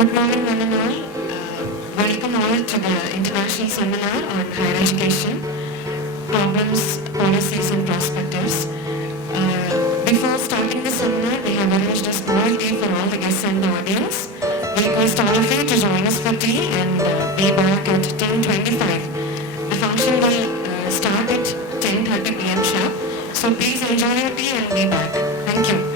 Good morning, one and all. Welcome all to the International Seminar on Higher Education, Problems, Policies and Perspectives. Before starting the seminar, we have arranged a small tea for all the guests and the audience. We request all of you to join us for tea and be back at 10:25. The function will start at 10:30 p.m. sharp. So please enjoy your tea and be back. Thank you.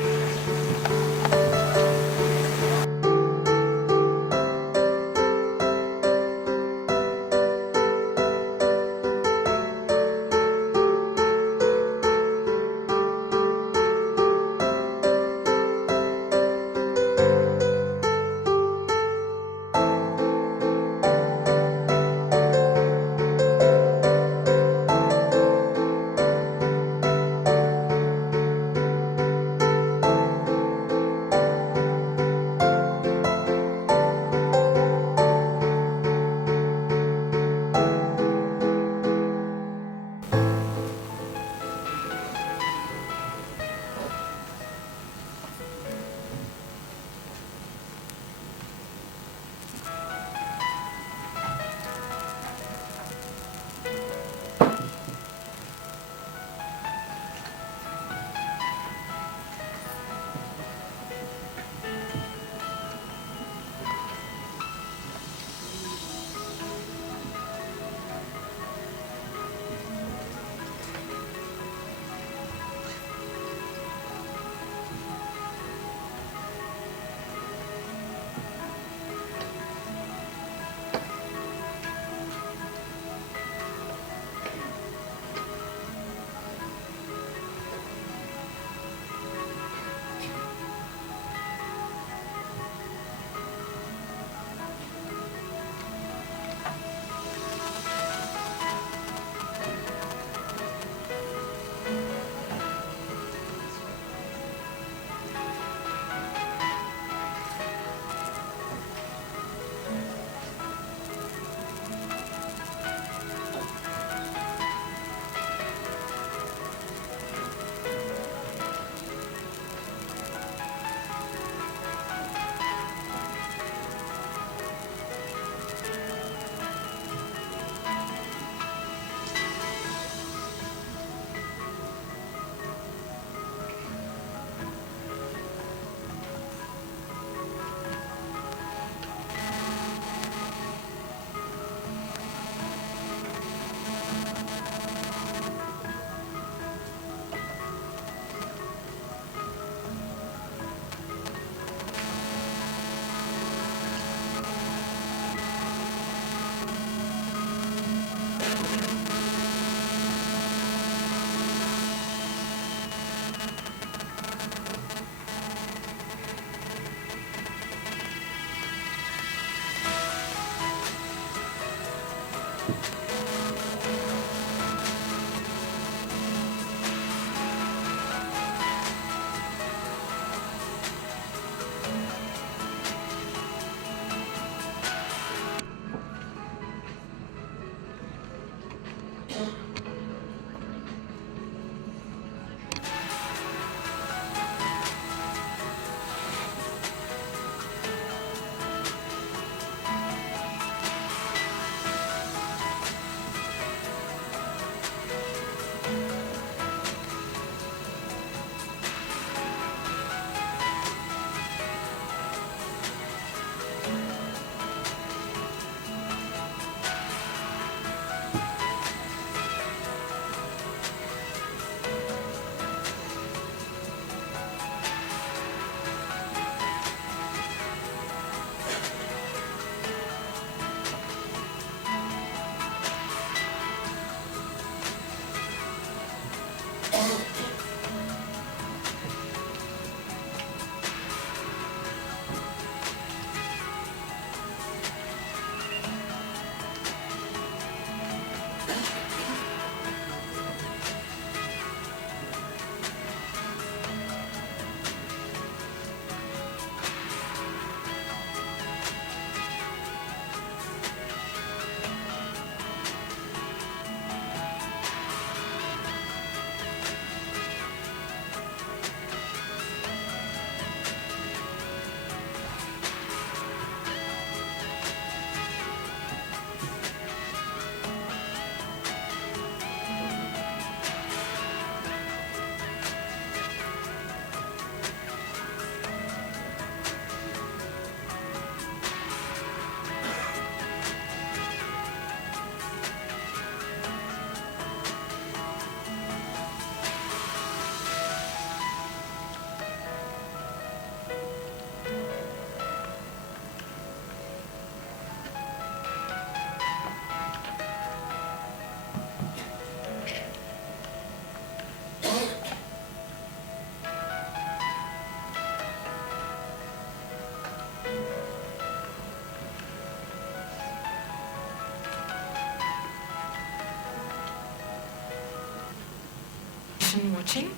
session watching.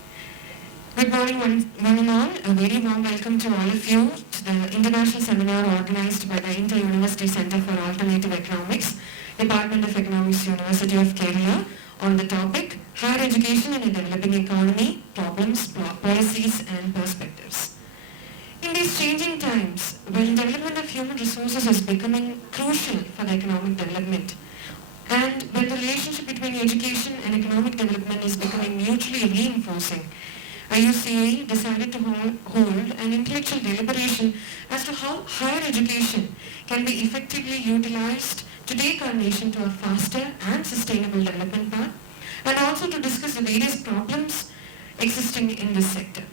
Good morning one and all. A very warm welcome to all of you to the international seminar organized by the Inter-University Center for Alternative Economics, Department of Economics, University of Kerala, on the topic Higher Education in a Developing Economy, Problems, Policies and Perspectives. In these changing times, when development of human resources is becoming crucial for the economic development, and when the relationship between education and economic development is becoming mutually reinforcing, IUCA decided to hold an intellectual deliberation as to how higher education can be effectively utilized to take our nation to a faster and sustainable development path, and also to discuss the various problems existing in this sector.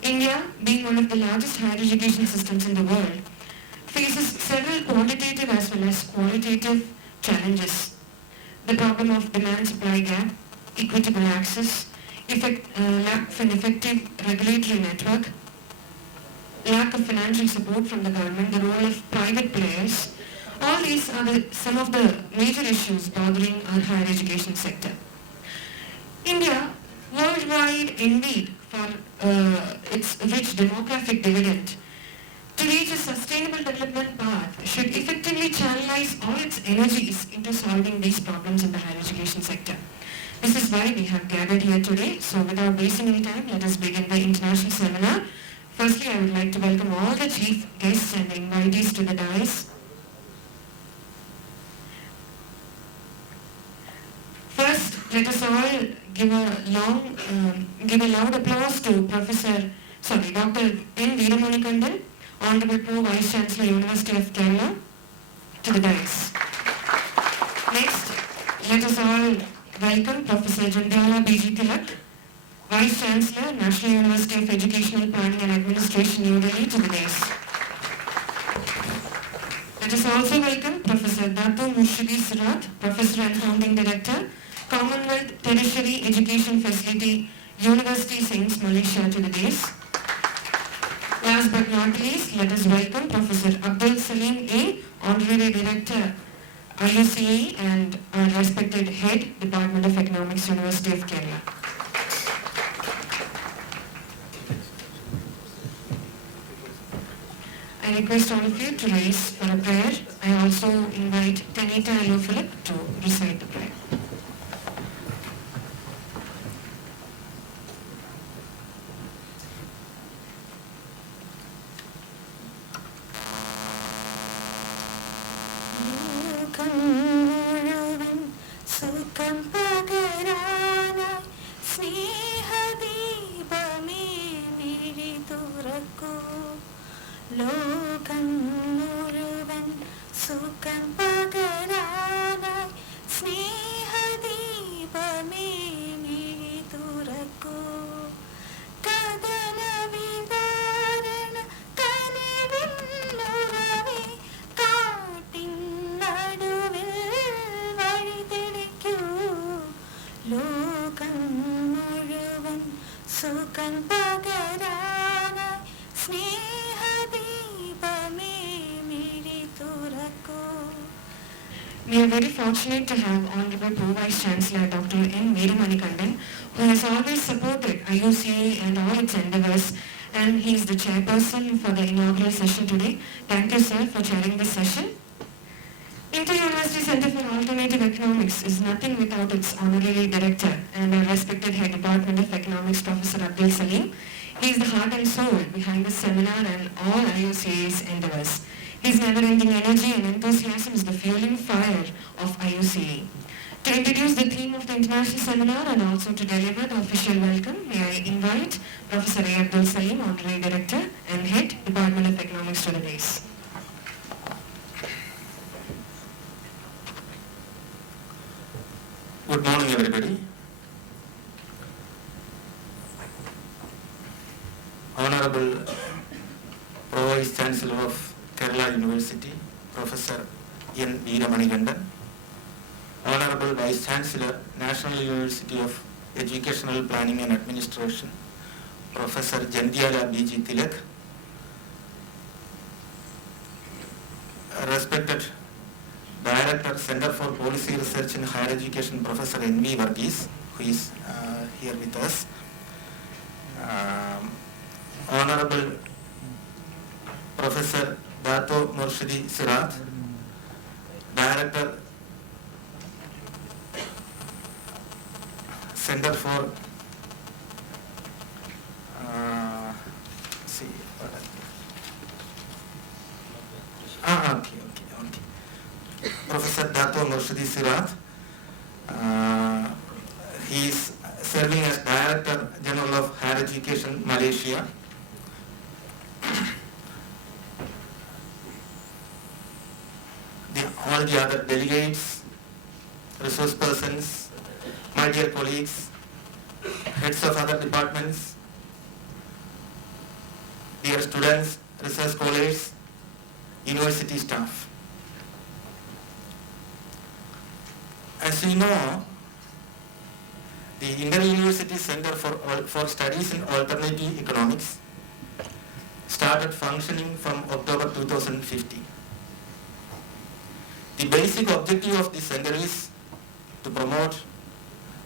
India, being one of the largest higher education systems in the world, faces several quantitative as well as qualitative challenges. The problem of demand-supply gap, equitable access, lack of an effective regulatory network, lack of financial support from the government, the role of private players, all these are some of the major issues bothering our higher education sector. India, worldwide envied for its rich demographic dividend, to reach a sustainable development path should effectively channelize all its energies into solving these problems in the higher education sector. This is why we have gathered here today. So without wasting any time, let us begin the international seminar. Firstly, I would like to welcome all the chief guests and invitees to the dais. First, let us all give a loud applause to Dr. N. Veeramanikandan, Honorable Pro Vice Chancellor, University of Kerala, to the dais. Next, let us all welcome Professor Jandyala B.G. Tilak, Vice Chancellor, National University of Educational Planning and Administration, New Delhi, to the dais. Let us also welcome Professor Datu Murshidi Sirat, Professor and Founding Director, Commonwealth Tertiary Education Facility, University Saints, Malaysia, to the dais. Last but not least, let us welcome Professor Abdul Salim A., Honorary Director, IUCA, and our respected Head, Department of Economics, University of Kerala. I request all of you to rise for a prayer. I also invite Tanita Alo Philip to recite the prayer. We are very fortunate to have Honorable Pro Vice Chancellor Dr. N. Veeramanikandan, who has always supported IUCA and all its endeavors, and he is the chairperson for the inaugural session today. Thank you, sir, for chairing this session. Inter-University Center for Alternative Economics is nothing without its honorary director and our respected Head Department of Economics, Professor Abdul Salim. He is the heart and soul behind this seminar and all IUCA's endeavors. His never-ending energy and enthusiasm is the fueling fire of IUCA. To introduce the theme of the international seminar and also to deliver the official welcome, may I invite Professor A. Abdul Salim, Honorary Director and Head, Department of Economics, to the dais. Good morning, everybody. Honorable Pro Vice Chancellor of Kerala University, Professor N. Veeramanikandan, Honorable Vice Chancellor, National University of Educational Planning and Administration, Professor Jandyala B.G. Tilak, respected directors Center for Policy Research in Higher Education, Professor N.V. Varghese, who is here with us. Honorable Professor Dato Murshidi Sirat, Director, Center for Professor Dato Murshidi Sirat. He is serving as Director General of Higher Education, Malaysia. All the other delegates, resource persons, my dear colleagues, heads of other departments, dear students, research scholars, university staff. As you know, the Inter-University Center for Studies in Alternative Economics started functioning from October 2015. The basic objective of the center is to promote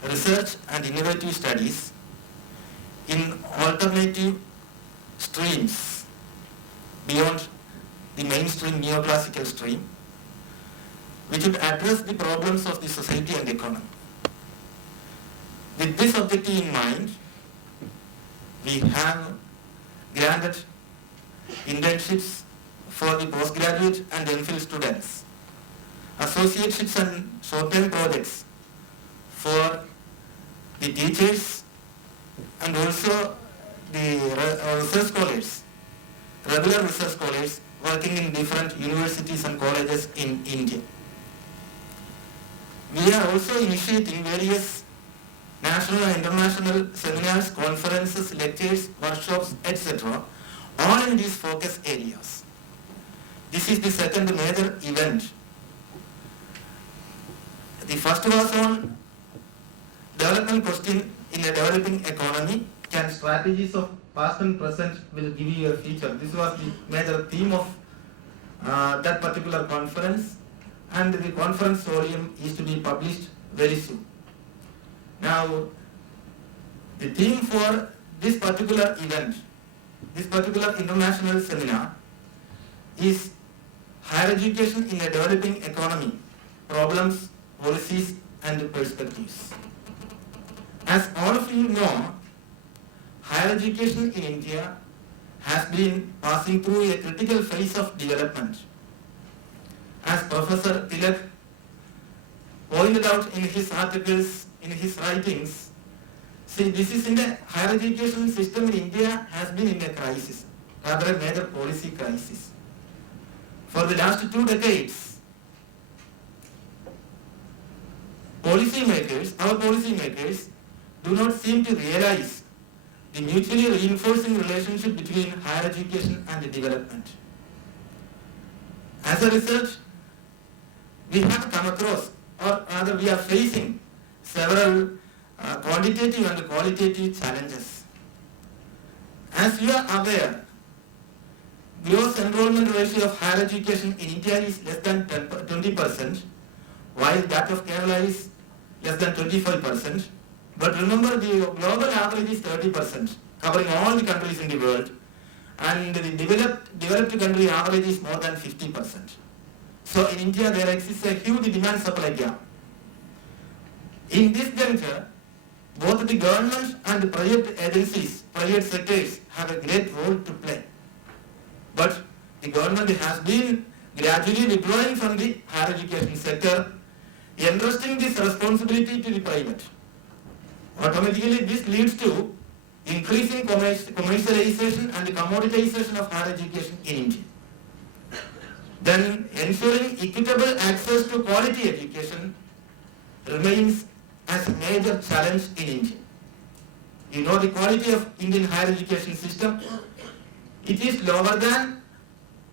research and innovative studies in alternative streams beyond the mainstream neoclassical stream, which would address the problems of the society and economy. With this objective in mind, we have granted internships for the postgraduate and MPhil students, associateships and short-term projects for the teachers and also the research scholars, regular research scholars working in different universities and colleges in India. We are also initiating various national and international seminars, conferences, lectures, workshops, etc., all in these focus areas. This is the second major event. The first was on development question in a developing economy. Can strategies of past and present will give you a future? This was the major theme of that particular conference, and the conference volume is to be published very soon. Now, the theme for this particular event, this particular international seminar, is higher education in a developing economy, problems, policies and perspectives. As all of you know, higher education in India has been passing through a critical phase of development. As Professor Tilak pointed out in his articles, in his writings, see, this is in the higher education system in India has been in a crisis, rather a major policy crisis. For the last 2 decades, our policymakers do not seem to realize the mutually reinforcing relationship between higher education and development. As a result, we have come across, or rather we are facing, several quantitative and qualitative challenges. As you are aware, gross enrollment ratio of higher education in India is less than 20%, while that of Kerala is less than 25%. But remember, the global average is 30%, covering all the countries in the world, and the developed country average is more than 50%. So in India, there exists a huge demand-supply gap. In this juncture, both the government and the private agencies, private sectors have a great role to play. But the government has been gradually withdrawing from the higher education sector, entrusting this responsibility to the private. Automatically, this leads to increasing commercialization and commoditization of higher education in India. Then ensuring equitable access to quality education remains as a major challenge in India. You know the quality of Indian higher education system. It is lower than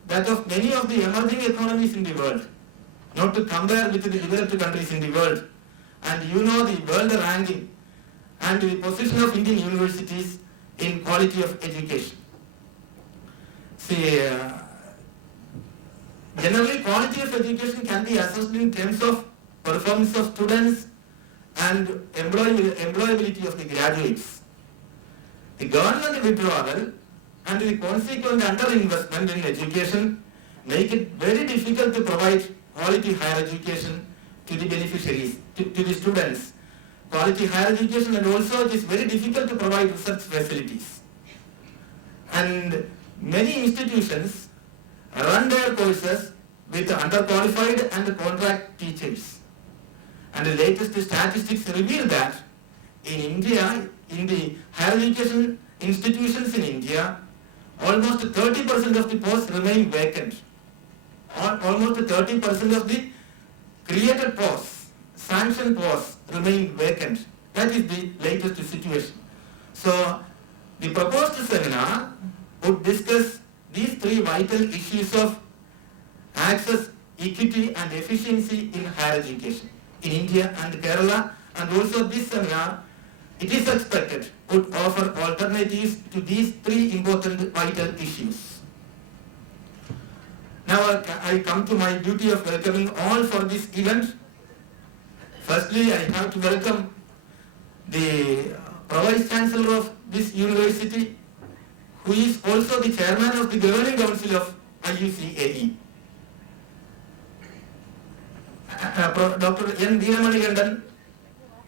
that of many of the emerging economies in the world, not to compare with the developed countries in the world. And you know the world ranking and the position of Indian universities in quality of education. See, Generally, quality of education can be assessed in terms of performance of students and employability of the graduates. The government withdrawal and the consequent underinvestment in education make it very difficult to provide quality higher education to the beneficiaries, to the students. Quality higher education, and also it is very difficult to provide research facilities. And many institutions run their courses with underqualified and contract teachers. And the latest statistics reveal that in India, in the higher education institutions in India, almost 30% of the posts remain vacant. Almost 30% of the created posts, sanctioned posts, remain vacant. That is the latest situation. So, the proposed seminar would discuss these three vital issues of access, equity and efficiency in higher education in India and Kerala, and also this seminar, it is expected, would offer alternatives to these three important vital issues. Now I come to my duty of welcoming all for this event. Firstly, I have to welcome the Vice Chancellor of this university, who is also the chairman of the Governing Council of IUCAE. Dr. N. Veeramanigandan,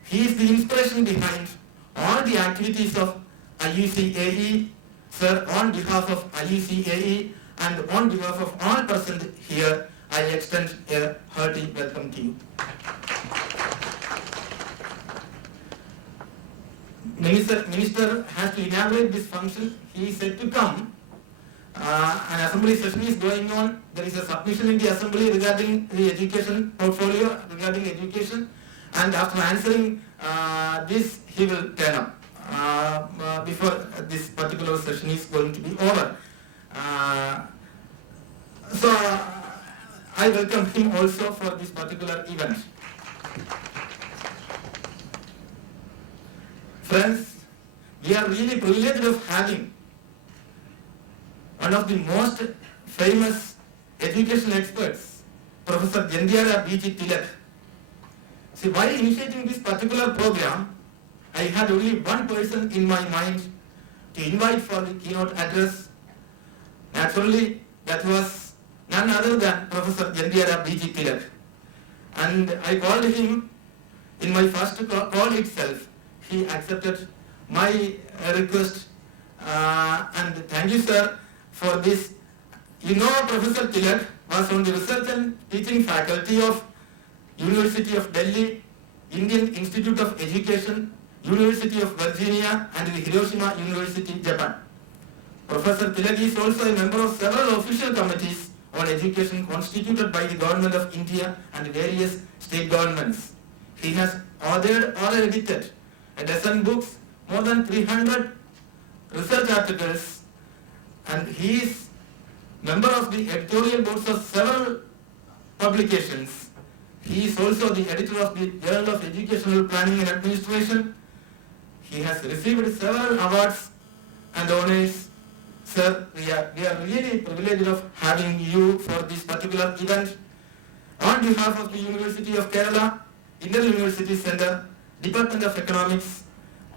he is the inspiration behind all the activities of IUCAE. Sir, on behalf of IUCAE and on behalf of all present here, I extend a hearty welcome to you. Minister has to inaugurate this function. He is said to come. An assembly session is going on. There is a submission in the assembly regarding the education portfolio, regarding education, and after answering this, he will turn up before this particular session is going to be over. So I welcome him also for this particular event. Friends, we are really privileged of having one of the most famous education experts, Professor Jandiara B.G. Tilak. See, while initiating this particular program, I had only one person in my mind to invite for the keynote address. Naturally, that was none other than Professor Jandiara B.G. Tilak. And I called him in my first call itself. He accepted my request, and thank you, sir, for this. You know, Professor Tilak was on the research and teaching faculty of University of Delhi, Indian Institute of Education, University of Virginia, and the Hiroshima University, Japan. Professor Tilak is also a member of several official committees on education constituted by the Government of India and various state governments. He has authored or edited a dozen books, more than 300 research articles, and he is member of the editorial boards of several publications. He is also the editor of the Journal of Educational Planning and Administration. He has received several awards and honors. Sir, we are really privileged of having you for this particular event. On behalf of the University of Kerala, Inter-University Center, Department of Economics,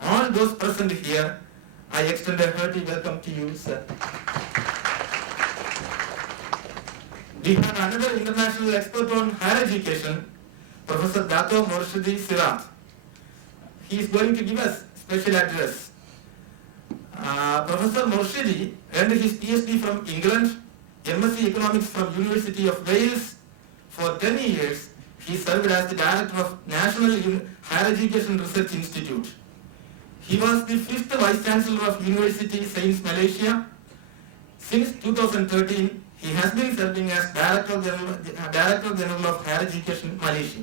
all those present here, I extend a hearty welcome to you, sir. We have another international expert on higher education, Professor Dato Morshidi Sirat. He is going to give us special address. Professor Morshidi earned his PhD from England, MSc Economics from University of Wales. For 10 years, he served as the director of National Higher Education Research Institute. He was the 5th Vice Chancellor of University Sains Malaysia. Since 2013, he has been serving as Director General of Higher Education Malaysia.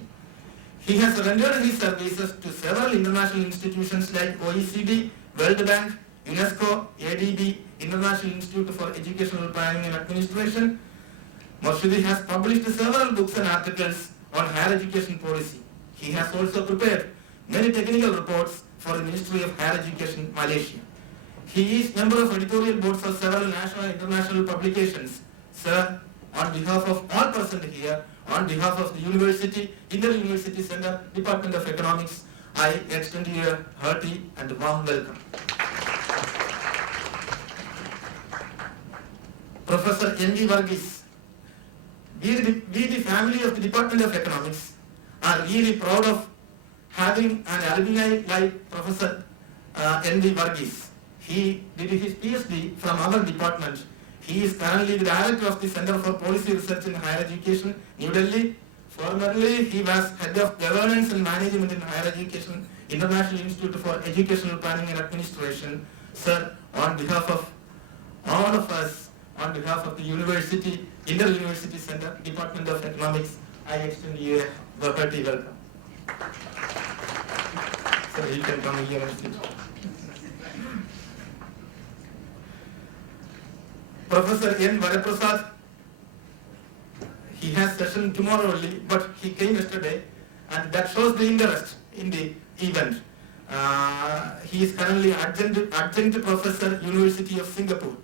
He has rendered his services to several international institutions like OECD, World Bank, UNESCO, ADB, International Institute for Educational Planning and Administration. Morshidi has published several books and articles on higher education policy. He has also prepared many technical reports for the Ministry of Higher Education Malaysia. He is member of editorial boards of several national and international publications. Sir, on behalf of all present here, on behalf of the University, Inter-University Center, Department of Economics, I extend you a hearty and warm welcome. Professor N.V. Varghese, we the family of the Department of Economics are really proud of having an alumni like Professor N.V. Varghese. He did his PhD from our department. He is currently the director of the Center for Policy Research in Higher Education, New Delhi. Formerly, he was head of governance and management in higher education, International Institute for Educational Planning and Administration. Sir, on behalf of all of us, on behalf of the University, Inter-University Center, Department of Economics, I extend you a hearty welcome. So you can come here and sit. Professor N. Varaprasad, he has session tomorrow only, but he came yesterday, and that shows the interest in the event. He is currently adjunct professor, University of Singapore.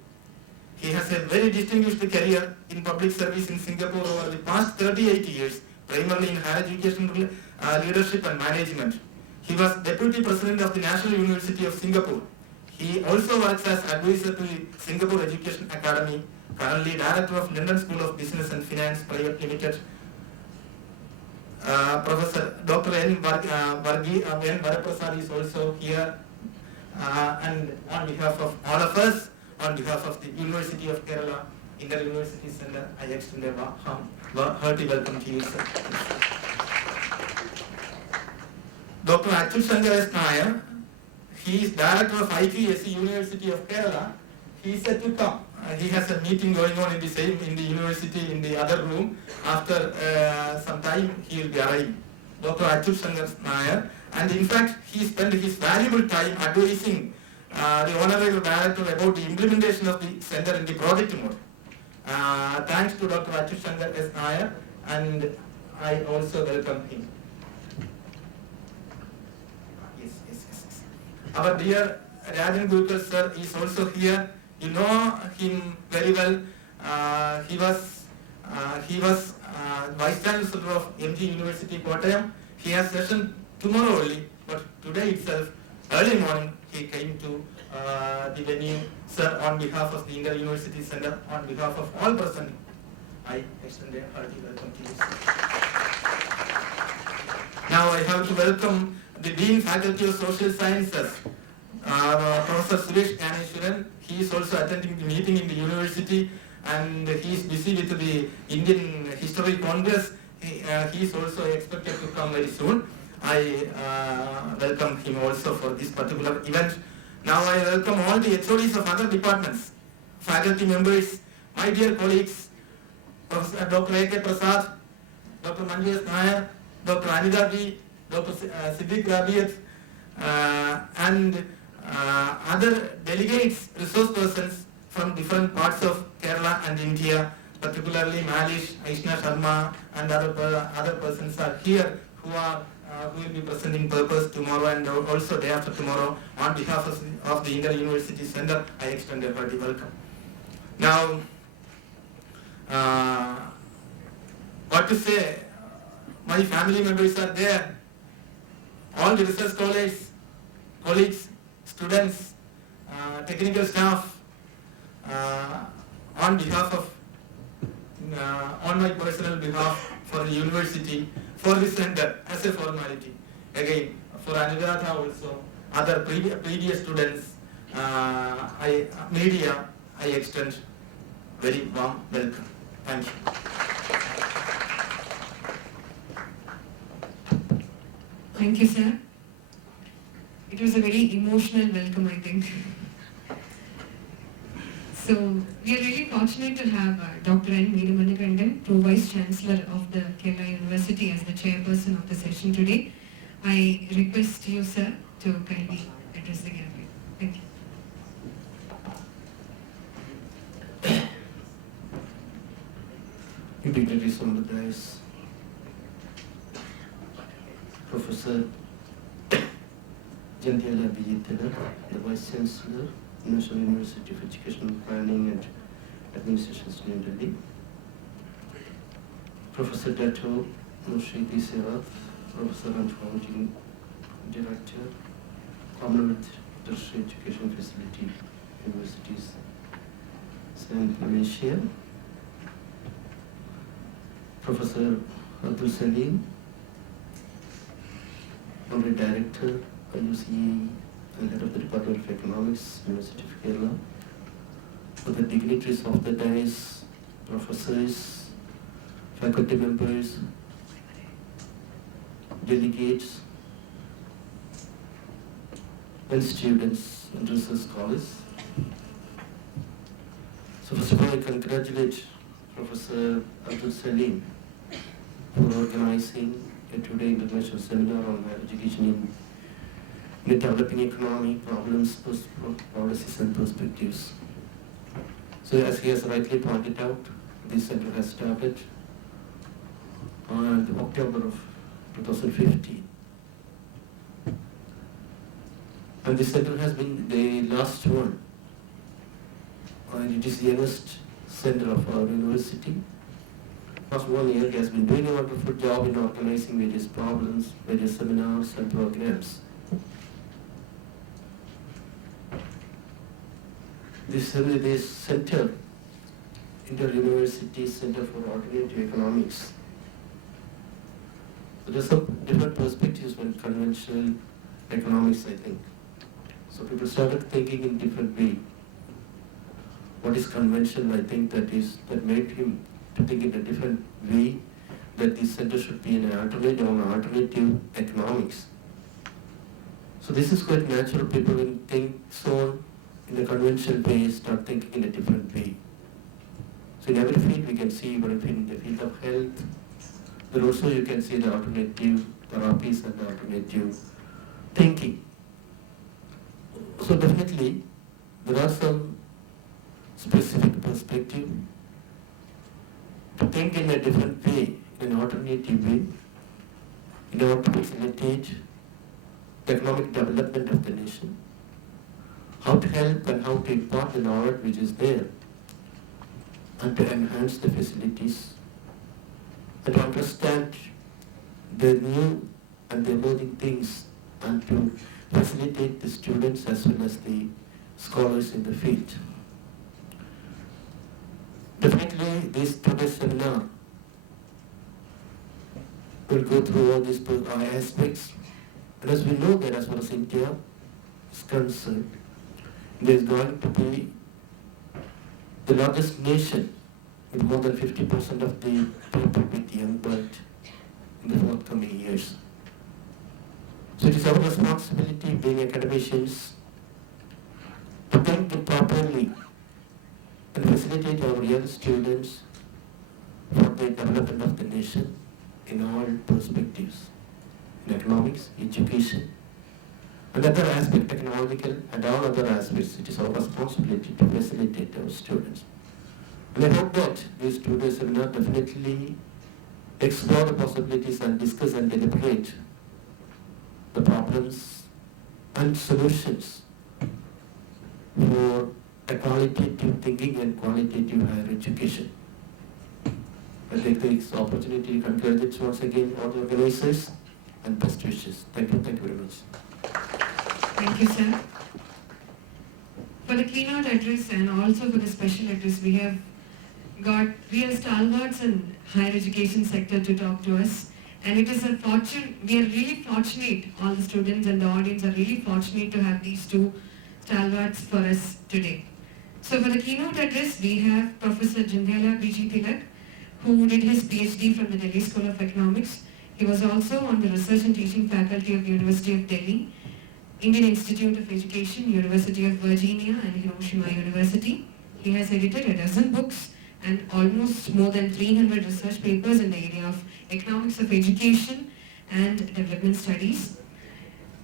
He has a very distinguished career in public service in Singapore over the past 38 years, primarily in higher education leadership and management. He was Deputy President of the National University of Singapore. He also works as advisor to the Singapore Education Academy, currently Director of London School of Business and Finance Private Limited. Professor Dr. N. Varaprasad is also here, and on behalf of all of us, on behalf of the University of Kerala, Inter-University Center, I extend a hearty welcome to you, sir. Dr. Achut Shankar S. Nair, he is Director of IQAC, University of Kerala. He is said to come. He has a meeting going on in the university in the other room. After some time, he will be arriving. Dr. Achut Shankar Nair, and in fact, he spent his valuable time advising the Honorable Director about the implementation of the center in the project mode. Thanks to Dr. Achut Shankar S. Nair, and I also welcome him. Yes. Our dear Rajan Gurkar sir is also here. You know him very well. He was Vice Chancellor of MG University, Kottayam. He has session tomorrow only, but today itself, early morning, he came to the venue. Sir, on behalf of the Inter-University Center, on behalf of all present, I extend a hearty welcome to you, sir. Now I have to welcome the Dean Faculty of Social Sciences, Professor Suresh Ganeshwaran. He is also attending the meeting in the university, and he is busy with the Indian History Congress. He is also expected to come very soon. I welcome him also for this particular event. Now I welcome all the HODs of other departments, faculty members, my dear colleagues, Professor Dr. A.K. Prasad, Dr. Manju S. Nair, Dr. Anida B., Dr. Siddiq Rabiat, and other delegates, resource persons from different parts of Kerala and India, particularly Malish, Aishna Sharma, and other persons are here who will be presenting purpose tomorrow and also day after tomorrow. On behalf of the Inter-University Center, I extend a hearty welcome. Now, what to say? My family members are there. All the research scholars, colleagues, students, technical staff, on behalf of, on my personal behalf for the university, for the center as a formality. Again, for Anuradha also, other previous students, media, I extend very warm welcome. Thank you. Thank you, sir. It was a very emotional welcome, I think. So, we are really fortunate to have Dr. N. Veeramanikandan, Pro-Vice Chancellor of the Kerala University, as the chairperson of the session today. I request you, sir, to kindly address the gathering. Thank you. Dignitaries on the dais, Professor Jantiala Bijitala, the Vice Chancellor, National University of Educational Planning and Administration, New Delhi, Professor Dept, Mushriti Serath, Professor and Founding Director, Commonwealth Tertiary Education Facility, Universities, Saint Malaysia. Professor Abdul Salim, Honorary Director, IUCE, and Head of the Department of Economics, University of Kerala. Other dignitaries of the dais, professors, faculty members, delegates, and students and research scholars. So first of all, I congratulate Professor Abdul Salim for organizing a two-day international seminar on higher education in the developing economy, problems, policies and perspectives. So as he has rightly pointed out, this center has started on October of 2015. And this center has been the last one, and it is the youngest center of our university. Past 1 year, he has been doing a wonderful job in organizing various problems, various seminars and programs. This center, Inter-University Center for Alternative Economics. So there's some different perspectives when conventional economics, I think. So people started thinking in different way. What is conventional? I think that made him to think in a different way, that this center should be an alternative on alternative economics. So this is quite natural. People will think so in the conventional way, start thinking in a different way. So in every field we can see, even in the field of health, there also you can see the alternative therapies and the alternative thinking. So definitely there are some specific perspective to think in a different way, in an alternative way, in order to facilitate the economic development of the nation, how to help and how to impart the knowledge which is there, and to enhance the facilities, and to understand the new and the emerging things, and to facilitate the students as well as the scholars in the field. Definitely this today's seminar will go through all these aspects, and as we know that as far as India is concerned, there is going to be the largest nation with more than 50% of the people with young blood in the forthcoming years. So it is our responsibility, being academicians, to think properly and facilitate our young students for the development of the nation in all perspectives, in economics, education, and other aspects, technological and all other aspects. It is our responsibility to facilitate our students. And I hope that this today's seminar definitely explore the possibilities and discuss and deliberate the problems and solutions for a qualitative thinking and qualitative higher education. I take this opportunity to congratulate once again all the organizers and best wishes. Thank you very much. Thank you, sir. For the keynote address and also for the special address, we have got real stalwarts in higher education sector to talk to us. And it is a fortune, we are really fortunate, all the students and the audience are really fortunate to have these two stalwarts for us today. So for the keynote address, we have Professor Jindhyala B.G. Tilak, who did his PhD from the Delhi School of Economics. He was also on the Research and Teaching Faculty of University of Delhi, Indian Institute of Education, University of Virginia and Hiroshima University. He has edited a dozen books and almost more than 300 research papers in the area of economics of education and development studies.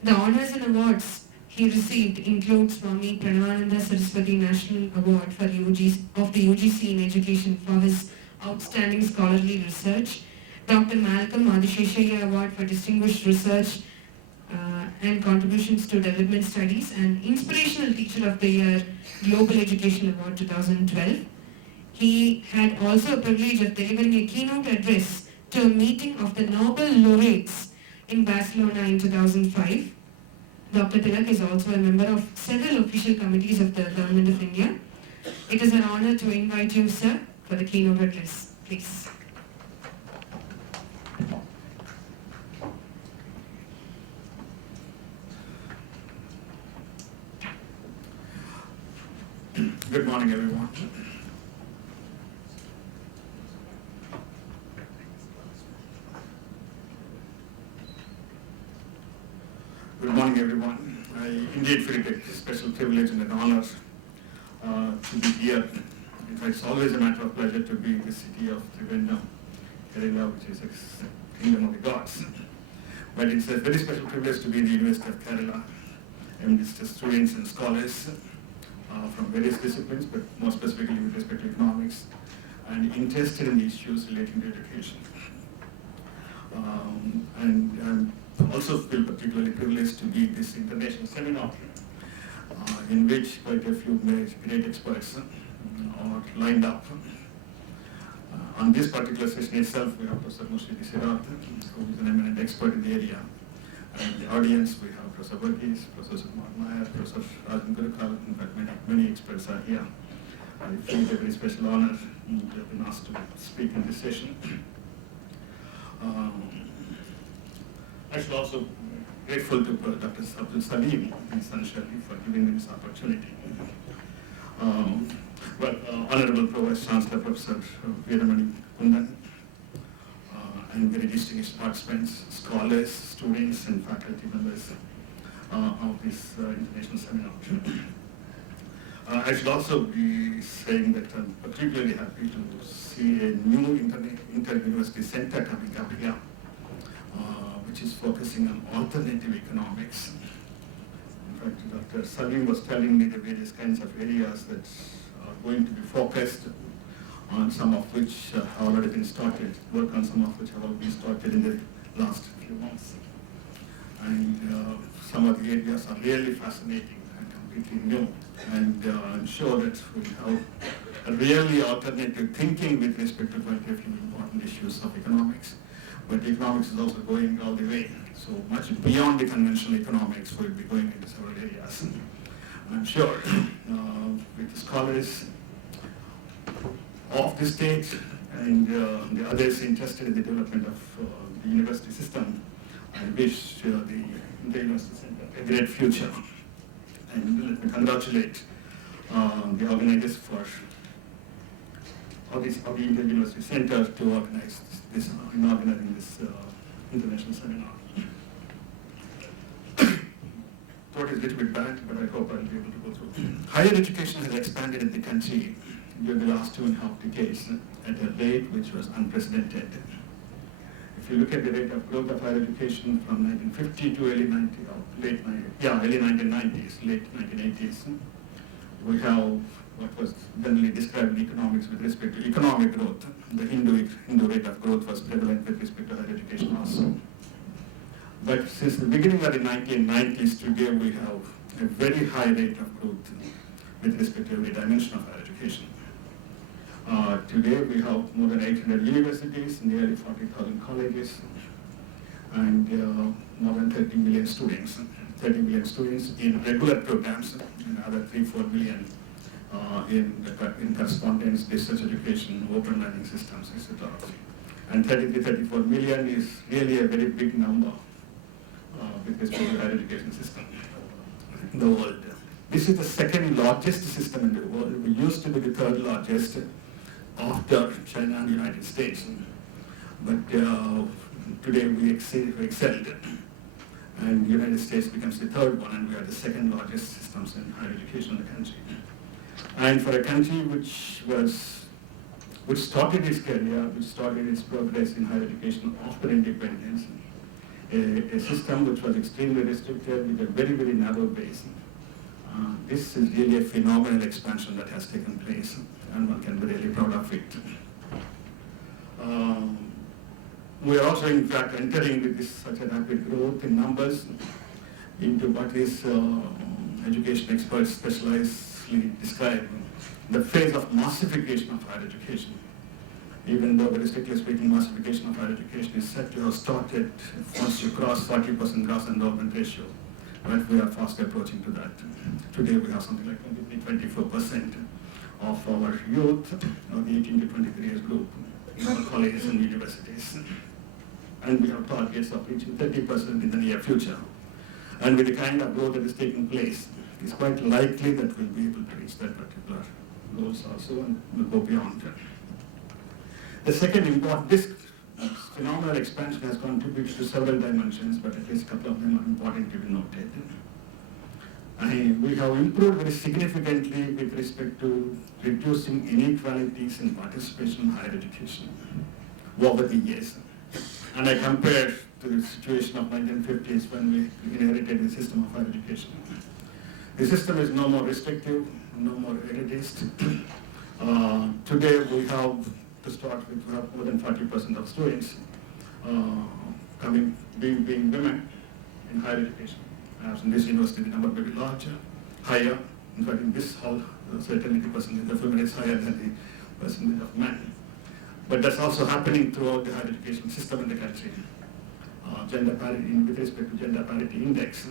The honors and awards he received include Swami Pranavananda Saraswati National Award for of the UGC in Education for his outstanding scholarly research, Dr. Malcolm Adisheshaya Award for Distinguished Research and Contributions to Development Studies, and Inspirational Teacher of the Year Global Education Award 2012. He had also a privilege of delivering a keynote address to a meeting of the Nobel laureates in Barcelona in 2005. Dr. Tilak is also a member of several official committees of the Government of India. It is an honor to invite you, sir, for the keynote address. Please. Good morning, everyone. Good morning, everyone. I indeed feel it a special privilege and an honor to be here. In fact, it's always a matter of pleasure to be in the city of Trivandrum, Kerala, which is a kingdom of the gods. But it's a very special privilege to be in the University of Kerala amidst students and scholars from various disciplines, but more specifically with respect to economics, and interested in the issues relating to education. And I also feel particularly privileged to be at this international seminar, in which quite a few great experts are lined up. On this particular session itself, we have Professor Mushidi Sirat, who is an eminent expert in the area. And in the audience, we have Professor Burgess, Professor Kumar Nair, Professor Rajan Gurukal. In fact, many experts are here. I feel a very special honor to have been asked to speak in this session. I should also be grateful to Dr. Abdul Salim, essentially, for giving me this opportunity. Honorable Provost Chancellor, Professor Veeramani Kundan, and very distinguished participants, scholars, students, and faculty members of this international seminar. I should also be saying that I'm particularly happy to see a new inter-university center coming up here, which is focusing on alternative economics. In fact, Dr. Salim was telling me the various kinds of areas that are going to be focused on, some of which have already been started, work on some of which have already been started in the last few months. And some of the areas are really fascinating and completely new. And I'm sure that we have a really alternative thinking with respect to quite a few important issues of economics. But economics is also going all the way. So much beyond the conventional economics, we'll be going into several areas. I'm sure with the scholars of the state and the others interested in the development of the university system, I wish the University Center a great future. And let me congratulate the organizers for the Inter-University Center to organize this, in organizing this international seminar. Throat is a little bit bad, but I hope I'll be able to go through. Higher education has expanded in the country during the last 2.5 decades at a rate which was unprecedented. If you look at the rate of growth of higher education from 1950 to early 1990s, late 1980s, we have what was generally described in economics with respect to economic growth. The Hindu rate of growth was prevalent with respect to higher education also. But since the beginning of the 1990s, today we have a very high rate of growth with respect to every dimension of higher education. Today we have more than 800 universities, nearly 40,000 colleges, and more than 30 million students. 30 million students in regular programs, and another 3-4 million in correspondence, distance education, open learning systems, etc. And 33-34 million is really a very big number with respect to the higher education system in the world. This is the second largest system in the world. We used to be the third largest after China and the United States. But today we excelled. And the United States becomes the third one, and we are the second largest systems in higher education in the country. And for a country which started its career, which started its progress in higher education after independence, a system which was extremely restricted with a very, very narrow base. This is really a phenomenal expansion that has taken place, and one can be really proud of it. We are also, in fact, entering with this such a rapid growth in numbers into what is education experts specializedly describe the phase of massification of higher education. Even though, very strictly speaking, massification of higher education is said to have started once you cross 40% gross enrollment ratio, but we are fast approaching to that. Today we have something like 23-24% of our youth of the 18 to 23 years group in our colleges and universities. And we have targets of reaching 30% in the near future. And with the kind of growth that is taking place, it's quite likely that we'll be able to reach that particular goals also and we'll go beyond that. The second important, this phenomenal expansion has contributed to several dimensions, but at least a couple of them are important to be noted. We have improved very significantly with respect to reducing inequalities in participation in higher education over the years. And I compare to the situation of 1950s when we inherited the system of higher education. The system is no more restrictive, no more elitist. Today we have, to start with, we have more than 40% of students being women in higher education. Perhaps in this university the number may be larger, higher. In fact, in this hall, certainly the percentage of women is higher than the percentage of men. But that's also happening throughout the higher education system in the country. Gender parity, with respect to gender parity index,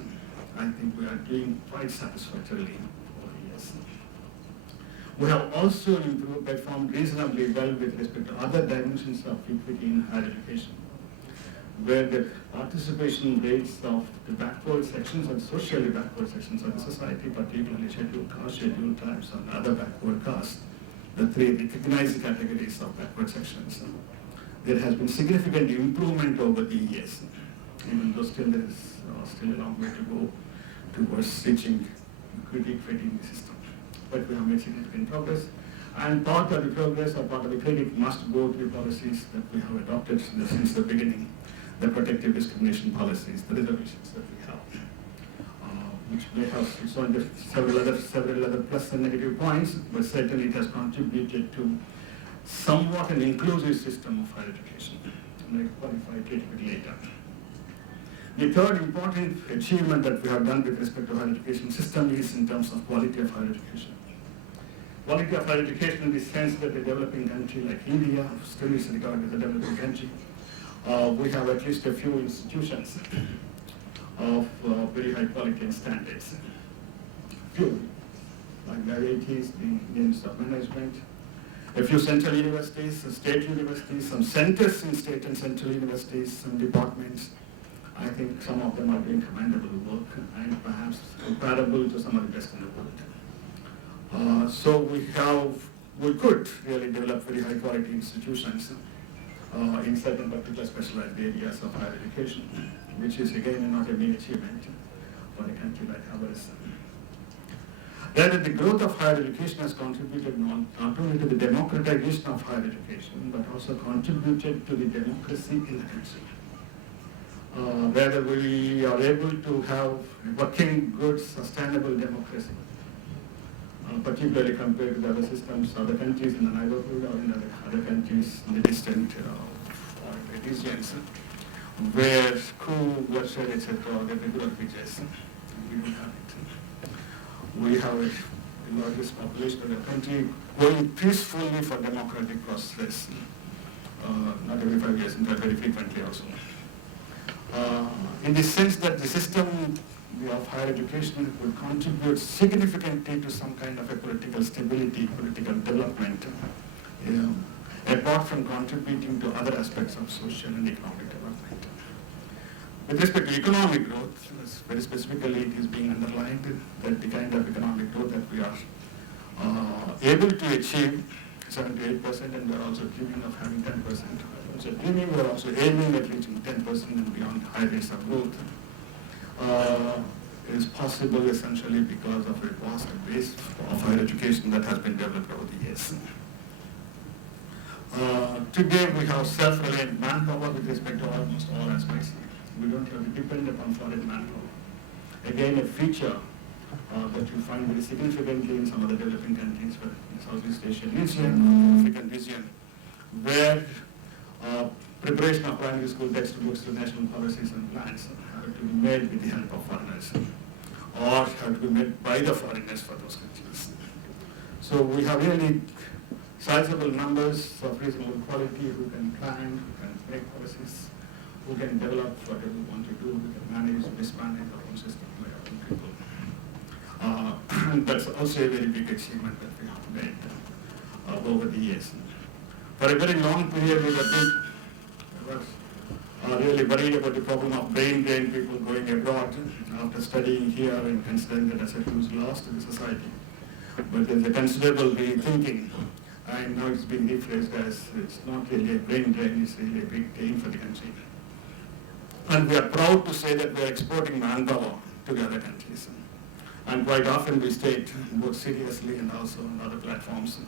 I think we are doing quite satisfactorily over the years. We have also improved, performed reasonably well with respect to other dimensions of equity in higher education, where the participation rates of the backward sections and socially backward sections of the society, particularly scheduled castes, scheduled tribes, and other backward castes, the three recognized categories of backward sections, there has been significant improvement over the years, even though still there is still a long way to go towards reaching equity in the system. But we have made significant progress, and part of the progress or part of the credit must go to the policies that we have adopted since the beginning, the protective discrimination policies, the reservations that we have, which may have its own several other plus and negative points, but certainly it has contributed to somewhat an inclusive system of higher education. And I qualify it a little bit later. The third important achievement that we have done with respect to higher education system is in terms of quality of higher education. Quality of higher education in the sense that a developing country like India still is regarded as a developing country. We have at least a few institutions of very high quality and standards. Few, like the IITs, the Indian Institute of Management, a few central universities, state universities, some centers in state and central universities, some departments. I think some of them are doing commendable work and perhaps comparable to some of the best in the world. So we could really develop very high quality institutions in certain particular specialized areas of higher education, which is again not a mean achievement for a country like ours. Rather, the growth of higher education has contributed not only to the democratization of higher education, but also contributed to the democracy in the country. Rather, we are able to have working, good, sustainable democracy, particularly compared to the other systems, other countries in the neighborhood or in other countries in the distant regions, where coup, bloodshed, etc., are the regular features. We don't have it. We have the largest population of the country going peacefully for democratic process, not every 5 years, in fact very frequently also. In the sense that the system of higher education would contribute significantly to some kind of a political stability, political development, apart from contributing to other aspects of social and economic development. With respect to economic growth, very specifically it is being underlined that the kind of economic growth that we are able to achieve, 7 to 8%, and we are also dreaming of having 10%. So dreaming, we are also aiming at reaching 10% and beyond high rates of growth. It is possible essentially because of a vast base of higher education that has been developed over the years. Today we have self-reliant manpower with respect to almost all aspects. We don't have to depend upon foreign manpower. Again, a feature that you find very significantly in some of the developing countries, but in Southeast Asian region, African region, where preparation of primary school textbooks to national policies and plans have to be made with the help of foreigners, or have to be made by the foreigners for those countries. So we have really sizable numbers of reasonable quality who can plan, who can make policies, who can develop whatever we want to do, who can manage, mismanage our own system by our own people. And that's also a very big achievement that we have made over the years. For a very long period, we were really worried about the problem of brain drain, people going abroad after studying here and considering that as a huge loss to the society. But there's a considerable rethinking, and now it's being rephrased as it's not really a brain drain, it's really a big gain for the country. And we are proud to say that we are exporting manpower to the other countries. And quite often we state, both seriously and also on other platforms,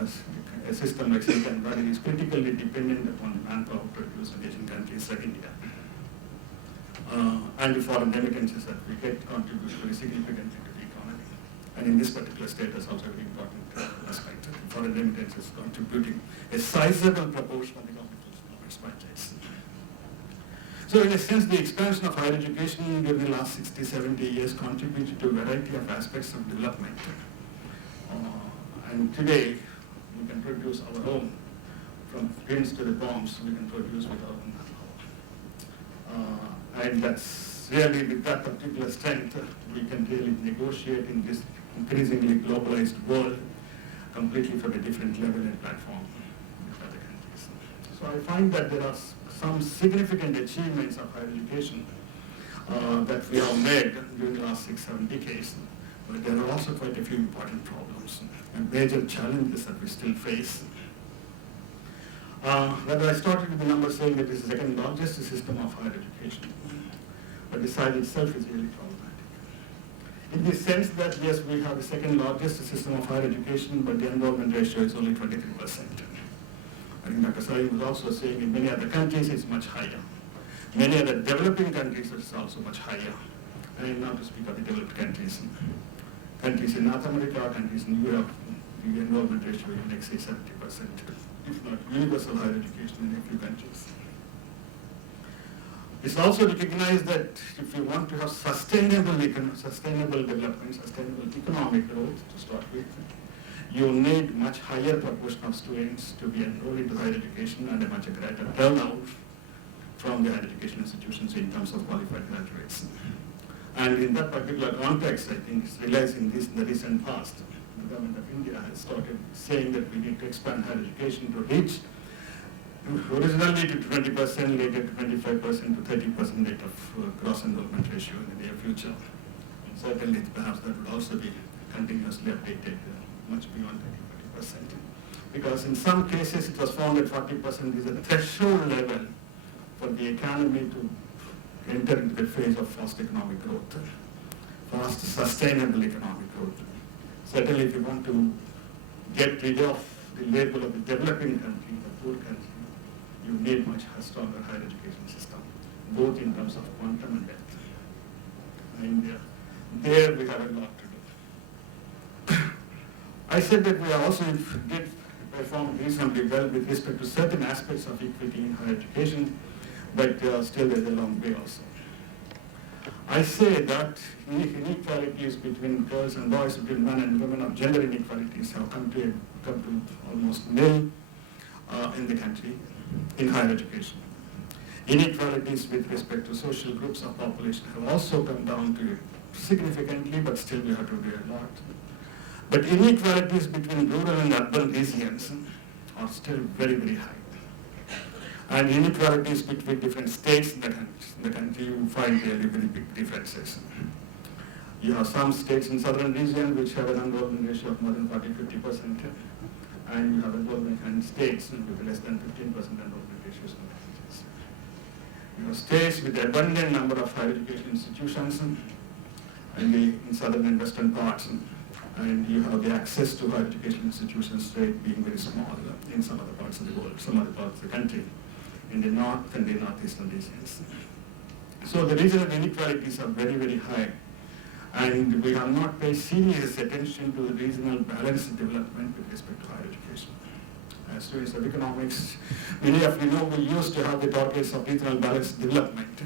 as a system like Silicon Valley is critically dependent upon manpower produced in Asian countries like India. And the foreign remittances that we get contribute very significantly to the economy. And in this particular state, that's also a very important aspect. Foreign remittances contributing a sizable proportion of the government's budgets. So in a sense, the expansion of higher education during the last 60, 70 years contributed to a variety of aspects of development. And today, we can produce our own, from pins to the bombs, we can produce with our own manpower. And that's really, with that particular strength, we can really negotiate in this increasingly globalized world, completely from a different level and platform with other countries. So I find that there are some significant achievements of higher education that we have made during the last 6-7 decades, but there are also quite a few important problems and major challenges that we still face. Rather, I started with the number saying that it is the second largest system of higher education, but the size itself is really problematic. In the sense that, yes, we have the second largest system of higher education, but the enrollment ratio is only 23%. I think Dr. Salim was also saying in many other countries it's much higher. Many other developing countries it's also much higher. And not to speak of the developed countries. Countries in North America, countries in Europe, the enrollment ratio is in excess of 70%, if not universal higher education in a few countries. It's also recognized that if you want to have sustainable development, sustainable economic growth to start with, you need much higher proportion of students to be enrolled into higher education and a much greater turnout from the higher education institutions in terms of qualified graduates. And in that particular context, I think it's realizing this in the recent past. The government of India has started saying that we need to expand higher education to reach originally to 20%, later to 25% to 30% rate of gross enrollment ratio in the near future. And certainly, perhaps that would also be continuously updated much beyond 30-40%. Because in some cases, it was found that 40% is a threshold level for the economy to enter into the phase of fast economic growth, fast sustainable economic growth. Certainly, if you want to get rid of the label of the developing country, the poor country, you need much stronger higher education system, both in terms of quantum and depth. And there we have a lot to do. I said that we also did perform reasonably well with respect to certain aspects of equity in higher education, but still there's a long way also. I say that inequalities between girls and boys, between men and women, of gender inequalities have come to almost nil in the country in higher education. Inequalities with respect to social groups of population have also come down to significantly, but still we have to do a lot. But inequalities between rural and urban regions are still very, very high. And inequalities between different states in the country, you find really very big differences. You have some states in southern region which have an enrollment ratio of more than 40-50%, and you have enrollment in states with less than 15% enrollment ratios. You have states with an abundant number of higher education institutions in southern and western parts, and you have the access to higher education institutions rate being very small in some other parts of the world, some other parts of the country, in the north and the northeastern regions. So the regional inequalities are very, very high, and we have not paid serious attention to the regional balanced development with respect to higher education. As students of economics, many of you know we used to have the targets of regional balanced development.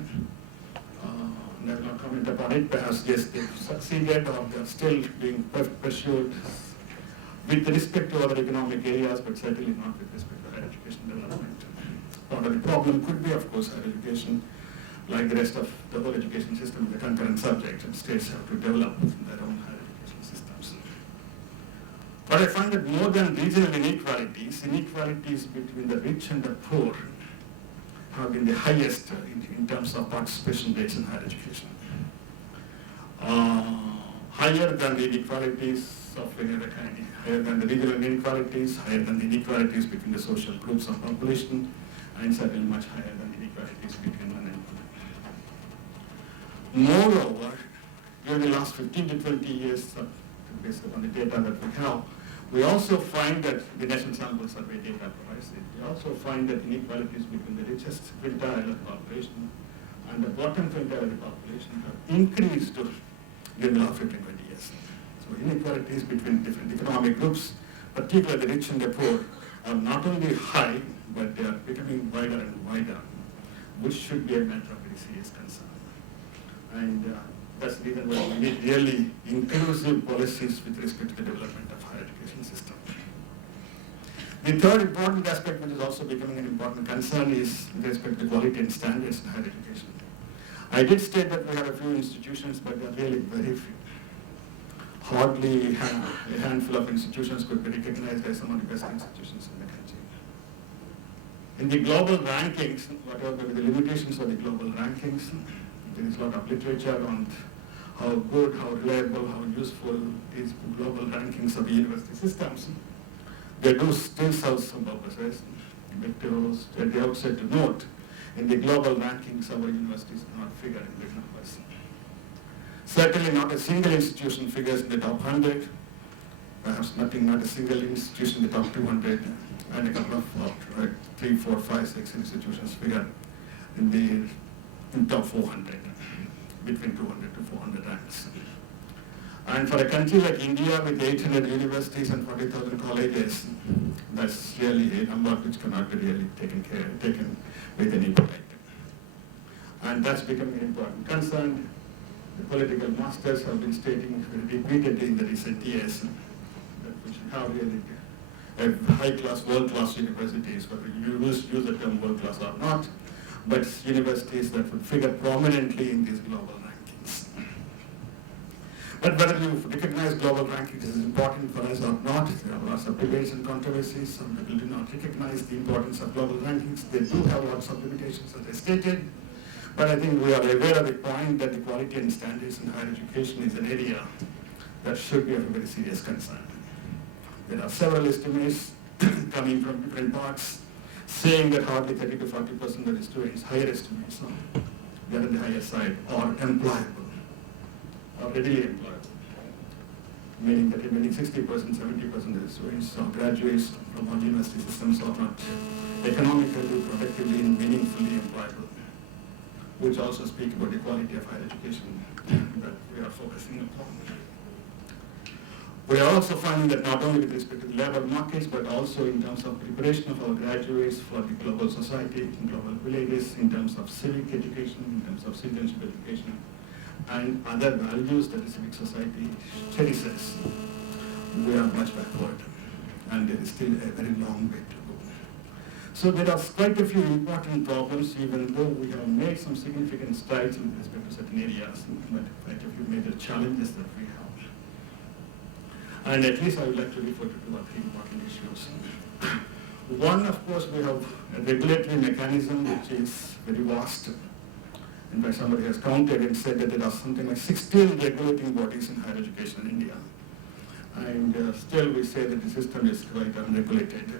I will not comment upon it, perhaps yes, they've succeeded or they're still being pursued with respect to other economic areas, but certainly not with respect to higher education development. Part of the problem could be, of course, higher education, like the rest of the whole education system, is a concurrent subject, and states have to develop their own higher education systems. But I find that more than regional inequalities, inequalities between the rich and the poor have been the highest in terms of participation rates in higher education. Higher than the inequalities of any other kind, higher than the regional inequalities, higher than the inequalities between the social groups of population, and certainly much higher than the inequalities between men and women. Moreover, during the last 15 to 20 years, based upon the data that we have, we also find that the National Sample Survey data provides it. We also find that inequalities between the richest quintile of the population and the bottom quintile of the population have increased during the last 15 to 20 years. So inequalities between different economic groups, particularly the rich and the poor, are not only high, but they are becoming wider and wider, which should be a matter of very serious concern. And that's the reason why we need really inclusive policies with respect to the development of higher education system. The third important aspect, which is also becoming an important concern, is with respect to quality and standards in higher education. I did state that we have a few institutions, but they are really very few. Hardly a handful of institutions could be recognized as some of the best institutions in the country. In the global rankings, whatever may be the limitations of the global rankings, there is a lot of literature on how good, how reliable, how useful these global rankings of the university systems. They do still serve some purposes. But at the outset to note, in the global rankings, our universities do not figure in big numbers. Certainly not a single institution figures in the top 100, perhaps not a single institution in the top 200, and a couple of 3, 4, 5, 6 institutions figure in the top 400, between 200 to 400 ranks. And for a country like India with 800 universities and 40,000 colleges, that's really a number which cannot be really taken with any pride. And that's becoming an important concern. The political masters have been stating repeatedly in the recent years that we should have really a high-class, world-class universities, whether you use the term world-class or not, but universities that would figure prominently in these global rankings. But whether you recognize global rankings is important for us or not, there are lots of debates and controversies. Some people do not recognize the importance of global rankings. They do have lots of limitations, as I stated. But I think we are aware of the point that the quality and standards in higher education is an area that should be of a very serious concern. There are several estimates coming from different parts saying that hardly 30 to 40% of the students, higher estimates, they're on the higher side, are employable, or readily employable. Meaning that remaining 60%, 70% of the students or graduates from our university systems are not economically, productively, and meaningfully employable, which also speak about the quality of higher education that we are focusing upon. We are also finding that not only with respect to the labor markets, but also in terms of preparation of our graduates for the global society, in global villages, in terms of civic education, in terms of citizenship education, and other values that the civic society cherishes, we are much backward, and there is still a very long way to go. So there are quite a few important problems, even though we have made some significant strides with respect to certain areas, but quite a few major challenges that we have. And at least I would like to refer to 2 or 3 important issues. One, of course, we have a regulatory mechanism which is very vast. In fact, somebody has counted and said that there are something like 16 regulating bodies in higher education in India. And still we say that the system is quite unregulated.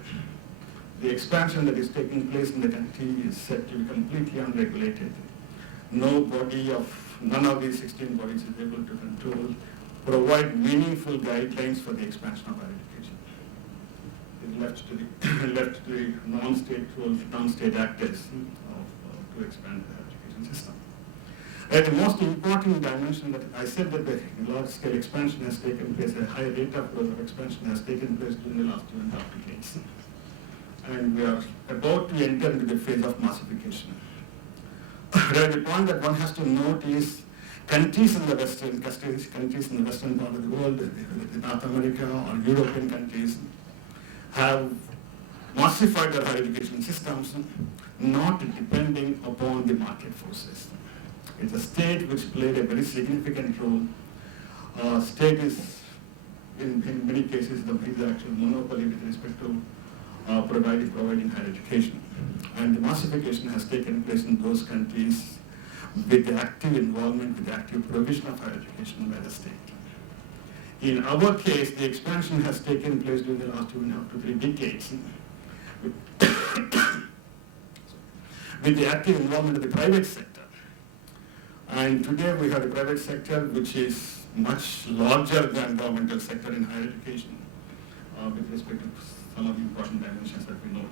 The expansion that is taking place in the country is said to be completely unregulated. None of these 16 bodies is able to control, provide meaningful guidelines for the expansion of higher education. It's left to the non-state actors to expand the higher education system. And the most important dimension that I said that the large-scale expansion has taken place, a high rate of growth of expansion has taken place during the last 2.5 decades. And we are about to enter into the phase of massification. The point that one has to note is countries in the Western part of the world, North America or European countries, have massified their higher education systems, not depending upon the market forces. It's a state which played a very significant role. State is, in many cases, the actual monopoly with respect to providing higher education. And the massification has taken place in those countries with the active involvement, with the active provision of higher education by the state. In our case, the expansion has taken place during the last 2.5 to 3 decades with the active involvement of the private sector. And today we have a private sector which is much larger than governmental sector in higher education with respect to some of the important dimensions that we noted.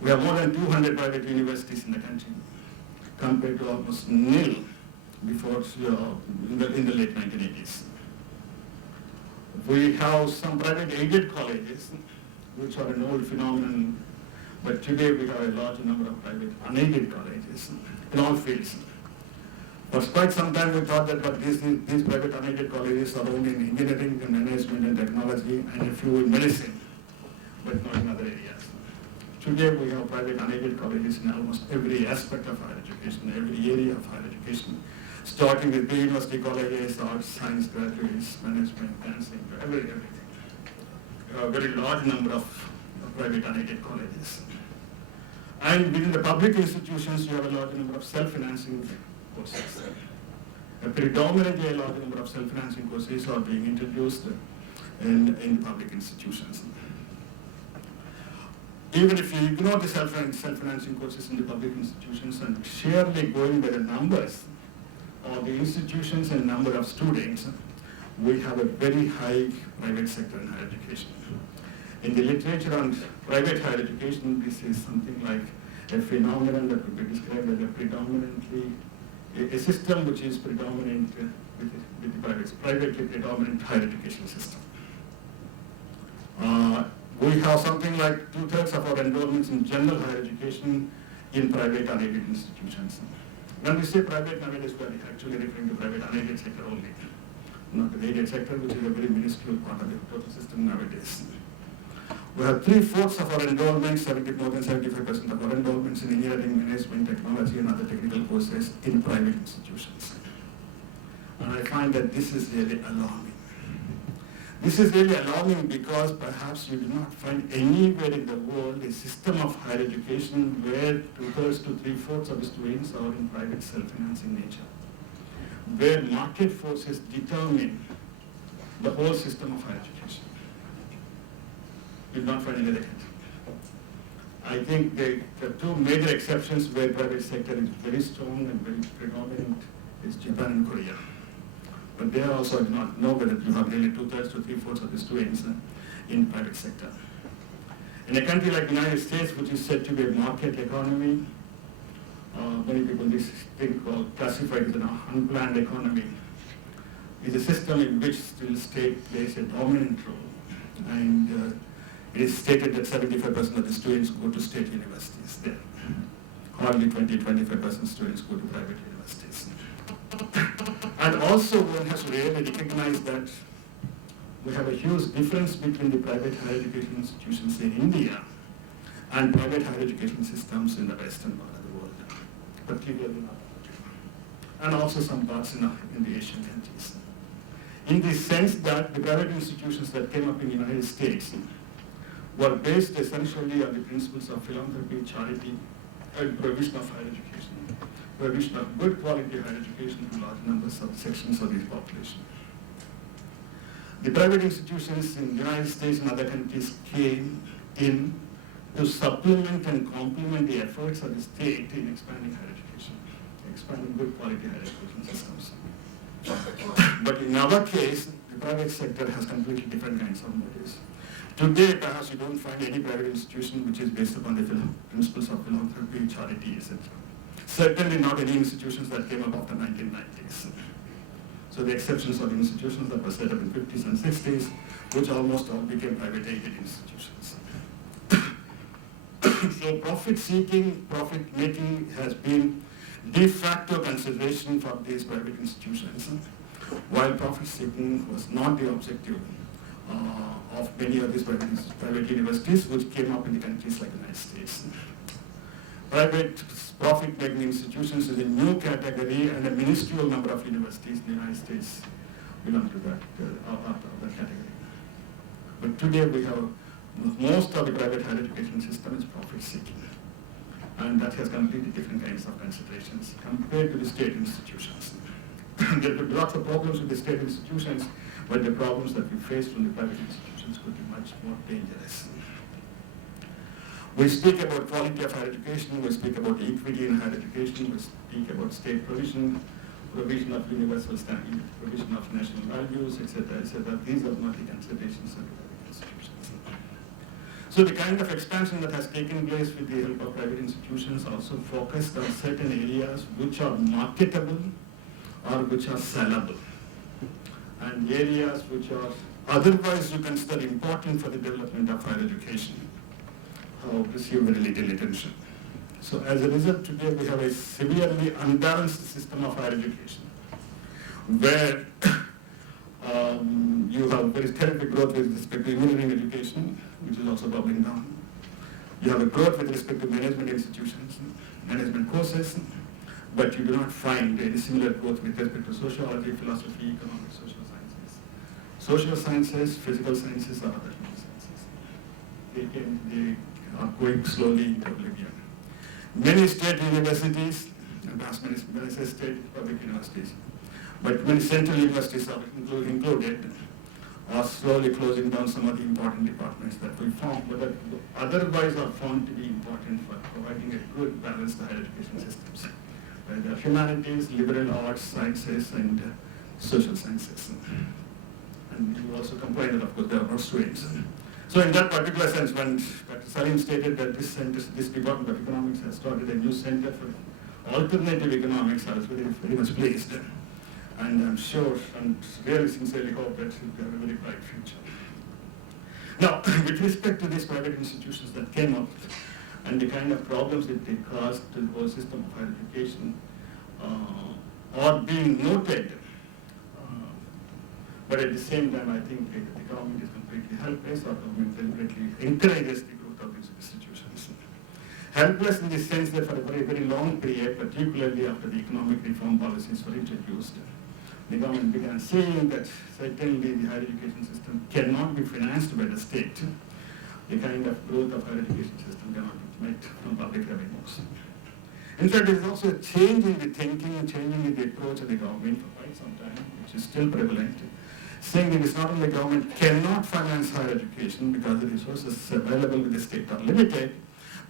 We have more than 200 private universities in the country compared to almost nil before in the late 1980s. We have some private aided colleges which are an old phenomenon, but today we have a large number of private unaided colleges in all fields. For quite some time we thought that these private unaided colleges are only in engineering and management and technology and a few in medicine, but not in other areas. Today we have private unaided colleges in almost every aspect of higher education, every area of higher education, starting with pre-university colleges, arts, science graduates, management, dancing, everything. A very large number of private unaided colleges. And within the public institutions, you have a large number of self-financing courses. Predominantly a large number of self-financing courses are being introduced in public institutions. Even if you ignore the self-financing courses in the public institutions and sheerly going by the numbers of the institutions and number of students, we have a very high private sector in higher education. In the literature on private higher education, this is something like a phenomenon that could be described as a system which is predominant with the privately predominant higher education system. We have something like 2/3 of our enrollments in general higher education in private unaided institutions. When we say private nowadays, we are actually referring to private unaided sector only, not the aided sector, which is a very minuscule part of the total system nowadays. We have 3/4 of our enrollments, more than 75% of our enrollments in engineering, management, technology, and other technical courses in private institutions. And I find that this is really alarming. This is really alarming because perhaps you do not find anywhere in the world a system of higher education where 2/3 to 3/4 of the students are in private self-financing nature, where market forces determine the whole system of higher education. You do not find any other country. I think the two major exceptions where private sector is very strong and very predominant is Japan and Korea. But there also I do not know whether you have nearly 2/3 to 3/4 of the students in private sector. In a country like the United States, which is said to be a market economy, many people classify it as an unplanned economy, is a system in which still state plays a dominant role. And it is stated that 75% of the students go to state universities there. Hardly 20-25% students go to private universities. And also one has to really recognize that we have a huge difference between the private higher education institutions in India and private higher education systems in the western part of the world, particularly in North America, and also some parts in the Asian countries. In the sense that the private institutions that came up in the United States were based essentially on the principles of philanthropy, charity, and provision of higher education, provision of good quality higher education to large numbers of sections of the population. The private institutions in the United States and other countries came in to supplement and complement the efforts of the state in expanding higher education, expanding good quality higher education systems. But in our case, the private sector has completely different kinds of motives. Today, perhaps you don't find any private institution which is based upon the principles of philanthropy, charity, etc. Certainly not any institutions that came up after 1990s. So the exceptions are the institutions that were set up in 50s and 60s, which almost all became private aided institutions. So profit seeking, profit making has been de facto consideration for these private institutions, while profit seeking was not the objective of many of these private universities which came up in the countries like the United States. Private profit-making institutions is a new category, and a minuscule number of universities in the United States belong to that category. But today we have most of the private higher education system is profit-seeking, and that has completely different kinds of considerations compared to the state institutions. There could be lots of problems with the state institutions, but the problems that we face from the private institutions could be much more dangerous. We speak about quality of higher education, we speak about equity in higher education, we speak about state provision of universal standard, provision of national values, etc., etc. These are not the considerations of the private institutions. So the kind of expansion that has taken place with the help of private institutions also focused on certain areas which are marketable or which are sellable, and areas which are otherwise you consider important for the development of higher education receive very little attention. So as a result, today we have a severely unbalanced system of higher education, where you have very terrific growth with respect to engineering education, which is also bubbling down. You have a growth with respect to management institutions, management courses, but you do not find any similar growth with respect to sociology, philosophy, economics, social sciences. Social sciences, physical sciences, are other sciences. They are going slowly into oblivion. Many state universities, and perhaps many state public universities, but many central universities are included, are slowly closing down some of the important departments that we found, but that otherwise are found to be important for providing a good balanced higher education systems. The humanities, liberal arts, sciences, and social sciences. And you also complain that, of course, there are more students. So in that particular sense, when Dr. Salim stated that this Department of Economics has started a new center for alternative economics, I was very, very much pleased. And I'm sure and really sincerely hope that it will have a very bright future. Now, with respect to these private institutions that came up and the kind of problems that they caused to the whole system of higher education are being noted. But at the same time, I think the government is completely helpless, or government deliberately encourages the growth of these institutions. Helpless in the sense that for a very, very long period, particularly after the economic reform policies were introduced, the government began saying that certainly the higher education system cannot be financed by the state. The kind of growth of higher education system cannot be met from public revenues. In fact, there is also a change in the thinking and changing in the approach of the government for quite some time, which is still prevalent, saying that it's not only the government cannot finance higher education because the resources available with the state are limited,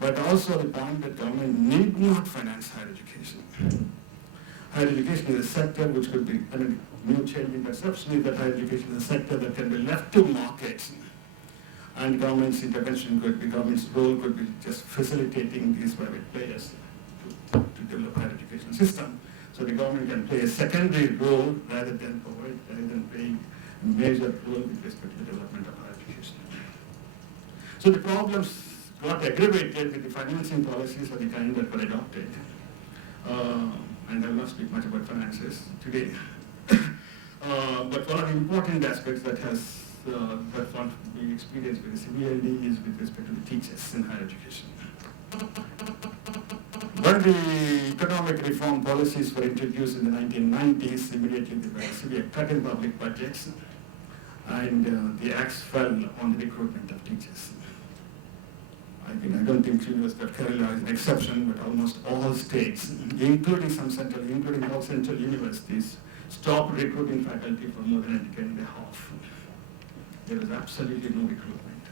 but also the point that government need not finance higher education. Higher education is a sector which could be, new change in perception is that higher education is a sector that can be left to markets, and government's intervention could be, government's role could be just facilitating these private players to develop higher education system. So the government can play a secondary role rather than playing a major role with respect to the development of higher education. So the problems got aggravated with the financing policies of the kind that were adopted. And I will not speak much about finances today. But one of the important aspects that has that one being experienced very severely is with respect to the teachers in higher education. When the economic reform policies were introduced in the 1990s, immediately there was a severe cut in public budgets, and the axe fell on the recruitment of teachers. I don't think University of Kerala is an exception, but almost all states, including all central universities, stopped recruiting faculty for more than a decade and a half. There was absolutely no recruitment.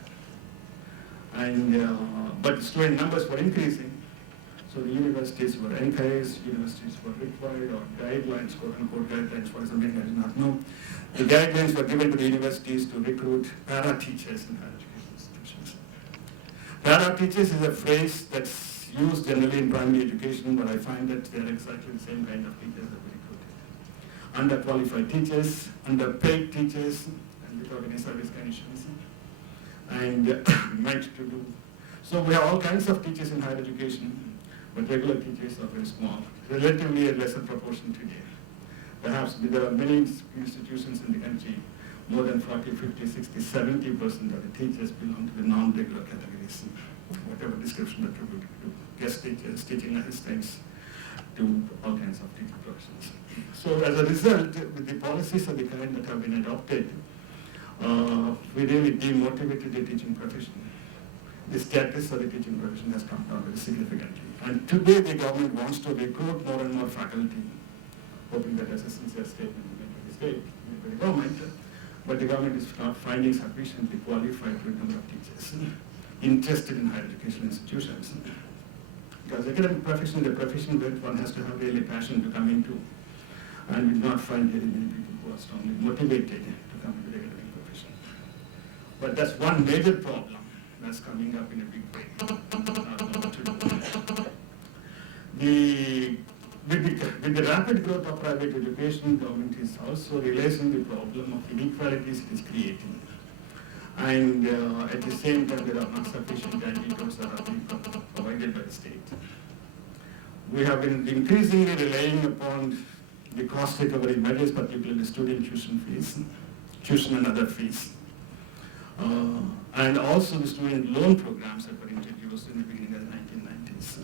And but student numbers were increasing, so the universities were encouraged, universities were required, or guidelines, quote-unquote guidelines, for something I do not know. The guidelines were given to the universities to recruit para-teachers in higher education institutions. Para-teachers is a phrase that's used generally in primary education, but I find that they're exactly the same kind of teachers that we recruited. Underqualified teachers, underpaid teachers, and without any service conditions, and meant to do. So we have all kinds of teachers in higher education, but regular teachers are very small, relatively a lesser proportion today. Perhaps there are many institutions in the country, more than 40, 50, 60, 70% of the teachers belong to the non-regular categories, whatever description that you would do, guest teachers, teaching assistants, to all kinds of teaching professions. So as a result, with the policies of the kind that have been adopted, we really demotivated the teaching profession. The status of the teaching profession has come down very significantly. And today the government wants to recruit more and more faculty, hoping that as a sincere statement made by the state, made by the government, but the government is not finding sufficiently qualified number of teachers interested in higher education institutions. Because academic profession is a profession where one has to have really passion to come into, and we do not find very many people who are strongly motivated to come into the academic profession. But that's one major problem that's coming up in a big way. With the rapid growth of private education, government is also realizing the problem of inequalities it is creating. And at the same time, there are not sufficient antidotes that are being provided by the state. We have been increasingly relying upon the cost recovery measures, particularly student tuition fees, tuition and other fees. And also the student loan programs that were introduced in the beginning of the 1990s.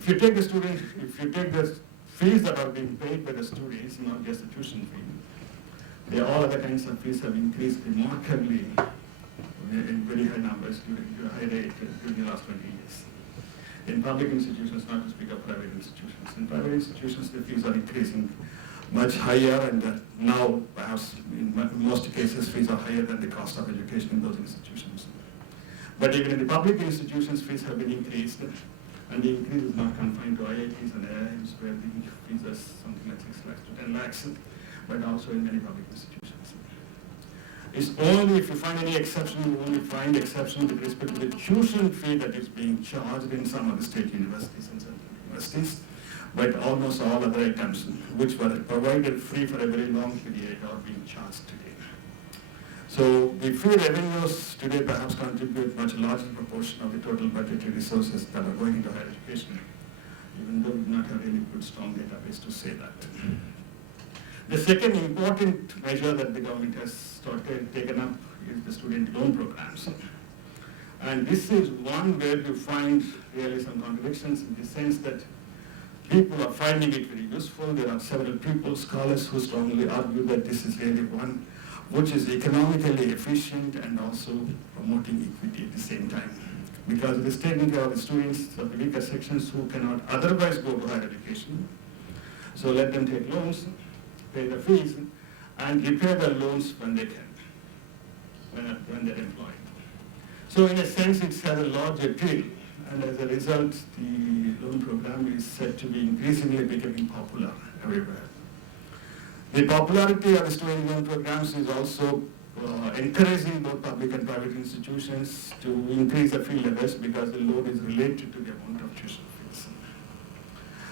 If you take the fees that are being paid by the students, not just the tuition fee, all other kinds of fees have increased remarkably in very high numbers during the high rate during the last 20 years. In public institutions, not to speak of private institutions. In private institutions, the fees are increasing much higher, and now perhaps in most cases fees are higher than the cost of education in those institutions. But even in the public institutions, fees have been increased, and the increase is not confined to IITs and IIMs where the fees are something like 6 lakhs to 10 lakhs, but also in many public institutions. It's only if you find any exception, you only find exception with respect to the tuition fee that is being charged in some of the state universities and central universities. But almost all other items which were provided free for a very long period are being charged today. So the fee revenues today perhaps contribute much larger proportion of the total budgetary resources that are going into higher education, even though we do not have any good strong database to say that. The second important measure that the government has taken up is the student loan programs. And this is one where you find really some contradictions in the sense that people are finding it very useful. There are several people, scholars, who strongly argue that this is really one which is economically efficient and also promoting equity at the same time. Because it is taking care of the students of the weaker sections who cannot otherwise go to higher education. So let them take loans, pay the fees, and repay the loans when they can, when they're employed. So in a sense, it has a large appeal. And as a result, the loan program is said to be increasingly becoming popular everywhere. The popularity of the student loan programs is also encouraging both public and private institutions to increase the fee levels because the loan is related to the amount of tuition fees.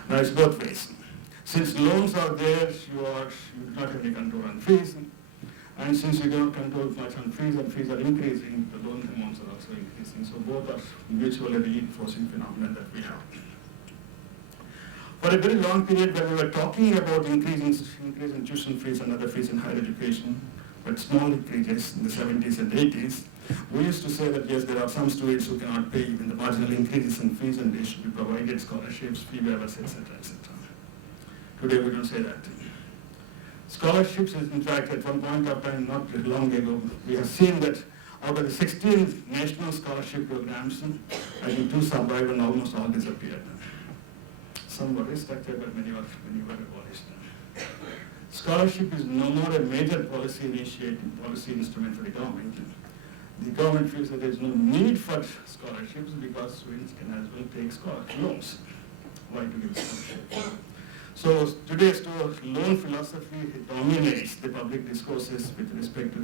Now it's both ways. Since loans are there, you do not have any control on fees. And since you don't control much on fees and fees are increasing, the loan amounts are also increasing. So both are mutually reinforcing phenomenon that we have. For a very long period when we were talking about increase in tuition fees and other fees in higher education, but small increases in the 70s and 80s, we used to say that yes, there are some students who cannot pay even the marginal increases in fees and they should be provided scholarships, fee waivers, etc., etc. Today we don't say that. Scholarships is in fact at one point of time, not very long ago, we have seen that out of the 16 national scholarship programs, I think 2 survived and almost all disappeared. Some were restructured, but many were abolished. Scholarship is no more a major policy instrument for the government. The government feels that there is no need for scholarships because students can as well take scholarship loans. Why to give scholarships? So today's loan philosophy dominates the public discourses with respect to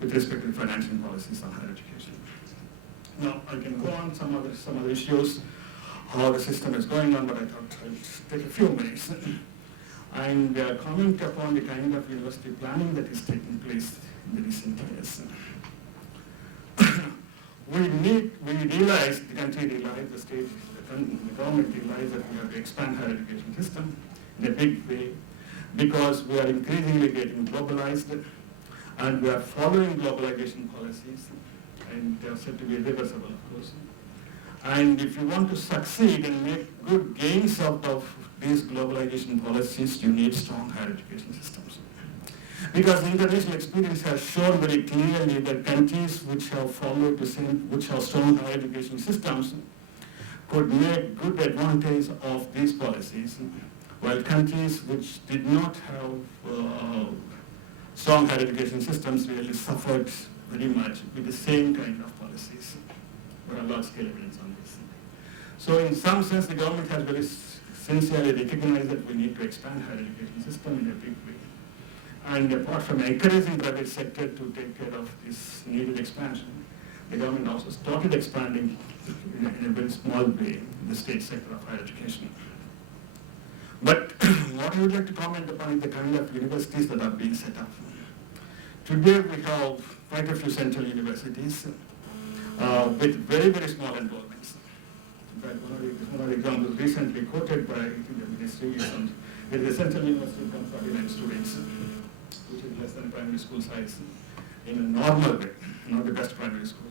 the financial policies on higher education. Now I can go on some other issues, how the system is going on, but I thought I'd take a few minutes and comment upon the kind of university planning that is taking place in the recent years. we realize, the country realized, the state, the government realized that we have to expand higher education system in a big way, because we are increasingly getting globalized, and we are following globalization policies, and they are said to be irreversible, of course. And if you want to succeed and make good gains out of these globalization policies, you need strong higher education systems. Because the international experience has shown very clearly that countries which have followed the same, which have strong higher education systems, could make good advantage of these policies, while countries which did not have strong higher education systems really suffered very much with the same kind of policies. There are large-scale evidence on this. So in some sense, the government has very sincerely recognized that we need to expand higher education system in a big way. And apart from encouraging private sector to take care of this needed expansion, the government also started expanding in a very small way the state sector of higher education. But what I would like to comment upon is the kind of universities that are being set up. Today we have quite a few central universities with very, very small enrollments. In fact, one of the examples recently quoted by the ministry is there is a central university with 49 students, which is less than primary school size, in a normal way, not the best primary school.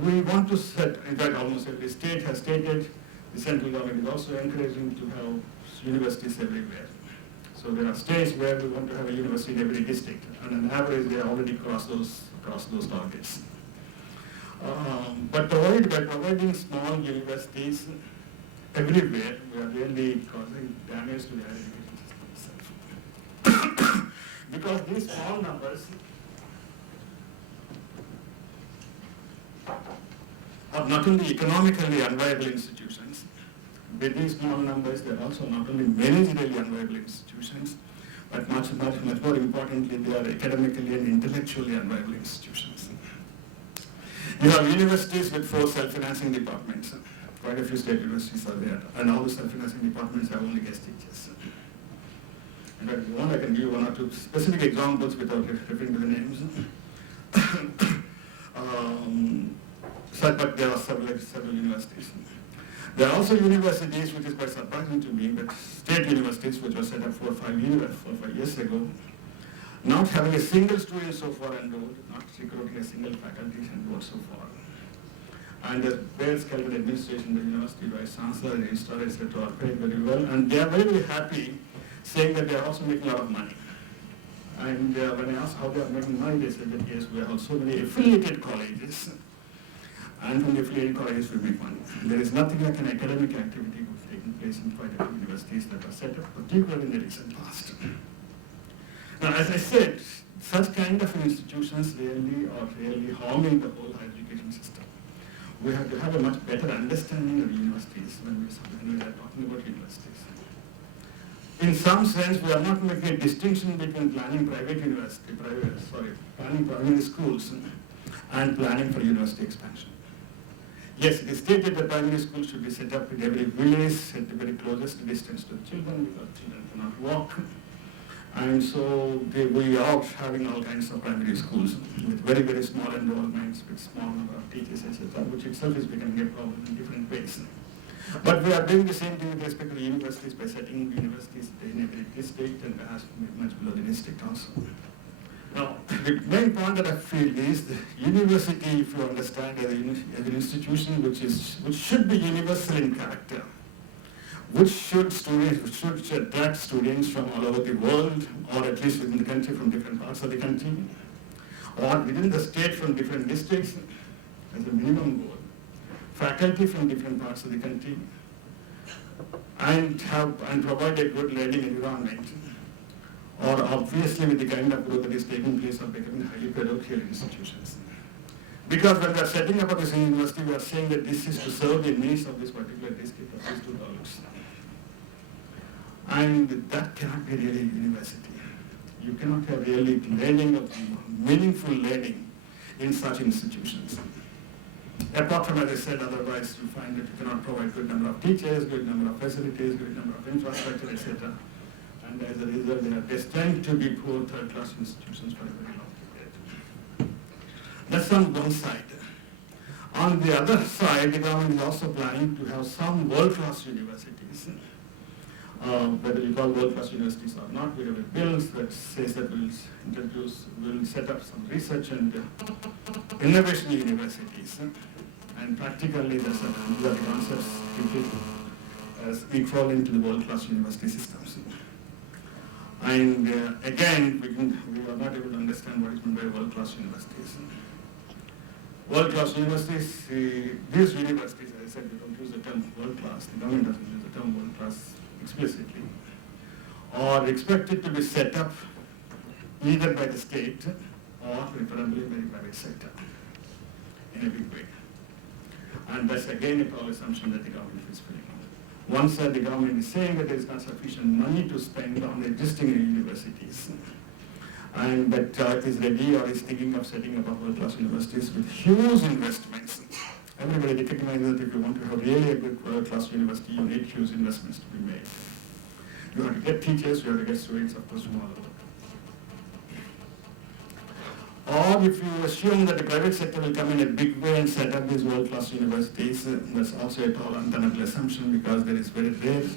We want to set, in fact almost every state has stated, the central government is also encouraging to have universities everywhere. So there are states where we want to have a university in every district, and on average they already cross those targets. But by providing small universities everywhere, we are really causing damage to the higher education system itself. Because these small numbers are not only economically unviable institutions, with these small numbers, they are also not only managerially unviable institutions, but much more importantly, they are academically and intellectually unviable institutions. You have universities with 4 self-financing departments. Quite a few state universities are there, and all the self-financing departments have only guest teachers. In fact, if you want, I can give you 1 or 2 specific examples without referring to the names. But there are several universities. There are also universities, which is quite surprising to me, but state universities, which were set up 4 or 5 years ago, not having a single student so far enrolled, not recruiting a single faculty enrolled so far. And the well-skilled administration, the university vice chancellor, the registrar, etc., are paid very well, and they are very, very happy, saying that they are also making a lot of money. And when I asked how they are making money, they said that yes, we have so many affiliated colleges, and from the affiliated colleges we make money. There is nothing like an academic activity which is taking place in quite a few universities that are set up, particularly in the recent past. Now, as I said, such kind of institutions really are really harming the whole higher education system. We have to have a much better understanding of universities when we are talking about universities. In some sense, we are not making a distinction between planning planning primary schools and planning for university expansion. Yes, it is stated that primary schools should be set up in every village at the very closest distance to the children, because children cannot walk. And so we are having all kinds of primary schools with very, very small enrollments, with small number of teachers, etc., which itself is becoming a problem in different ways. But we are doing the same thing with respect to the universities by setting universities in every district and perhaps much below the district also. Now, the main point that I feel is the university, if you understand as an institution which should be universal in character, which should attract students from all over the world, or at least within the country from different parts of the country, or within the state from different districts as a minimum goal, faculty from different parts of the country, and provide a good learning environment, or obviously with the kind of growth that is taking place of becoming highly parochial institutions. Because when we are setting up this university, we are saying that this is to serve the needs of this particular district of these 2 taluks. And that cannot be really a university. You cannot have really learning, meaningful learning in such institutions. Apart from, as I said, otherwise you find that you cannot provide good number of teachers, good number of facilities, good number of infrastructure, etc. And as a result, they are destined to be poor third-class institutions for a very long period. That's on one side. On the other side, the government is also planning to have some world-class universities. Whether you call world-class universities or not, we have a bill that says that we'll set up some research and innovation universities. And practically, these are the concepts treated as equivalent to the world-class university systems. And again, we are not able to understand what is meant by world-class universities. World-class universities, these universities, as I said, we don't use the term world-class, the government doesn't use the term world-class explicitly, are expected to be set up either by the state or preferably by the private sector in a big way. And that's again a tall assumption that the government is filling out. One side, the government is saying that there is not sufficient money to spend on existing universities, and that is ready or is thinking of setting up world-class universities with huge investments. Everybody recognizes that if you want to have really a good world-class university, you need huge investments to be made. You have to get teachers, you have to get students, of course, from all over. Or if you assume that the private sector will come in a big way and set up these world-class universities, that's also a tall untenable assumption because there is very rare.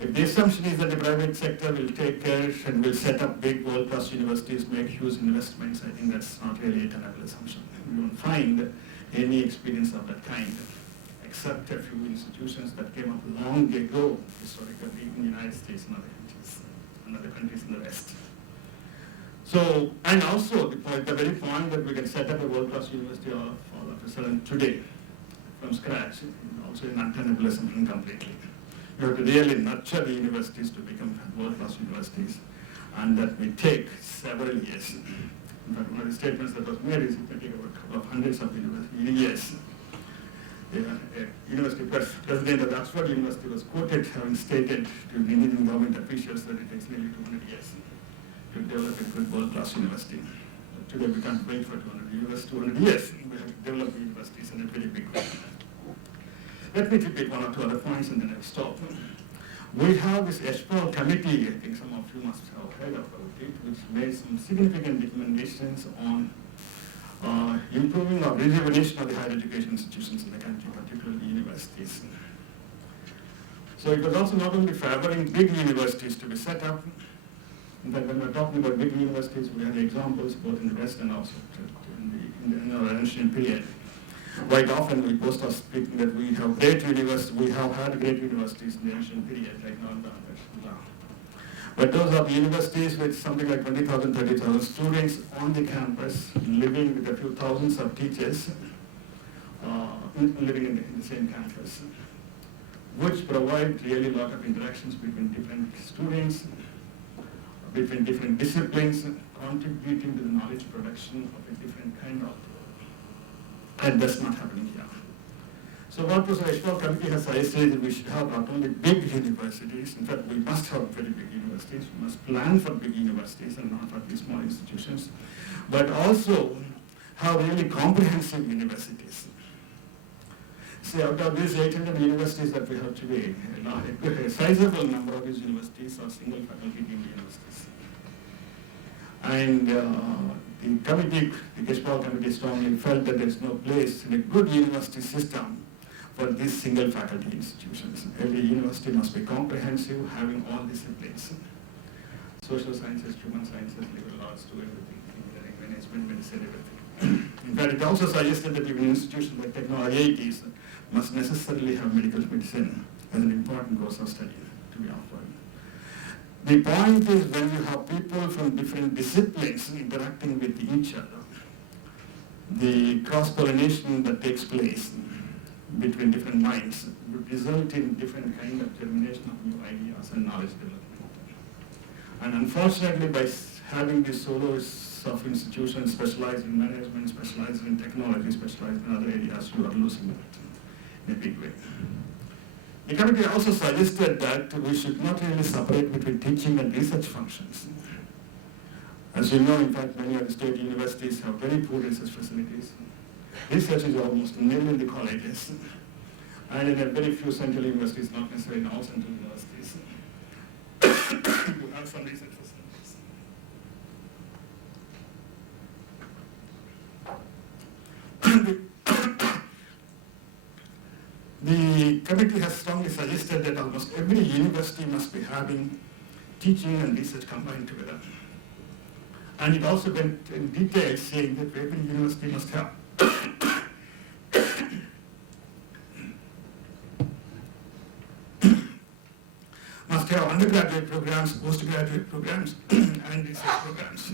If the assumption is that the private sector will take care and will set up big world-class universities, make huge investments, I think that's not really a tenable assumption. We won't find any experience of that kind, except a few institutions that came up long ago, historically, in the United States and other countries in the West. So, and also the very point that we can set up a world-class university all of a sudden today, from scratch, also an untenable assumption completely. You have to really nurture the universities to become world-class universities, and that may take several years. In fact, one of the statements that was made is it may take about a couple of hundreds of years. University president of Oxford University was quoted having stated to the Indian government officials that it takes nearly 200 years to develop a good world-class university. Today we can't wait for 200 years. We have to develop universities in a very big way. Let me repeat one or two other points and then I'll stop. We have this ESPOL committee, I think some of you must have heard about it, which made some significant recommendations on improving or rejuvenation of the higher education institutions in the country, particularly universities. So it was also not only favoring big universities to be set up. In fact, when we're talking about big universities, we have examples both in the West and also in our ancient period. Quite often we boast of speaking that we have had great universities in the ancient period, like Nalanda. But those are the universities with something like 20,000, 30,000 students on the campus, living with a few thousands of teachers, living in the same campus, which provide really a lot of interactions between different students, between different disciplines, contributing to the knowledge production of a different kind of. And that's not happening here. So what the ESPOL committee has suggested that we should have not only big universities, in fact we must have very big universities, we must plan for big universities and not for these small institutions, but also have really comprehensive universities. See, out of these 800 universities that we have today, a sizable number of these universities are single faculty deemed universities. And the ESPOL committee strongly felt that there is no place in a good university system for these single faculty institutions. Every university must be comprehensive, having all disciplines. Social sciences, human sciences, liberal arts, to everything, engineering, management, medicine, everything. In fact, it also suggested that even institutions like IITs must necessarily have medical medicine as an important course of study to be offered. The point is when you have people from different disciplines interacting with each other, the cross-pollination that takes place between different minds would result in different kind of germination of new ideas and knowledge development. And unfortunately, by having these solos of institutions specialized in management, specialized in technology, specialized in other areas, you are losing it in a big way. The committee also suggested that we should not really separate between teaching and research functions. As you know, in fact, many of the state universities have very poor research facilities. Research is almost nil in the colleges, and in a very few central universities, not necessarily in all central universities. have some research facilities. The committee has strongly suggested that almost every university must be having teaching and research combined together. And it also went in detail saying that every university must have undergraduate programs, postgraduate programs, and research programs.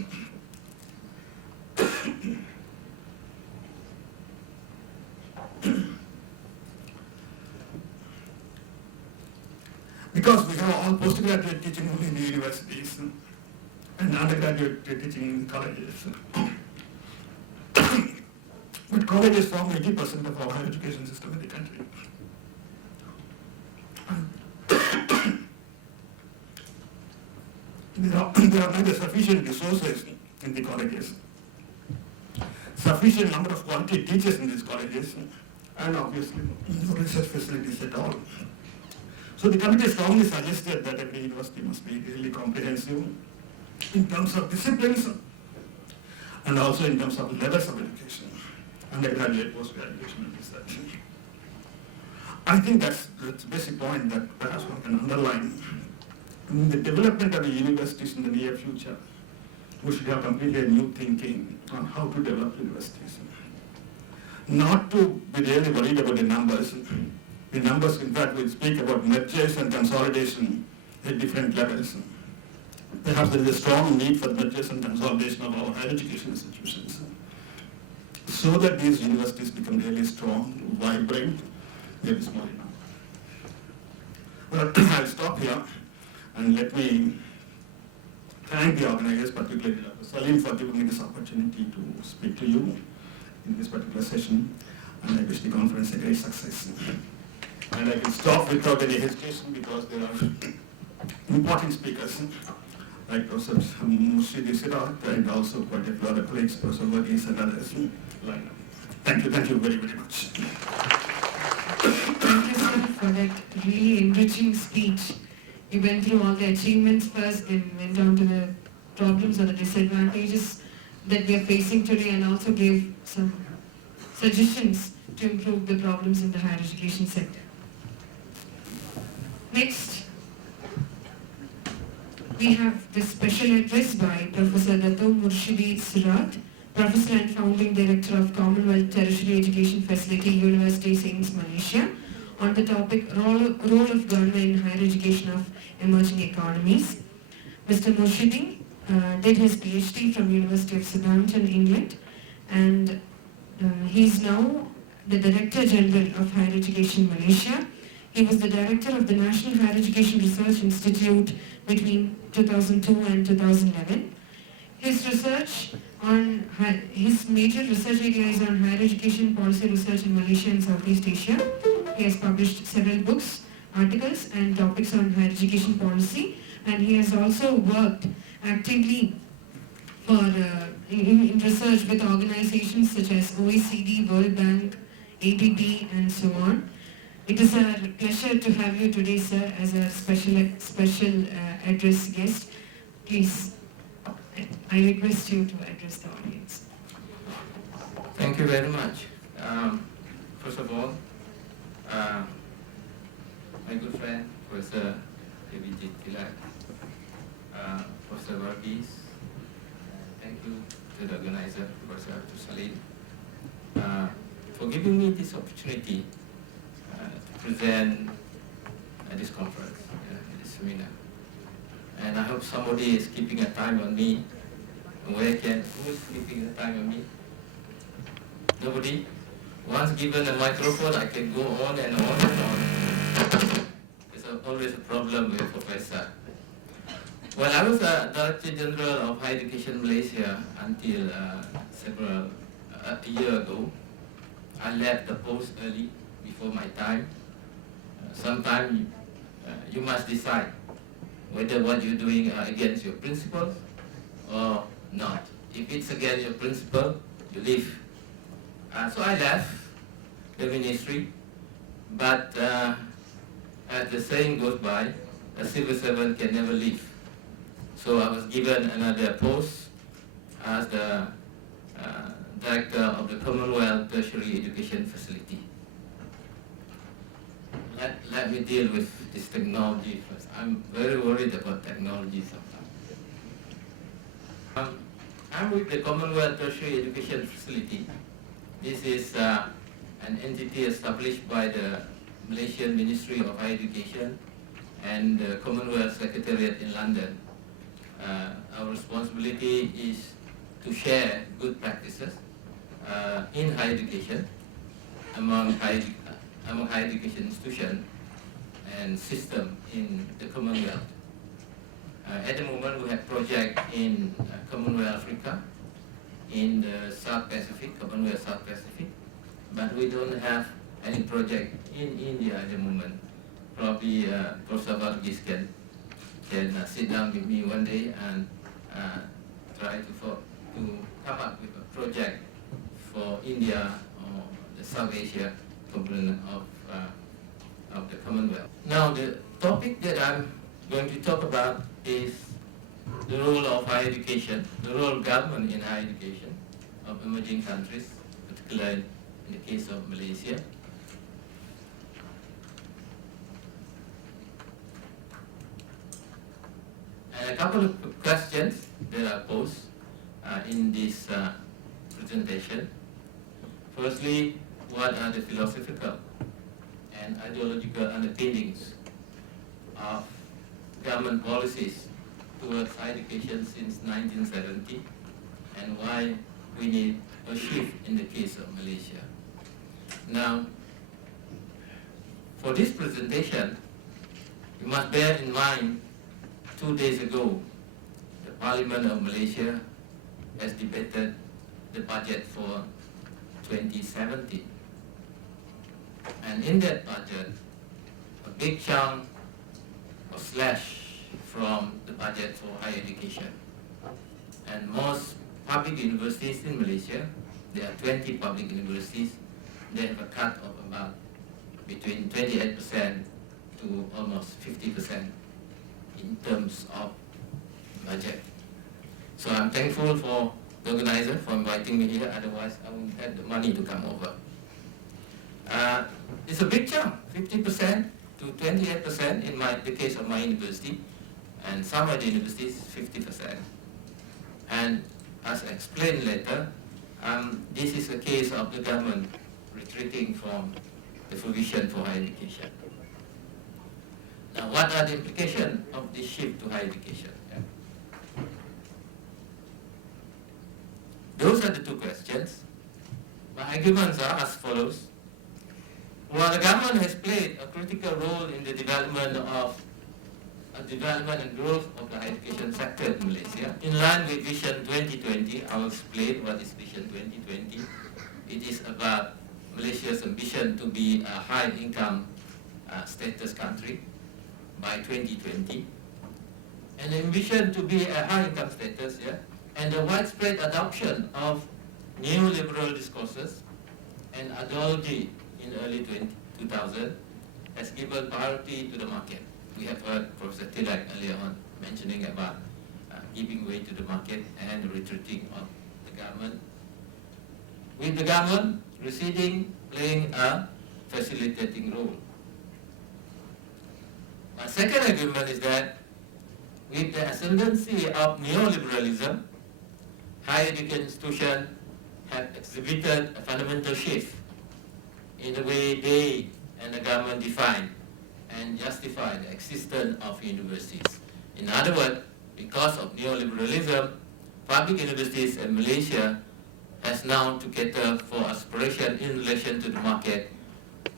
Because we have all postgraduate teaching only in the universities and undergraduate teaching in colleges. But colleges form 80% of our higher education system in the country. There are neither sufficient resources in the colleges, sufficient number of quality teachers in these colleges, and obviously no research facilities at all. So the committee strongly suggested that every university must be really comprehensive in terms of disciplines and also in terms of levels of education, undergraduate, post-graduation, and research. I think that's the basic point that perhaps one can underline. In the development of the universities in the near future, we should have completely new thinking on how to develop universities. Not to be really worried about the numbers. The numbers, in fact, will speak about mergers and consolidation at different levels. Perhaps there is a strong need for mergers and consolidation of our higher education institutions so that these universities become really strong, vibrant, very small enough. Well, I'll stop here and let me thank the organizers, particularly Dr. Salim, for giving me this opportunity to speak to you in this particular session, and I wish the conference a great success. And I can stop without any hesitation because there are important speakers like Professor Murshidi Sirat and also quite a few other colleagues, Professor Verghese and others line up. Thank you very, very much. Thank you, sir, for that really enriching speech. You went through all the achievements first, then went on to the problems or the disadvantages that we are facing today, and also gave some suggestions to improve the problems in the higher education sector. Next, we have this special address by Professor Dato Murshidi Sirat, Professor and Founding Director of Commonwealth Tertiary Education Facility, University Saints, Malaysia, on the topic role of government in higher education of emerging economies. Mr. Murshidi did his PhD from University of Southampton, England, and he is now the Director General of Higher Education Malaysia. He was the Director of the National Higher Education Research Institute between 2002 and 2011. His major research area is on higher education policy research in Malaysia and Southeast Asia. He has published several books, articles, and topics on higher education policy, and he has also worked actively for in research with organizations such as OECD, World Bank, ADB, and so on. It is a pleasure to have you today, sir, as a special address guest. Please, I request you to address the audience. Thank you very much. First of all, my good friend, Professor A.B.J. Tilak, Professor Verghese, thank you to the organizer, Professor Salim, for giving me this opportunity to present at this conference, this seminar. And I hope somebody is keeping a time on me. Who is keeping a time on me? Nobody? Once given a microphone, I can go on and on and on. It's always a problem with a professor. Well, I was a Director General of Higher Education Malaysia until a year ago. I left the post early, before my time. Sometimes you must decide whether what you're doing are against your principles or not. If it's against your principle, you leave. So I left the ministry, but as the saying goes by, a civil servant can never leave. So I was given another post as the director of the Commonwealth Tertiary Education Facility. Let me deal with this technology first. I'm very worried about technology sometimes. I'm with the Commonwealth Tertiary Education Facility. This is an entity established by the Malaysian Ministry of Higher Education and the Commonwealth Secretariat in London. Our responsibility is to share good practices in higher education among higher education institutions and system in the Commonwealth. At the moment, we have projects in Commonwealth Africa, in the South Pacific, Commonwealth South Pacific, but we don't have any project in India at the moment. Probably Professor Varghese can sit down with me one day and try to come up with a project for India or the South Asia component of the Commonwealth. Now, the topic that I'm going to talk about is the role of higher education, the role of government in higher education of emerging countries, particularly in the case of Malaysia. And a couple of questions that are posed in this presentation. Firstly, what are the philosophical and ideological underpinnings of government policies towards higher education since 1970, and why we need a shift in the case of Malaysia? Now, for this presentation, you must bear in mind 2 days ago, the Parliament of Malaysia has debated the budget for 2017. And in that budget, a big chunk was slashed from the budget for higher education. And most public universities in Malaysia, there are 20 public universities, they have a cut of about between 28% to almost 50% in terms of budget. So I'm thankful for the organizer for inviting me here, otherwise I wouldn't have the money to come over. It's a big chunk, 50% to 28% in the case of my university, and some other universities 50%. And as explained later, this is a case of the government retreating from the provision for higher education. Now, what are the implications of this shift to higher education? Those are the two questions. My arguments are as follows. While the government has played a critical role in the development and growth of the higher education sector in Malaysia, in line with Vision 2020, I will explain what is Vision 2020. It is about Malaysia's ambition to be a high-income status country by 2020, and the ambition to be a high-income status, and the widespread adoption of neoliberal discourses and ideology in early 2000 has given priority to the market. We have heard Professor Tilak earlier on mentioning about giving way to the market and retreating of the government, with the government receding, playing a facilitating role. My second argument is that with the ascendancy of neoliberalism, higher education institutions have exhibited a fundamental shift in the way they and the government define and justify the existence of universities. In other words, because of neoliberalism, public universities in Malaysia has now to cater for aspiration in relation to the market,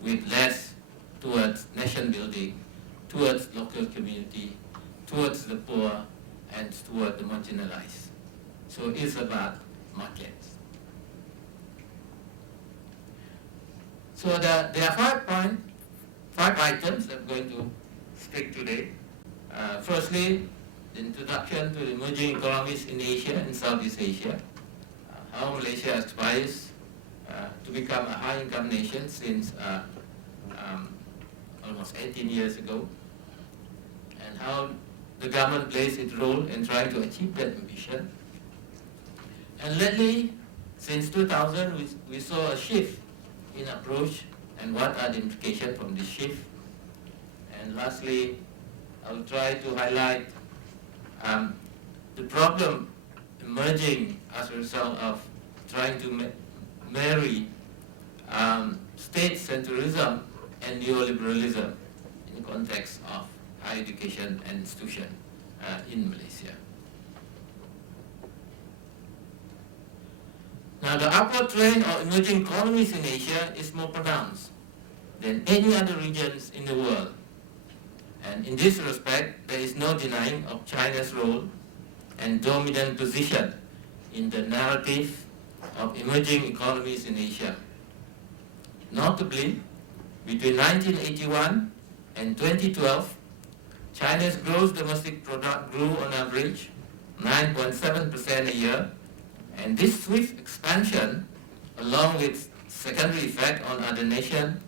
with less towards nation building, towards local community, towards the poor, and towards the marginalized. So it's about markets. So there are 5 items that I'm going to speak today. Firstly, the introduction to the emerging economies in Asia and Southeast Asia, how Malaysia aspires to become a high-income nation since almost 18 years ago, and how the government plays its role in trying to achieve that ambition. And lately, since 2000, we saw a shift in approach, and what are the implications from this shift. And lastly, I will try to highlight the problem emerging as a result of trying to marry state centrism and neoliberalism in the context of higher education and institution in Malaysia. Now, the upward trend of emerging economies in Asia is more pronounced than any other regions in the world. And in this respect, there is no denying of China's role and dominant position in the narrative of emerging economies in Asia. Notably, between 1981 and 2012, China's gross domestic product grew on average 9.7% a year, and this swift expansion, along with secondary effect on other nations,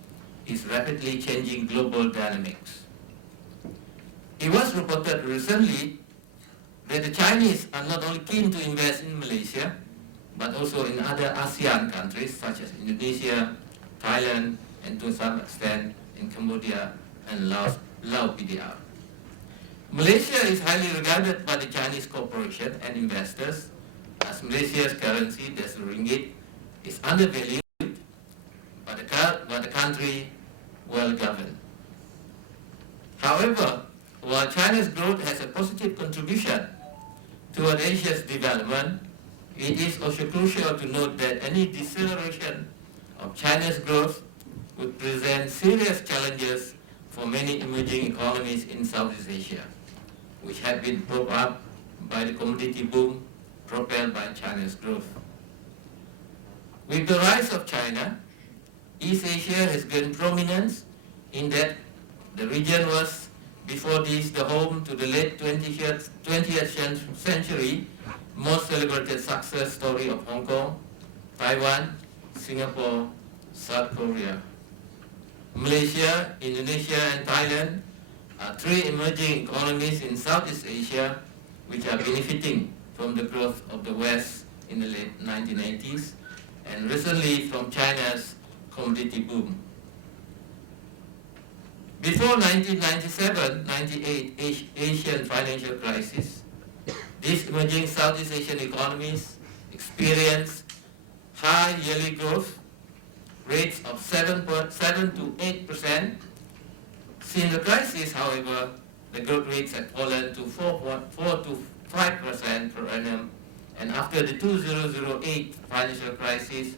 is rapidly changing global dynamics. It was reported recently that the Chinese are not only keen to invest in Malaysia, but also in other ASEAN countries such as Indonesia, Thailand, and to some extent in Cambodia and Laos PDR. Malaysia is highly regarded by the Chinese corporation and investors, as Malaysia's currency, that's the ringgit, is undervalued, but the country well governed. However, while China's growth has a positive contribution toward Asia's development, it is also crucial to note that any deceleration of China's growth would present serious challenges for many emerging economies in Southeast Asia, which have been propped up by the commodity boom propelled by China's growth. With the rise of China, East Asia has gained prominence in that the region was before this the home to the late 20th century most celebrated success story of Hong Kong, Taiwan, Singapore, South Korea. Malaysia, Indonesia, and Thailand are three emerging economies in Southeast Asia which are benefiting from the growth of the West in the late 1980s and recently from China's commodity boom. Before 1997-98 Asian financial crisis, these emerging Southeast Asian economies experienced high yearly growth rates of 7 to 8%. Since the crisis, however, the growth rates had fallen to 4 to 5% per annum, and after the 2008 financial crisis,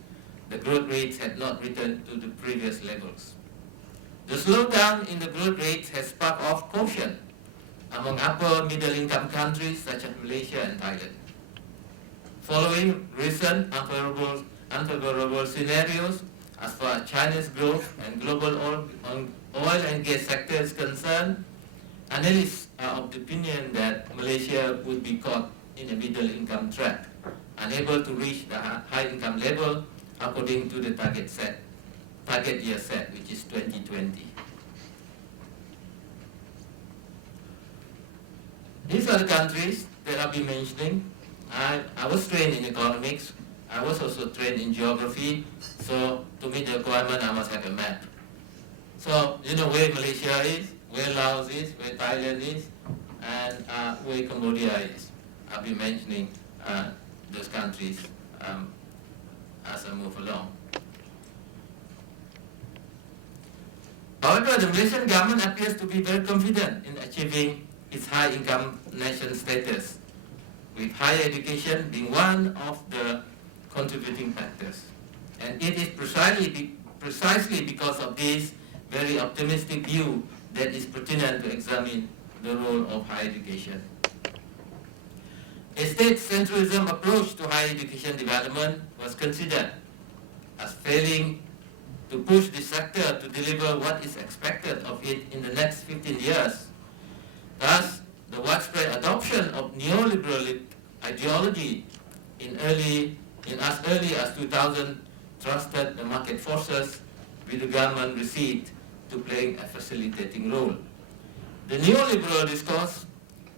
the growth rates had not returned to the previous levels. The slowdown in the growth rates has sparked off caution among upper middle income countries such as Malaysia and Thailand. Following recent unfavorable scenarios as far as China's growth and global oil and gas sector is concerned, analysts are of the opinion that Malaysia would be caught in a middle income trap, unable to reach the high income level according to the target year set, which is 2020. These are the countries that I've been mentioning. I was trained in economics. I was also trained in geography. So to meet the requirement, I must have a map. So you know where Malaysia is, where Laos is, where Thailand is, and where Cambodia is. I'll be mentioning those countries as I move along. However, the Malaysian government appears to be very confident in achieving its high-income nation status, with higher education being one of the contributing factors. And it is precisely because of this very optimistic view that is pertinent to examine the role of higher education. A state-centrism approach to higher education development was considered as failing to push the sector to deliver what is expected of it in the next 15 years. Thus, the widespread adoption of neoliberal ideology in as early as 2000 trusted the market forces, with the government received to playing a facilitating role. The neoliberal discourse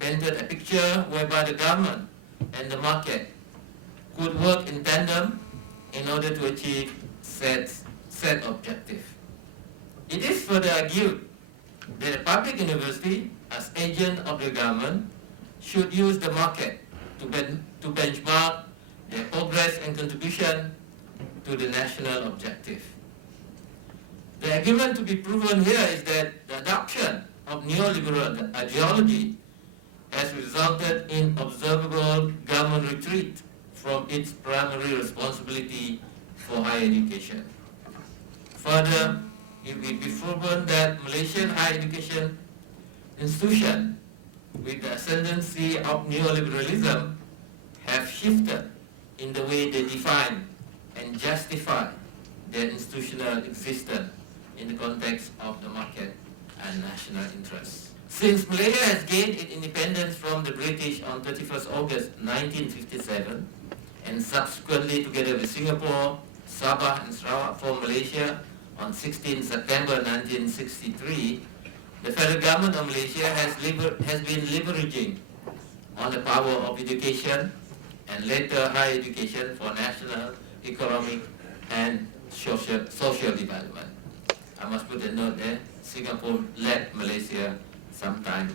painted a picture whereby the government and the market could work in tandem in order to achieve set objective. It is further argued that a public university, as agent of the government, should use the market to benchmark their progress and contribution to the national objective. The argument to be proven here is that the adoption of neoliberal ideology has resulted in observable government retreat from its primary responsibility for higher education. Further, it will be proven that Malaysian higher education institutions with the ascendancy of neoliberalism have shifted in the way they define and justify their institutional existence in the context of the market and national interests. Since Malaysia has gained its independence from the British on 31st August 1957, and subsequently together with Singapore, Sabah and Sarawak formed Malaysia on 16 September 1963, the federal government of Malaysia has been leveraging on the power of education and later higher education for national, economic and social development. I must put a note there, Singapore led Malaysia sometime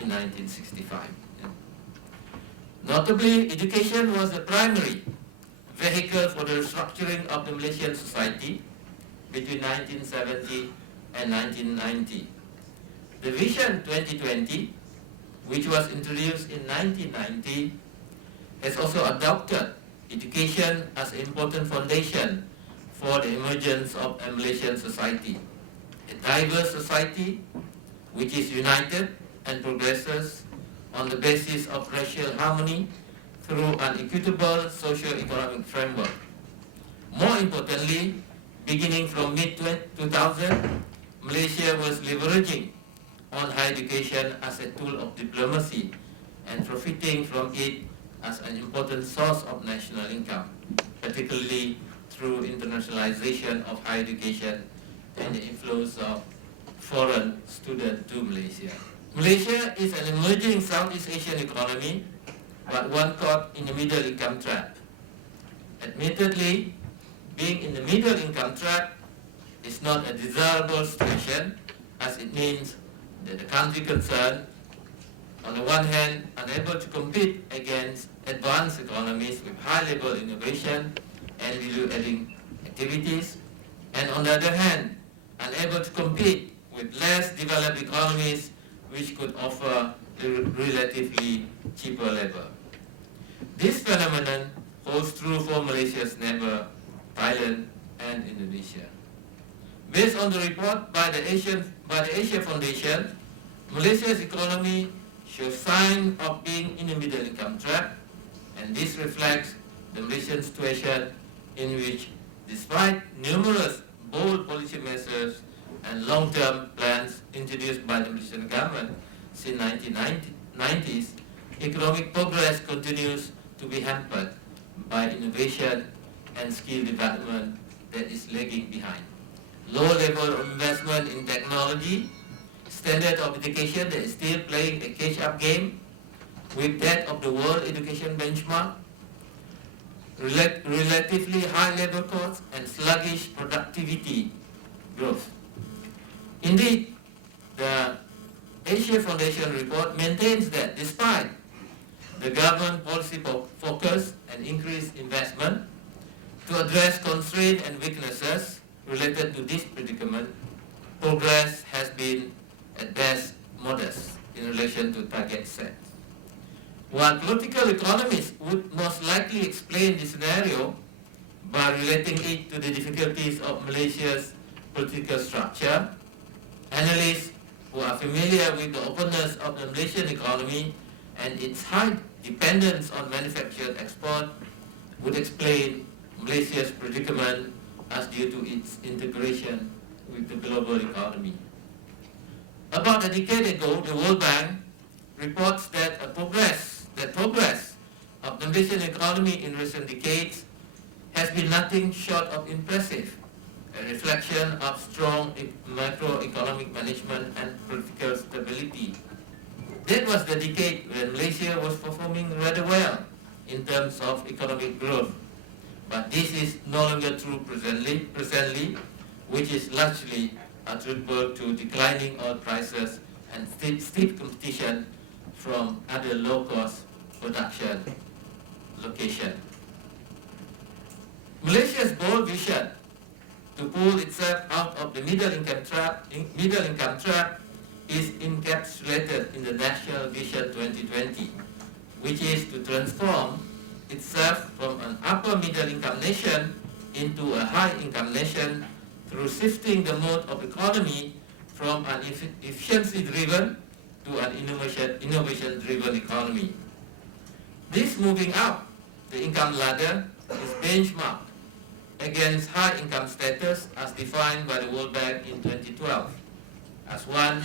in 1965. Notably, education was the primary vehicle for the restructuring of the Malaysian society between 1970 and 1990. The Vision 2020, which was introduced in 1990, has also adopted education as an important foundation for the emergence of a Malaysian society, a diverse society which is united and progresses on the basis of racial harmony through an equitable socio-economic framework. More importantly, beginning from mid-2000, Malaysia was leveraging on higher education as a tool of diplomacy and profiting from it as an important source of national income, particularly through internationalization of higher education and the inflows of foreign students to Malaysia. Malaysia is an emerging Southeast Asian economy, but one caught in the middle income trap. Admittedly, being in the middle income trap is not a desirable situation, as it means that the country concerned, on the one hand, unable to compete against advanced economies with high-level innovation and value-adding activities, and on the other hand, unable to compete with less developed economies which could offer relatively cheaper labor. This phenomenon holds true for Malaysia's neighbor, Thailand and Indonesia. Based on the report by the Asia Foundation, Malaysia's economy shows signs of being in the middle income trap, and this reflects the Malaysian situation in which, despite numerous bold policy measures and long-term plans introduced by the Malaysian government since 1990s, economic progress continues to be hampered by innovation and skill development that is lagging behind. Low level of investment in technology, standard of education that is still playing a catch-up game with that of the world education benchmark, relatively high labor costs and sluggish productivity growth. Indeed, the Asia Foundation report maintains that despite the government policy focus and increased investment to address constraints and weaknesses related to this predicament, progress has been at best modest in relation to targets set. While political economists would most likely explain this scenario by relating it to the difficulties of Malaysia's political structure, analysts who are familiar with the openness of the Malaysian economy and its high dependence on manufactured export would explain Malaysia's predicament as due to its integration with the global economy. About a decade ago, the World Bank reports that progress of the Malaysian economy in recent decades has been nothing short of impressive, a reflection of strong macroeconomic management and political stability. That was the decade when Malaysia was performing rather well in terms of economic growth. But this is no longer true presently, which is largely attributable to declining oil prices and steep competition from other low-cost production locations. Malaysia's bold vision to pull itself out of the middle income trap is encapsulated in the National Vision 2020, which is to transform itself from an upper middle income nation into a high income nation through shifting the mode of economy from an efficiency driven to an innovation driven economy. This moving up the income ladder is benchmarked against high income status as defined by the World Bank in 2012 as one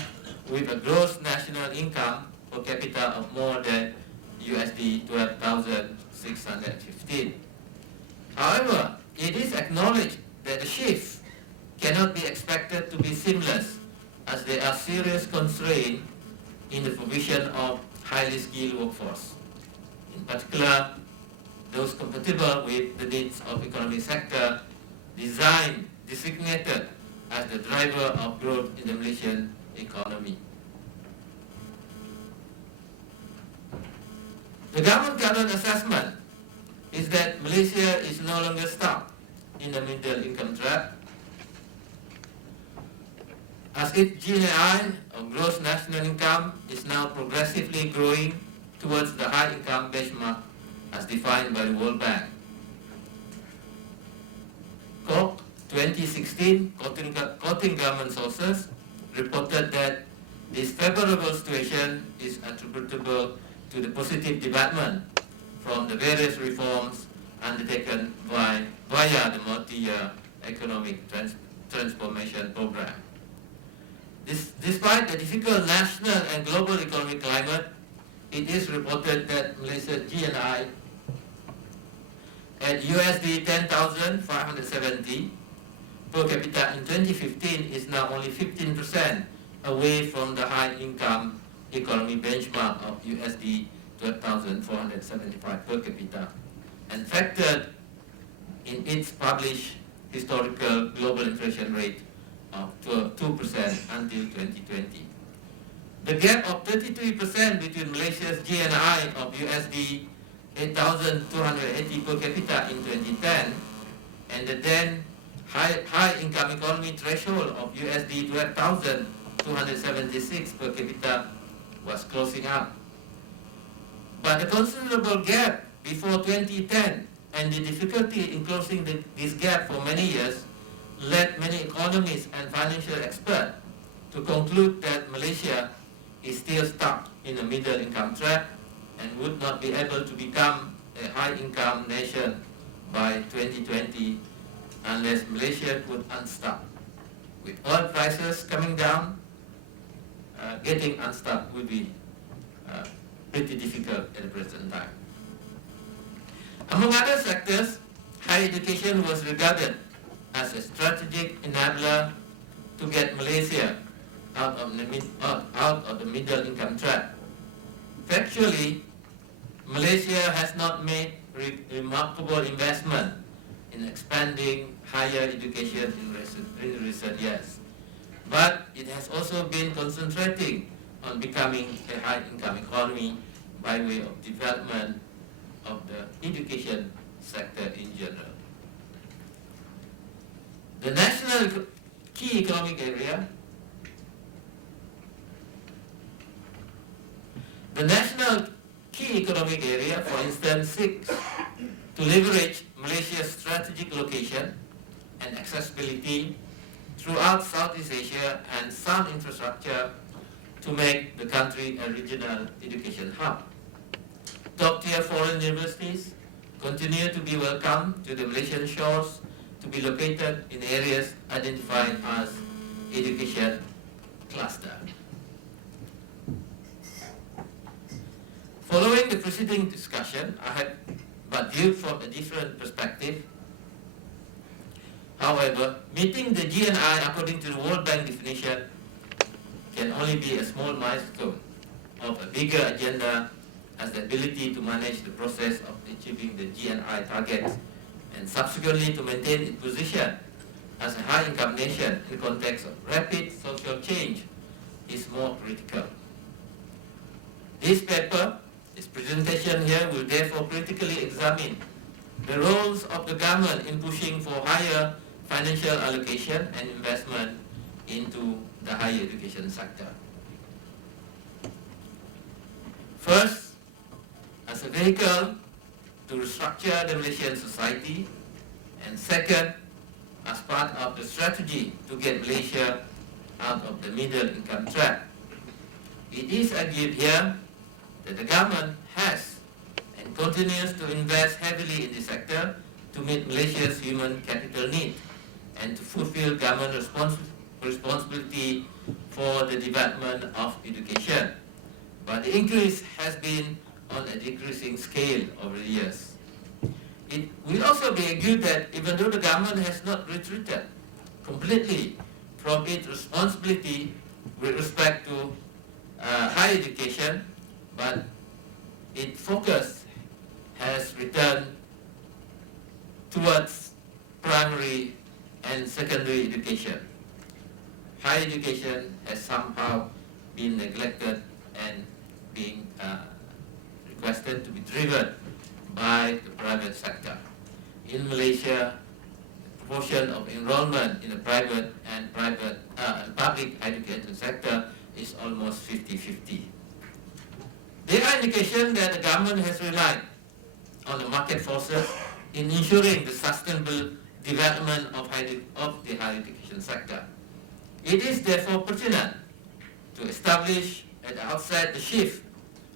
with a gross national income per capita of more than USD 12,615. However, it is acknowledged that the shift cannot be expected to be seamless as there are serious constraints in the provision of highly skilled workforce. In particular, those compatible with the needs of economic sector designated as the driver of growth in the Malaysian economy. The government current assessment is that Malaysia is no longer stuck in the middle income trap, as its GNI, or gross national income, is now progressively growing towards the high income benchmark as defined by the World Bank. COC 2016, quoting government sources, reported that this favorable situation is attributable to the positive development from the various reforms undertaken via the multi-year economic transformation program. Despite the difficult national and global economic climate, it is reported that Malaysia's GNI at USD 10,570 per capita in 2015 is now only 15% away from the high income economy benchmark of USD 12,475 per capita, and factored in its published historical global inflation rate of 2% until 2020. The gap of 33% between Malaysia's GNI of USD 8,280 per capita in 2010 and the then high income economy threshold of USD 12,276 per capita was closing up. But the considerable gap before 2010 and the difficulty in closing this gap for many years led many economists and financial experts to conclude that Malaysia is still stuck in a middle income trap and would not be able to become a high income nation by 2020 unless Malaysia could unstuck. With oil prices coming down, getting unstuck would be pretty difficult at the present time. Among other sectors, higher education was regarded as a strategic enabler to get Malaysia out of the middle income trap. Factually, Malaysia has not made remarkable investment in expanding higher education in recent years, but it has also been concentrating on becoming a high income economy by way of development of the education sector in general. The national key economic area for instance, seeks to leverage Malaysia's strategic location and accessibility throughout Southeast Asia and sound infrastructure to make the country a regional education hub. Top-tier foreign universities continue to be welcome to the Malaysian shores to be located in areas identified as education cluster. Following the preceding discussion, I had but viewed from a different perspective. However, meeting the GNI according to the World Bank definition can only be a small milestone of a bigger agenda as the ability to manage the process of achieving the GNI targets and subsequently to maintain its position as a high-income nation in the context of rapid social change is more critical. This paper, this presentation here, will therefore critically examine the roles of the government in pushing for higher financial allocation and investment into the higher education sector. First, as a vehicle to restructure the Malaysian society, and second, as part of the strategy to get Malaysia out of the middle income trap. It is argued here that the government has and continues to invest heavily in this sector to meet Malaysia's human capital need and to fulfill government responsibility for the development of education. But the increase has been on a decreasing scale over the years. It will also be argued that even though the government has not retreated completely from its responsibility with respect to higher education, but its focus has returned towards primary and secondary education. Higher education has somehow been neglected and being requested to be driven by the private sector. In Malaysia, the proportion of enrollment in the private and public education sector is almost 50-50. There are indications that the government has relied on the market forces in ensuring the sustainable development of the higher education sector. It is therefore pertinent to establish at the outset the shift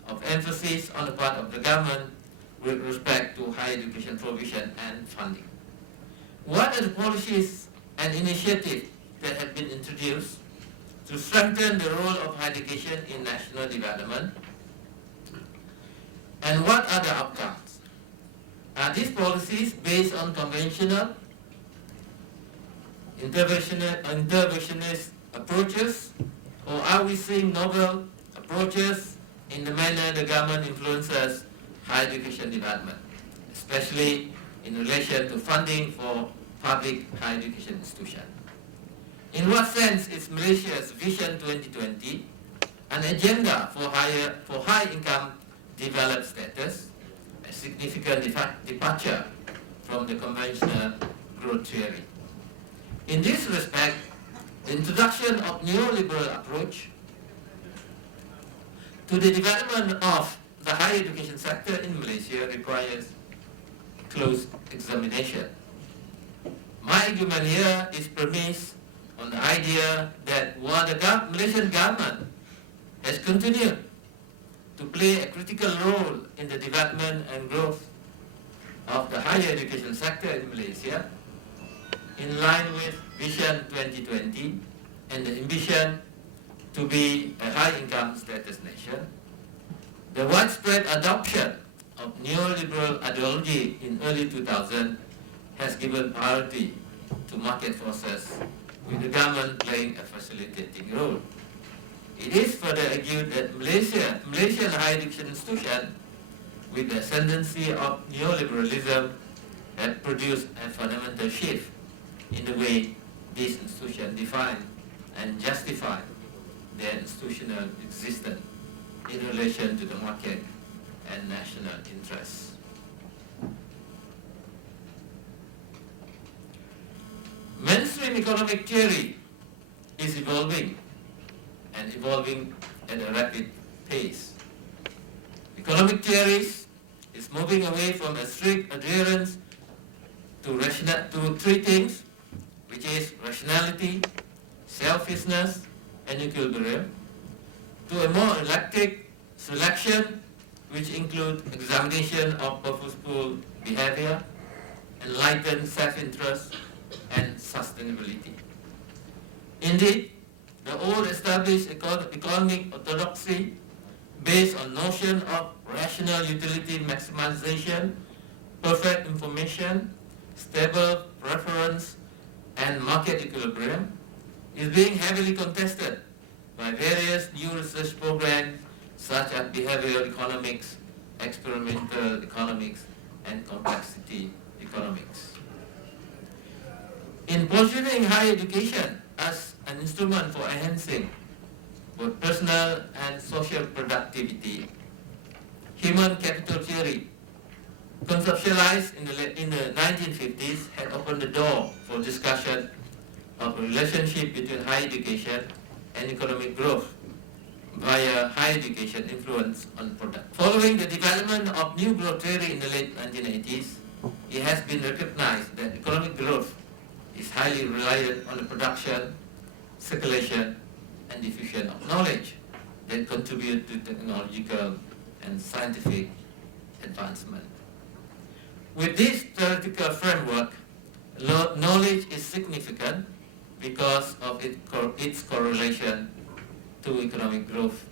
of emphasis on the part of the government with respect to higher education provision and funding. What are the policies and initiatives that have been introduced to strengthen the role of higher education in national development? And what are the outcomes? Are these policies based on conventional interventionist approaches, or are we seeing novel approaches in the manner the government influences higher education development, especially in relation to funding for public higher education institutions? In what sense is Malaysia's Vision 2020 an agenda for high-income developed status, a significant departure from the conventional growth theory? In this respect, the introduction of neoliberal approach to the development of the higher education sector in Malaysia requires close examination. My argument here is premised on the idea that while the Malaysian government has continued to play a critical role in the development and growth of the higher education sector in Malaysia, in line with Vision 2020 and the ambition to be a high-income status nation, the widespread adoption of neoliberal ideology in early 2000 has given priority to market forces, with the government playing a facilitating role. It is further argued that Malaysian higher education institutions, with the ascendancy of neoliberalism, have produced a fundamental shift in the way these institutions define and justify their institutional existence in relation to the market and national interests. Mainstream economic theory is evolving and evolving at a rapid pace. Economic theories is moving away from a strict adherence to three things, which is rationality, selfishness, and equilibrium, to a more eclectic selection, which includes examination of purposeful behavior, enlightened self-interest, and sustainability. Indeed, the old established economic orthodoxy based on notion of rational utility maximization, perfect information, stable preference, and market equilibrium is being heavily contested by various new research programs such as behavioral economics, experimental economics, and complexity economics. In positioning higher education as an instrument for enhancing both personal and social productivity, human capital theory, conceptualized in the 1950s, had opened the door for discussion of a relationship between higher education and economic growth via higher education influence on product. Following the development of new growth theory in the late 1980s, it has been recognized that economic growth is highly reliant on the production, circulation, and diffusion of knowledge that contribute to technological and scientific advancement. With this theoretical framework, knowledge is significant because of its correlation to economic growth,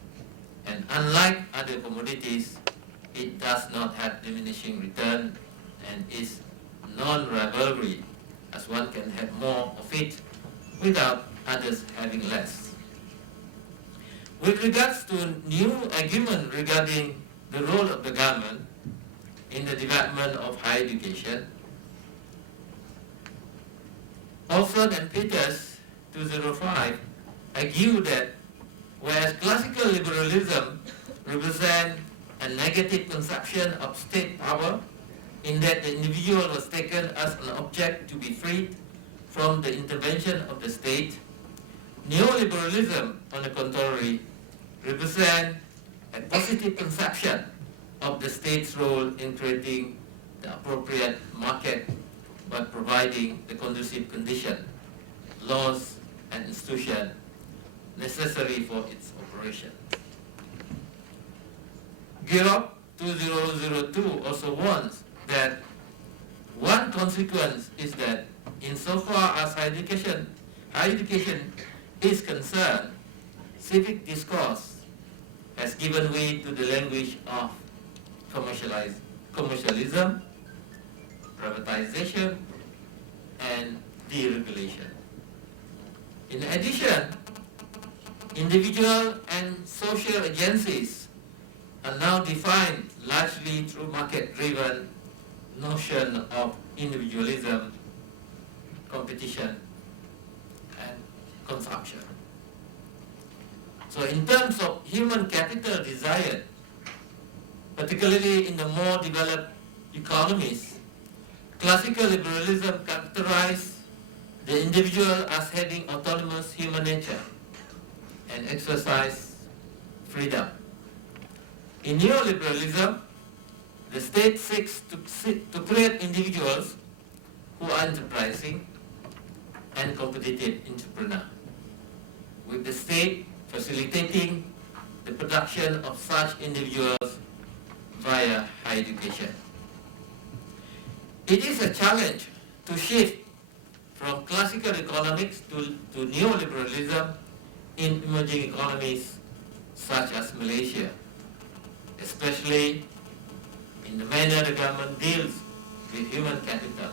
and unlike other commodities, it does not have diminishing return and is non-rivalry, as one can have more of it without others having less. With regards to new argument regarding the role of the government in the development of higher education, Olson and Peters, 2005, argue that whereas classical liberalism represents a negative conception of state power, in that the individual was taken as an object to be freed from the intervention of the state, neoliberalism, on the contrary, represents a positive conception of the state's role in creating the appropriate market by providing the conducive condition, laws, and institutions necessary for its operation. Gilroy 2002 also warns that one consequence is that insofar as higher education is concerned, civic discourse has given way to the language of commercialism, privatization, and deregulation. In addition, individual and social agencies are now defined largely through market-driven notion of individualism, competition, and consumption. So in terms of human capital desired, particularly in the more developed economies, classical liberalism characterized the individual as having autonomous human nature and exercise freedom. In neoliberalism, the state seeks to create individuals who are enterprising and competitive entrepreneurs, with the state facilitating the production of such individuals via higher education. It is a challenge to shift from classical economics to neoliberalism in emerging economies such as Malaysia, especially in the manner the government deals with human capital.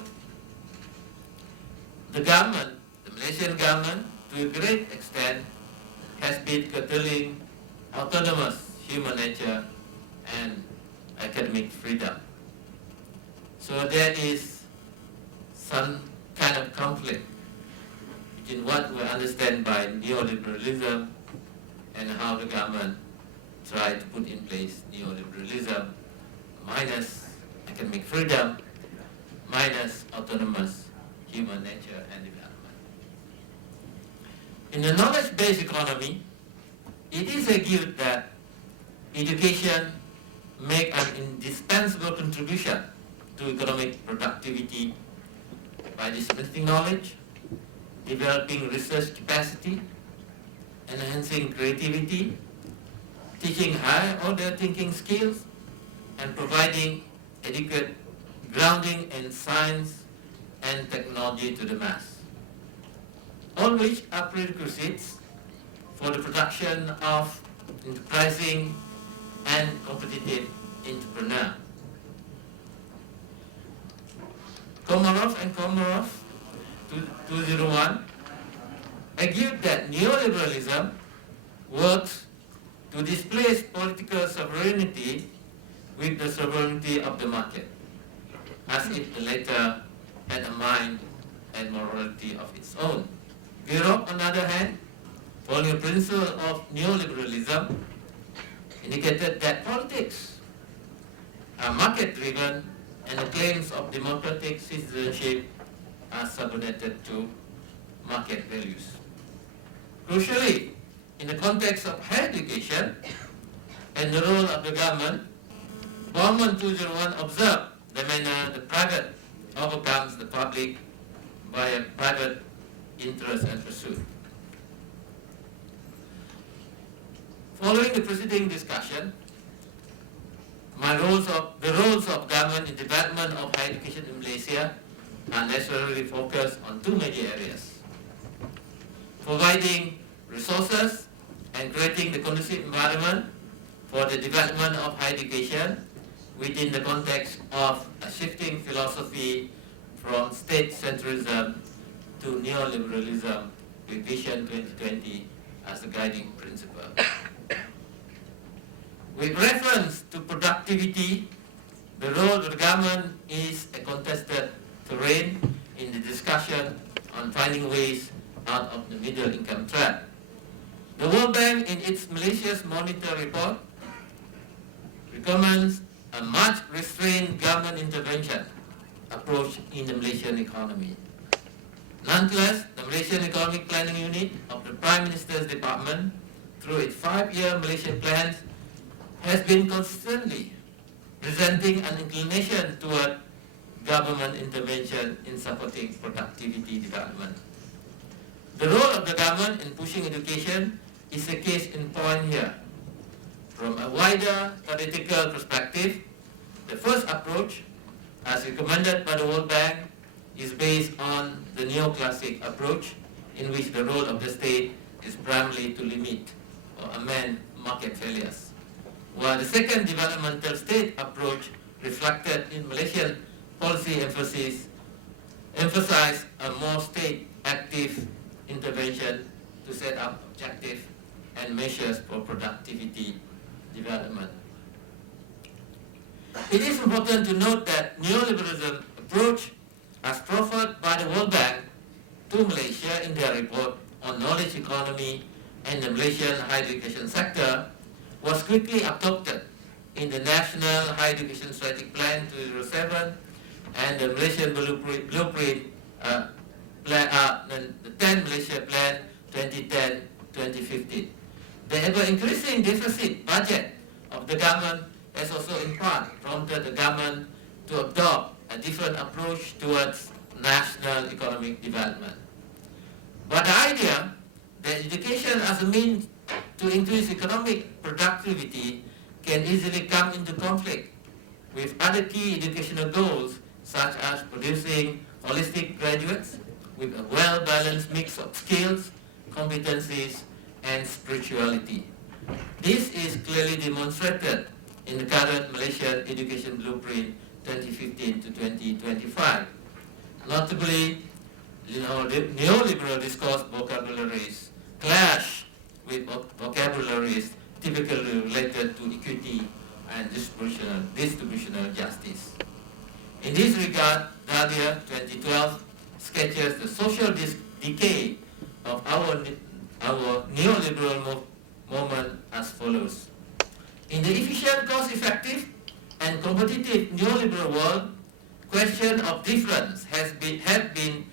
The Malaysian government, to a great extent, has been curtailing autonomous human nature and academic freedom. So there is some kind of conflict between what we understand by neoliberalism and how the government tried to put in place neoliberalism minus academic freedom, minus autonomous human nature and development. In the knowledge-based economy, it is argued that education makes an indispensable contribution to economic productivity by disseminating knowledge, developing research capacity, enhancing creativity, teaching high-order thinking skills, and providing adequate grounding in science and technology to the mass, all which are prerequisites for the production of enterprising and competitive entrepreneur. Komarov and Komarov, 2001, argued that neoliberalism works to displace political sovereignty with the sovereignty of the market, as if the latter had a mind and morality of its own. Europe, on the other hand, following a principle of neoliberalism, indicated that politics are market-driven and the claims of democratic citizenship are subordinated to market values. Crucially, in the context of higher education and the role of the government, Government 201 observed the manner the private overcomes the public by a private interest and pursuit. Following the preceding discussion, the roles of government in development of higher education in Malaysia are necessarily focused on two major areas: providing resources and creating the conducive environment for the development of higher education within the context of a shifting philosophy from state centrism to neoliberalism with Vision 2020 as the guiding principle. With reference to productivity, the role of the government is a contested terrain in the discussion on finding ways out of the middle income trap. The World Bank, in its Malaysia's Monitor report, recommends a much restrained government intervention approach in the Malaysian economy. Nonetheless, the Malaysian Economic Planning Unit of the Prime Minister's Department, through its 5-year Malaysian plans, has been constantly presenting an inclination toward government intervention in supporting productivity development. The role of the government in pushing education is a case in point here. From a wider theoretical perspective, the first approach, as recommended by the World Bank, is based on the neoclassic approach, in which the role of the state is primarily to limit or amend market failures, while the second developmental state approach, reflected in Malaysian policy emphasized a more state active intervention to set up objectives and measures for productivity development. It is important to note that neoliberalism approach, as proffered by the World Bank to Malaysia in their report on knowledge economy and the Malaysian higher education sector, was quickly adopted in the National Higher Education Strategic Plan 2007 and the Malaysian Blueprint the 10 Malaysia Plan 2010-2015. The ever-increasing deficit budget of the government has also in part prompted the government to adopt a different approach towards national economic development. But the idea that education as a means to increase economic productivity can easily come into conflict with other key educational goals, such as producing holistic graduates with a well-balanced mix of skills, competencies, and spirituality. This is clearly demonstrated in the current Malaysian Education Blueprint 2015 to 2025. Notably, neoliberal discourse vocabularies clash with vocabularies typically related to equity and distributional justice. In this regard, Dahlia 2012 sketches the social decay of our neoliberal movement as follows. In the efficient, cost-effective, and competitive neoliberal world, question of difference have been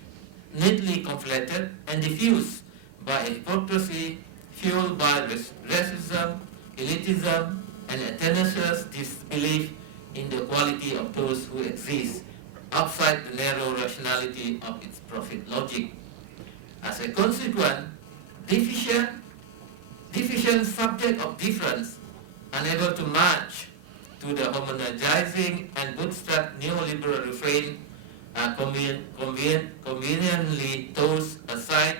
neatly conflated and diffused by a hypocrisy fueled by racism, elitism, and a tenacious disbelief in the quality of those who exist outside the narrow rationality of its profit logic. As a consequence, deficient subject of difference, unable to match to the homogenizing and bootstrap neoliberal refrain, are conveniently tossed aside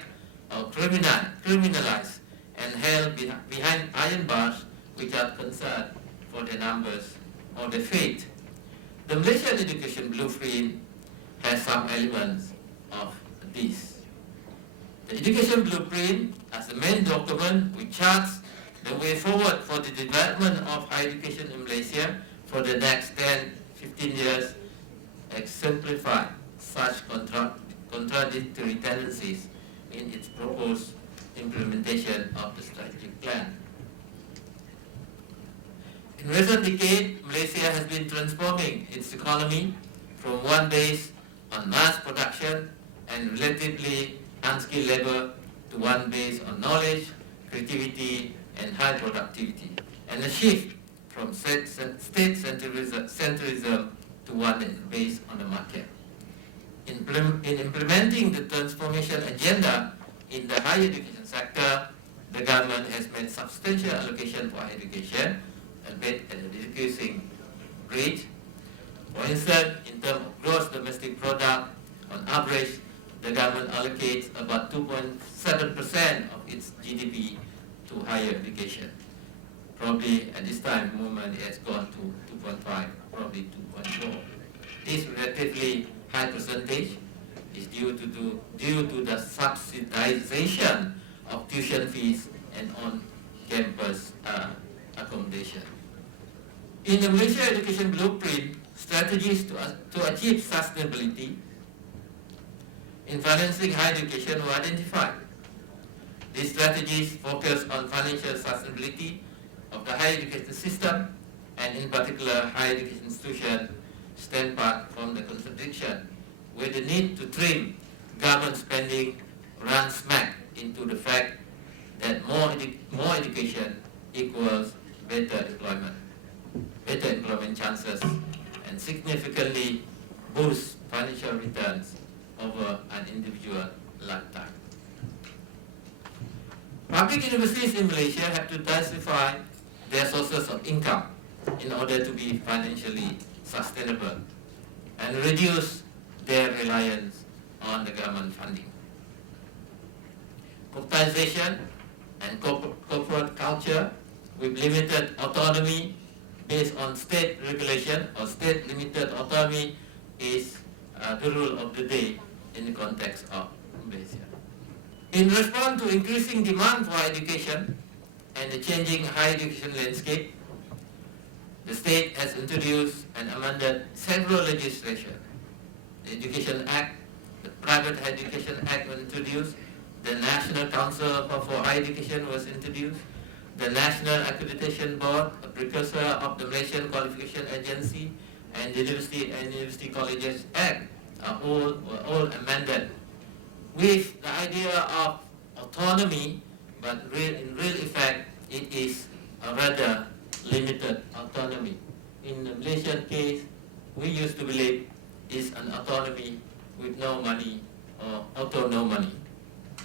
or criminalized and held behind iron bars without concern for their numbers or their fate. The Malaysian Education Blueprint has some elements of this. The Education Blueprint, as the main document with charts the way forward for the development of higher education in Malaysia for the next 10, 15 years exemplify such contradictory tendencies in its proposed implementation of the strategic plan. In recent decades, Malaysia has been transforming its economy from one based on mass production and relatively unskilled labor to one based on knowledge, creativity, and high productivity, and a shift from state centrism to one that is based on the market. In implementing the transformation agenda in the higher education sector, the government has made substantial allocation for higher education, albeit at a decreasing rate. For instance, in terms of gross domestic product, on average, the government allocates about 2.7% of its GDP to higher education. Probably at this time, movement has gone to 2.5, probably 2.4. This relatively high percentage is due to the subsidization of tuition fees and on-campus accommodation. In the Malaysia Education Blueprint, strategies to achieve sustainability in financing higher education were identified. These strategies focus on financial sustainability of the higher education system, and in particular, higher education institutions stand apart from the contradiction, where the need to trim government spending runs smack into the fact that more education equals better employment chances, and significantly boosts financial returns over an individual lifetime. Public universities in Malaysia have to diversify their sources of income in order to be financially sustainable and reduce their reliance on the government funding. Corporatization and corporate culture with limited autonomy based on state regulation or state limited autonomy is the rule of the day in the context of Malaysia. In response to increasing demand for education and the changing higher education landscape, the state has introduced and amended several legislation. The Education Act, the Private Education Act was introduced, the National Council for Higher Education was introduced, the National Accreditation Board, a precursor of the Malaysian Qualification Agency, and the University Colleges Act were all amended with the idea of autonomy, but in real effect, it is a rather limited autonomy. In the Malaysian case, we used to believe it's an autonomy with no money or auto no money.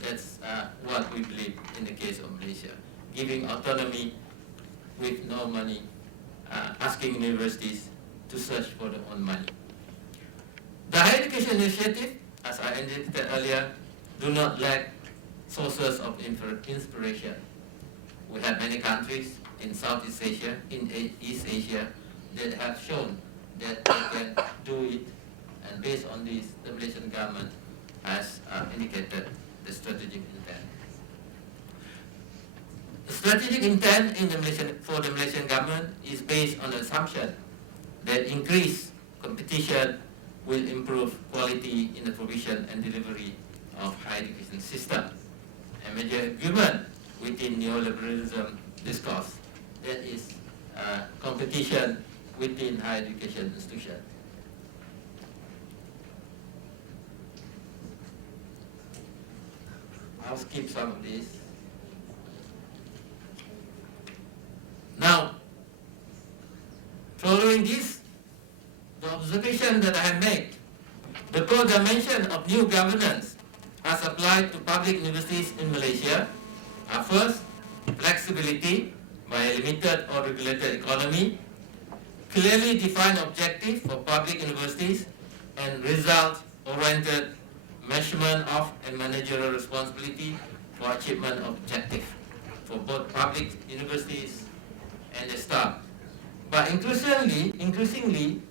That's what we believe in the case of Malaysia. Giving autonomy with no money, asking universities to search for their own money. The Higher Education Initiative, as I indicated earlier, do not lack sources of inspiration. We have many countries in Southeast Asia, in East Asia, that have shown that they can do it, and based on this, the Malaysian government has indicated the strategic intent. The strategic intent for the Malaysian government is based on the assumption that increased competition will improve quality in the provision and delivery of higher education system. A major argument within neoliberalism discourse, that is competition within higher education institutions. I'll skip some of this. Now, following this, the observation that I have made, the core dimension of new governance as applied to public universities in Malaysia are first, flexibility by a limited or regulated economy, clearly defined objective for public universities, and result-oriented measurement of and managerial responsibility for achievement of objective for both public universities and the staff. But increasingly,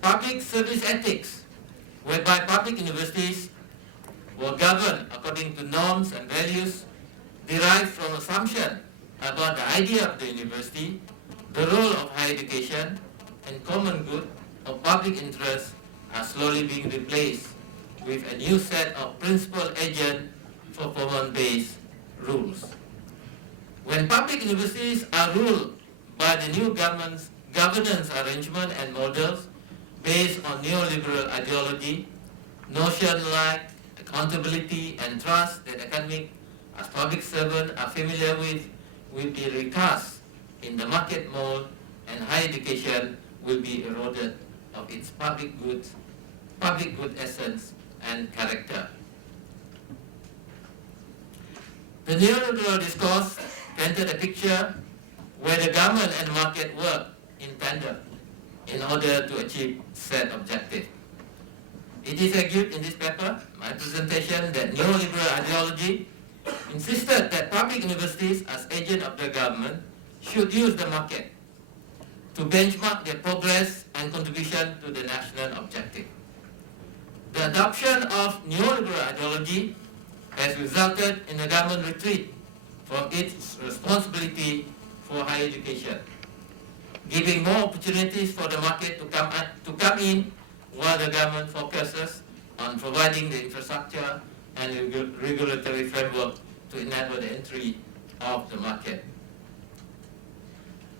public service ethics, whereby public universities were governed according to norms and values derived from assumption about the idea of the university, the role of higher education, and common good of public interest are slowly being replaced with a new set of principal agent for performance-based rules. When public universities are ruled by the new governance arrangement and models based on neoliberal ideology, notions like accountability and trust that academics as public servants are familiar with will be recast in the market mold, and higher education will be eroded of its public good essence and character. The neoliberal discourse painted a picture where the government and market work in tandem in order to achieve set objectives. It is argued in this paper, my presentation, that neoliberal ideology insisted that public universities as agents of the government should use the market to benchmark their progress and contribution to the national objective. The adoption of neoliberal ideology has resulted in the government retreat from its responsibility for higher education, giving more opportunities for the market to come in while the government focuses on providing the infrastructure and regulatory framework to enable the entry of the market.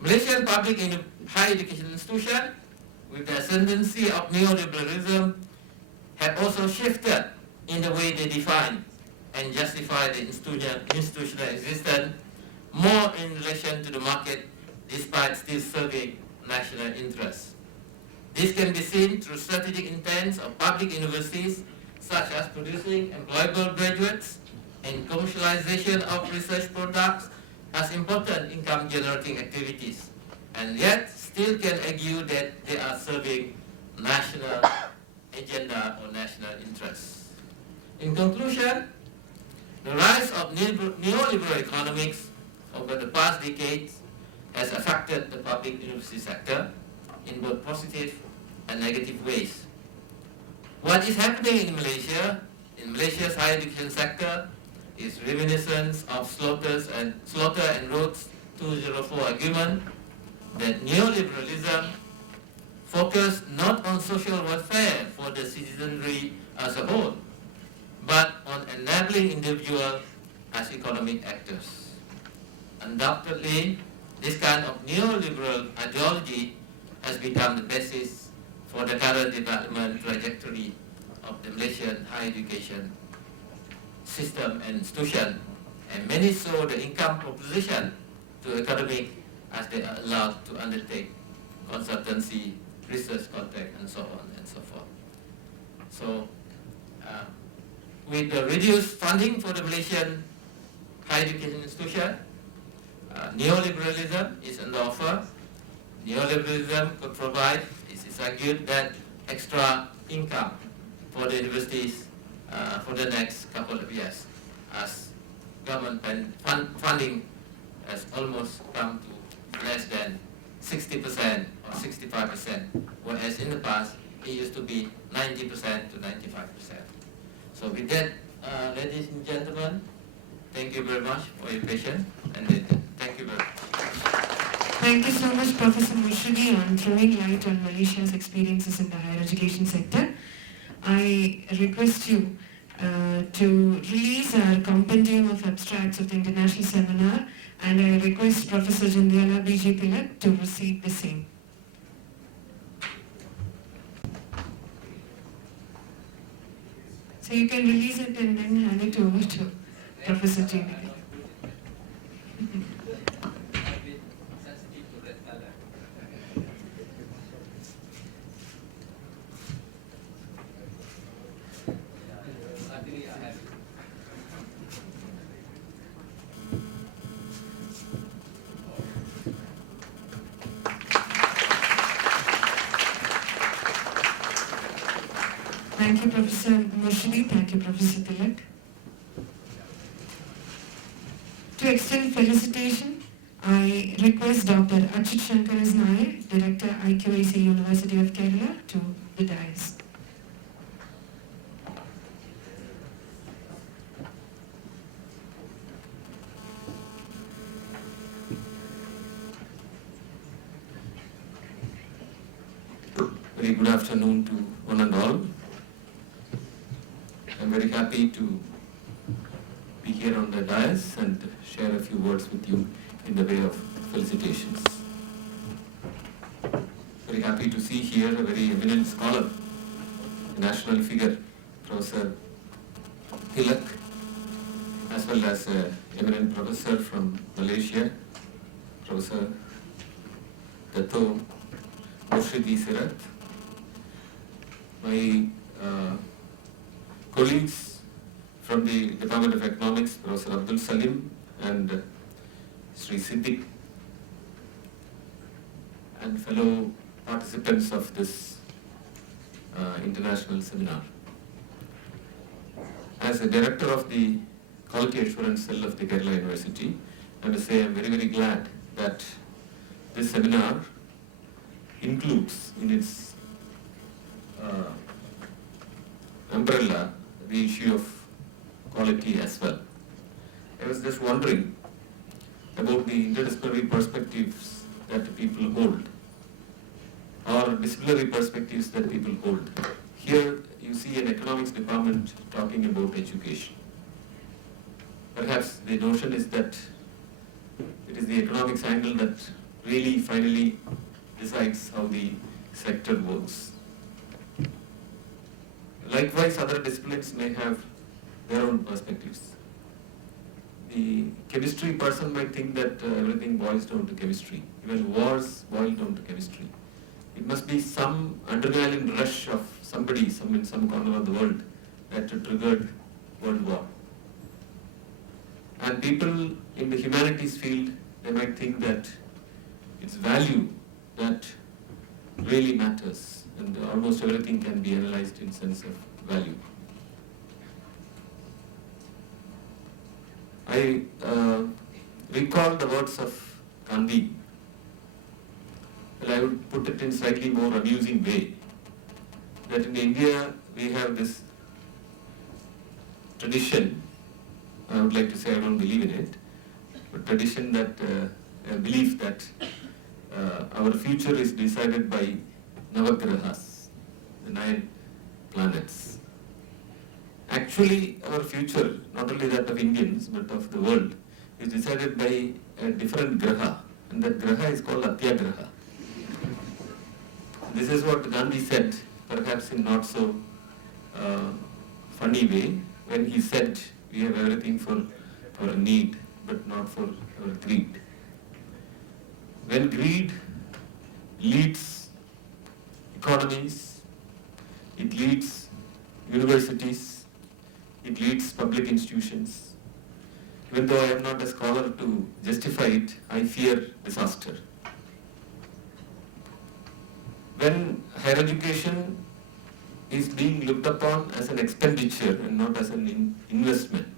Malaysian public higher education institutions, with the ascendancy of neoliberalism, have also shifted in the way they define and justify the institutional existence more in relation to the market, despite still serving national interests. This can be seen through strategic intents of public universities, such as producing employable graduates and commercialization of research products as important income-generating activities, and yet still can argue that they are serving national agenda or national interests. In conclusion, the rise of neoliberal economics over the past decades has affected the public university sector in both positive and negative ways. What is happening in Malaysia's higher education sector is reminiscent of Slaughter and Rhodes 204 argument that neoliberalism focused not on social welfare for the citizenry as a whole, but on enabling individuals as economic actors. Undoubtedly, this kind of neoliberal ideology has become the basis for the current development trajectory of the Malaysian higher education system and institution, and many saw the income proposition to academics as they are allowed to undertake consultancy, research contact, and so on and so forth. So, with the reduced funding for the Malaysian higher education institution, neoliberalism is on the offer. Neoliberalism could provide, it is argued, that extra income for the universities for the next couple of years, as government funding has almost come to less than 60% or 65%, whereas in the past it used to be 90% to 95%. So with that, ladies and gentlemen, thank you very much for your patience, and thank you very much. Thank you so much, Professor Murshidi, on throwing light on Malaysia's experiences in the higher education sector. I request you to release our compendium of abstracts of the international seminar, and I request Professor Jindhyala B.J. Tilak to receive the same. So you can release it and then hand it over to Professor J.B. Thank you, Professor Murshidi. Thank you, Professor Tilak. To extend felicitation, I request Dr. Achut Shankaras Nair, Director, IQAC University of Kerala, to the dais. Very good afternoon to one and all. I'm very happy to be here on the dais and share a few words with you in the way of felicitations. Very happy to see here a very eminent scholar, a national figure, Professor Tilak, as well as an eminent professor from Malaysia, Professor Dato Murshidi Sirat, my colleagues from the Department of Economics, Professor Abdul Salim and Sri Siddiq, and fellow participants of this international seminar. As a director of the Quality Assurance Cell of the Kerala University, I must say I'm very, very glad that this seminar includes in its umbrella the issue of quality as well. I was just wondering about the interdisciplinary perspectives that people hold, or disciplinary perspectives that people hold. Here you see an economics department talking about education. Perhaps the notion is that it is the economics angle that really finally decides how the sector works. Likewise, other disciplines may have their own perspectives. The chemistry person might think that everything boils down to chemistry. Even wars boil down to chemistry. It must be some adrenaline rush of somebody in some corner of the world that triggered World War. And people in the humanities field, they might think that it's value that really matters, and almost everything can be analyzed in sense of value. I recall the words of Gandhi. Well, I would put it in slightly more amusing way, that in India we have this tradition, I would like to say I don't believe in it, but tradition that, a belief that our future is decided by Navagrahas, the 9 planets. Actually, our future, not only that of Indians, but of the world, is decided by a different graha, and that graha is called Atyagraha. This is what Gandhi said, perhaps in not so funny way, when he said, we have everything for our need, but not for our greed. When greed leads economies, it leads universities, it leads public institutions. Even though I am not a scholar to justify it, I fear disaster. When higher education is being looked upon as an expenditure and not as an investment,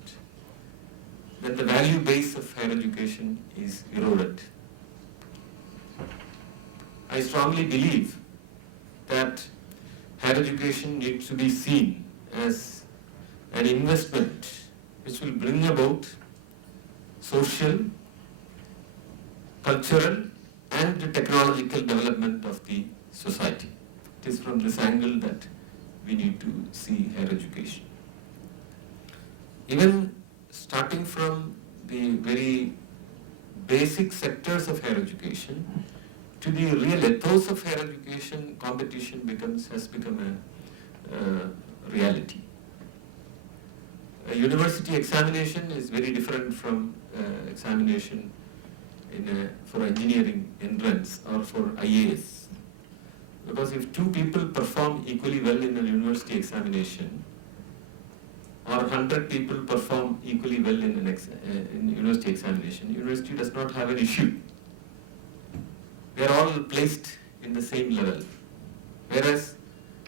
then the value base of higher education is eroded. I strongly believe that higher education needs to be seen as an investment which will bring about social, cultural and technological development of the society. It is from this angle that we need to see higher education. Even starting from the very basic sectors of higher education to the real ethos of higher education, competition has become a reality. A university examination is very different from examination for engineering entrance or for IAS. Because if 2 people perform equally well in a university examination, or 100 people perform equally well in university examination, university does not have an issue. They are all placed in the same level. Whereas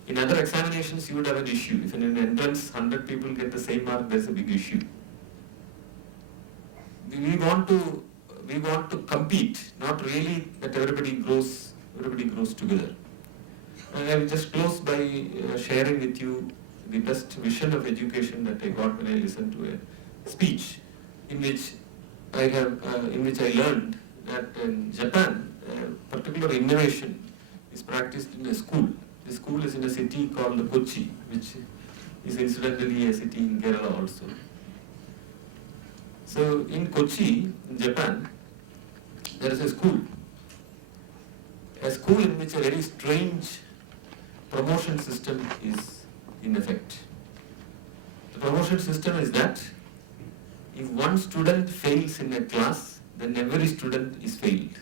in other examinations you would have an issue. If in an entrance 100 people get the same mark, there's a big issue. We want to compete, not really that everybody grows together. I will just close by sharing with you the best vision of education that I got when I listened to a speech in which I learned that in Japan, particular innovation is practiced in a school The school is in a city called Kochi, which is incidentally a city in Kerala also. So in Kochi, in Japan, there is a school in which a very strange promotion system is in effect. The promotion system is that if one student fails in a class, then every student is failed.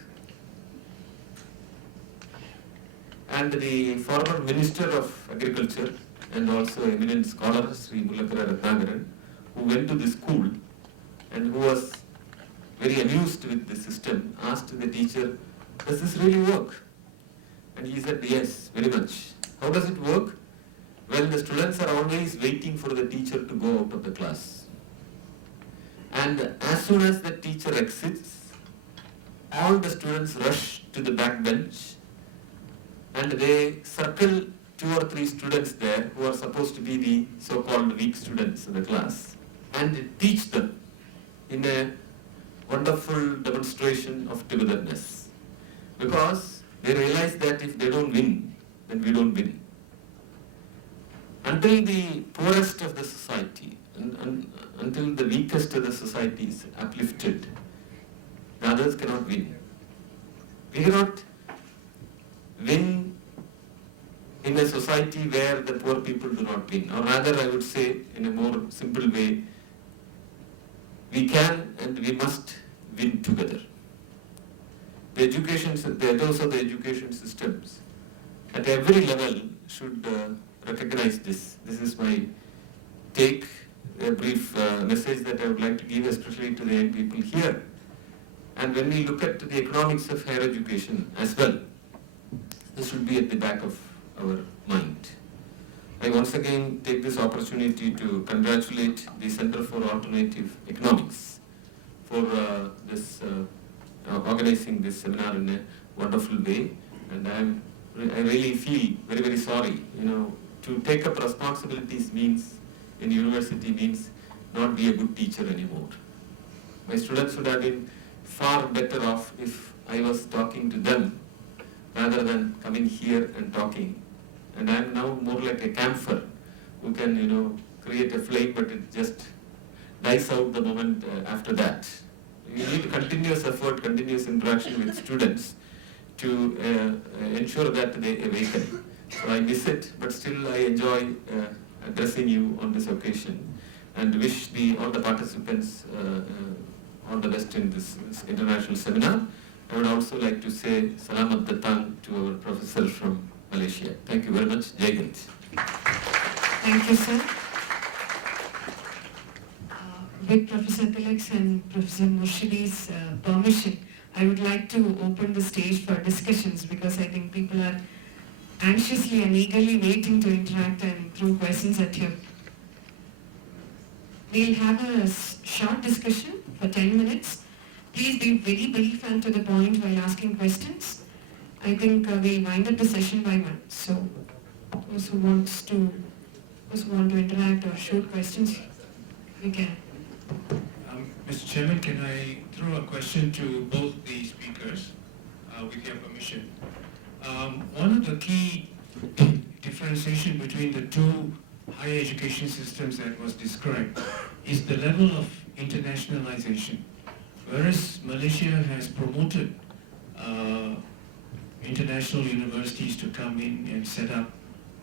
And the former Minister of Agriculture and also eminent scholar Sri Mulakara Ratnagaran, who went to the school and who was very amused with the system, asked the teacher, "Does this really work?" And he said, "Yes, very much." How does it work? Well, the students are always waiting for the teacher to go out of the class. And as soon as the teacher exits, all the students rush to the back bench and they circle 2 or 3 students there who are supposed to be the so-called weak students in the class and teach them in a wonderful demonstration of togetherness. Because they realize that if they don't win, then we don't win. Until the poorest of the society, until the weakest of the society is uplifted, the others cannot win. We cannot win in a society where the poor people do not win. Or rather, I would say, in a more simple way, we can and we must win together. The education systems at every level should recognize this. This is my take, a brief message that I would like to give, especially to the young people here. And when we look at the economics of higher education as well, this should be at the back of our mind. I once again take this opportunity to congratulate the Center for Alternative Economics for organizing this seminar in a wonderful way. And I really feel very, very sorry. To take up responsibilities means, in university means, not be a good teacher anymore. My students would have been far better off if I was talking to them rather than coming here and talking. And I'm now more like a camphor who can, create a flame, but it just dies out the moment after that. You need continuous effort, continuous interaction with students to ensure that they awaken. So I miss it, but still I enjoy addressing you on this occasion and wish all the participants all the best in this international seminar. I would also like to say Salamat Datang to our professor from Malaysia. Thank you very much. Jai Hind. Thank you, sir. With Professor Tilak's and Professor Murshidi's permission, I would like to open the stage for discussions because I think people are anxiously and eagerly waiting to interact and throw questions at you. We'll have a short discussion for 10 minutes. Please be very brief and to the point while asking questions. I think we'll wind up the session by 1. So those who want to interact or shoot questions, we can. Mr. Chairman, can I throw a question to both the speakers with your permission? One of the key differentiation between the two higher education systems that was described is the level of internationalization. Whereas Malaysia has promoted international universities to come in and set up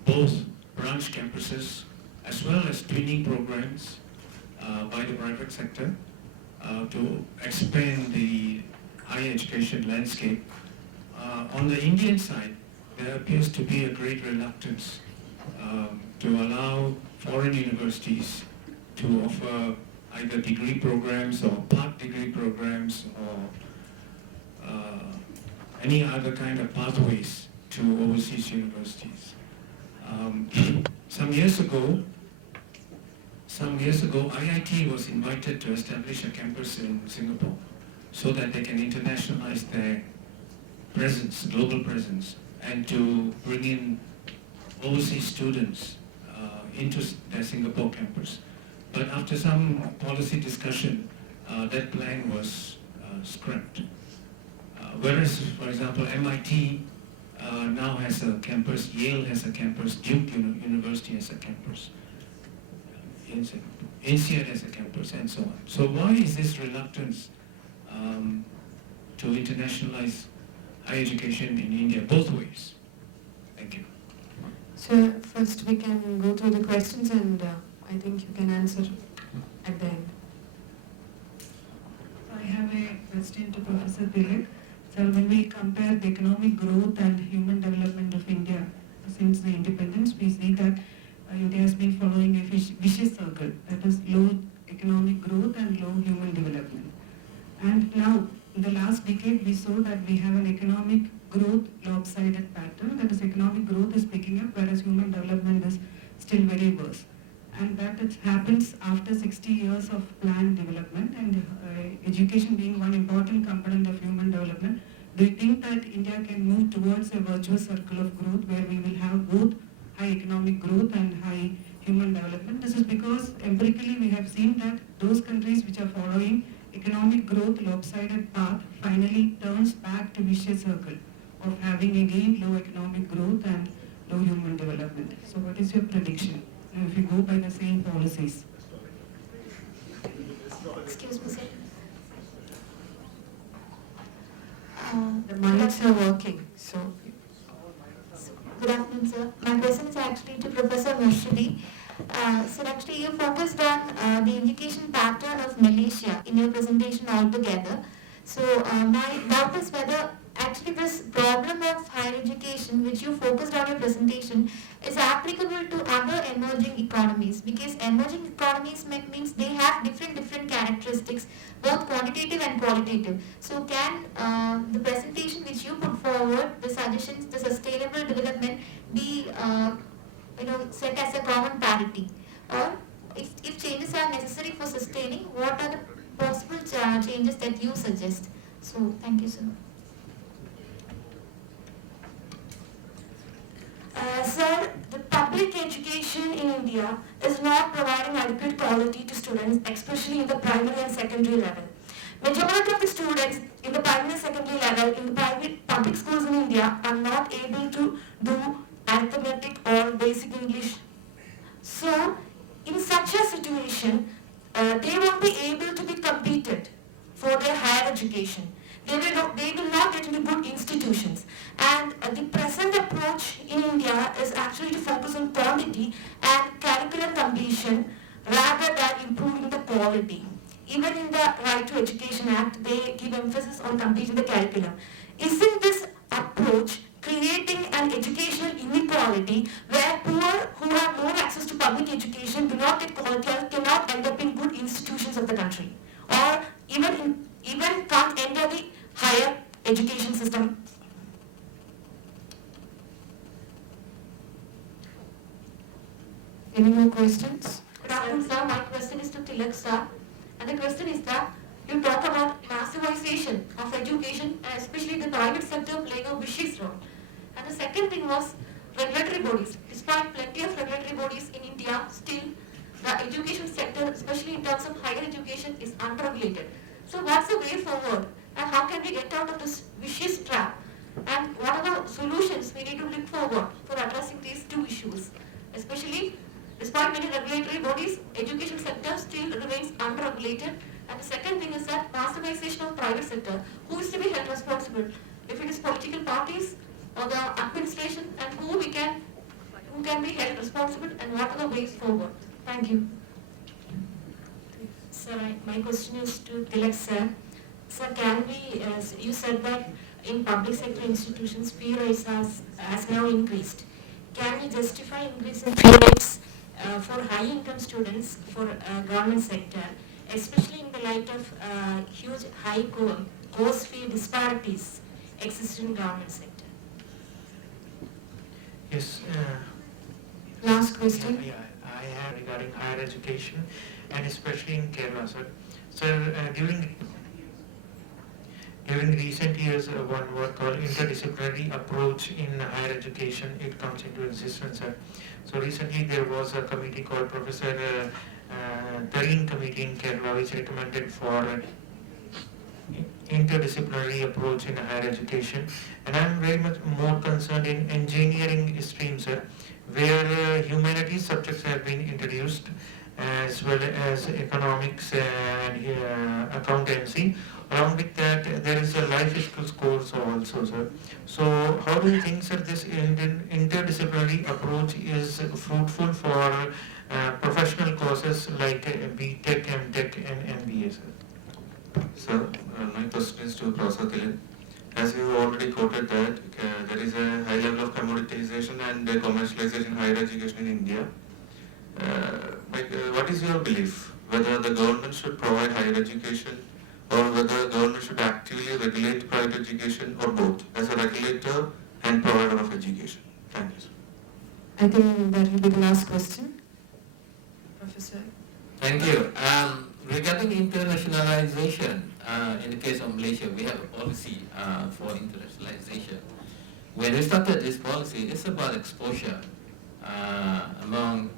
both branch campuses as well as twinning programs by the private sector to expand the higher education landscape. On the Indian side, there appears to be a great reluctance to allow foreign universities to offer either degree programs or part degree programs or any other kind of pathways to overseas universities. Some years ago, IIT was invited to establish a campus in Singapore so that they can internationalize their presence, global presence, and to bring in overseas students into their Singapore campus. But after some policy discussion, that plan was scrapped. Whereas, for example, MIT now has a campus, Yale has a campus, Duke University has a campus, INSEAD has a campus, and so on. So why is this reluctance to internationalize higher education in India both ways? Thank you. So first we can go through the questions and I think you can answer at the end. I have a question to Professor Dilip. So when we compare the economic growth and human development of India since the independence, we see that India has been following a vicious circle, that is low economic growth and low human development. And now, in the last decade, we saw that we have an economic growth lopsided pattern, that is economic growth is picking up whereas human development is still very worse. And that it happens after 60 years of planned development and education being one important component of human development. Do you think that India can move towards a virtuous circle of growth where we will have both high economic growth and high human development? This is because empirically we have seen that those countries which are following economic growth lopsided path finally turns back to vicious circle of having again low economic growth and low human development. So what is your prediction if you go by the same policies? Excuse me, sir. The mics are working, so. Good afternoon, sir. My question is actually to Professor Murshidi. Sir, actually you focused on the education pattern of Malaysia in your presentation altogether. So my doubt is whether actually this problem of higher education which you focused on your presentation is applicable to other emerging economies, because emerging economies means they have different characteristics, both quantitative and qualitative. So can the presentation which you put forward, the suggestions, the sustainable development be set as a common parity, or if changes are necessary for sustaining, what are the possible changes that you suggest? So thank you, sir. Sir, the public education in India is not providing adequate quality to students, especially in the primary and secondary level. Majority of the students in the primary and secondary level in the private public schools in India are not able to do arithmetic or basic English. So, in such a situation, they won't be able to be competed for their higher education. They will not get into good institutions. And the present approach in India is actually to focus on quantity and curriculum completion rather than improving the quality. Even in the Right to Education Act, they give emphasis on completing the curriculum. Isn't this approach creating an educational inequality where poor who have more access to public education do not get quality and cannot end up in good institutions of the country, or even can't enter the higher education system? Any more questions? Good afternoon, sir. My question is to Tilak, sir. And the question is that you talk about massivization of education, and especially the private sector playing a vicious role. And the second thing was regulatory bodies. Despite plenty of regulatory bodies in India, still the education sector, especially in terms of higher education, is unregulated. So what's the way forward? And how can we get out of this vicious trap? And what are the solutions we need to look forward for addressing these two issues? Especially, despite many regulatory bodies, education sector still remains unregulated. And the second thing is that massification of private sector. Who is to be held responsible? If it is political parties or the administration, and who can be held responsible, and what are the ways forward? Thank you. Sir, my question is to Tilak, sir. Sir, can we, you said that in public sector institutions, fee rates has now increased. Can we justify increase in fee rates for high income students for government sector, especially in the light of huge high course fee disparities existing in government sector? Yes. Last question. Yeah, I have regarding higher education and especially in Kerala, sir. So during recent years, one word called interdisciplinary approach in higher education, it comes into existence, sir. So recently there was a committee called Professor Tareen Committee in Kerala, which recommended for interdisciplinary approach in higher education, and I'm very much more concerned in engineering streams, where humanities subjects have been introduced, as well as economics and accountancy. Along with that, there is a life skills course also, sir. So how do you think, sir, this interdisciplinary approach is fruitful for professional courses like B.Tech, M.Tech and MBA, sir? So, my question is to Professor Thilan. As you already quoted that there is a high level of commoditization and commercialization in higher education in India. What is your belief? Whether the government should provide higher education or whether the government should actively regulate private education, or both, as a regulator and provider of education? Thank you, sir. I think that will be the last question. Professor. Thank you. Regarding internationalization, in the case of Malaysia, we have a policy for internationalization. When we started this policy, it's about exposure among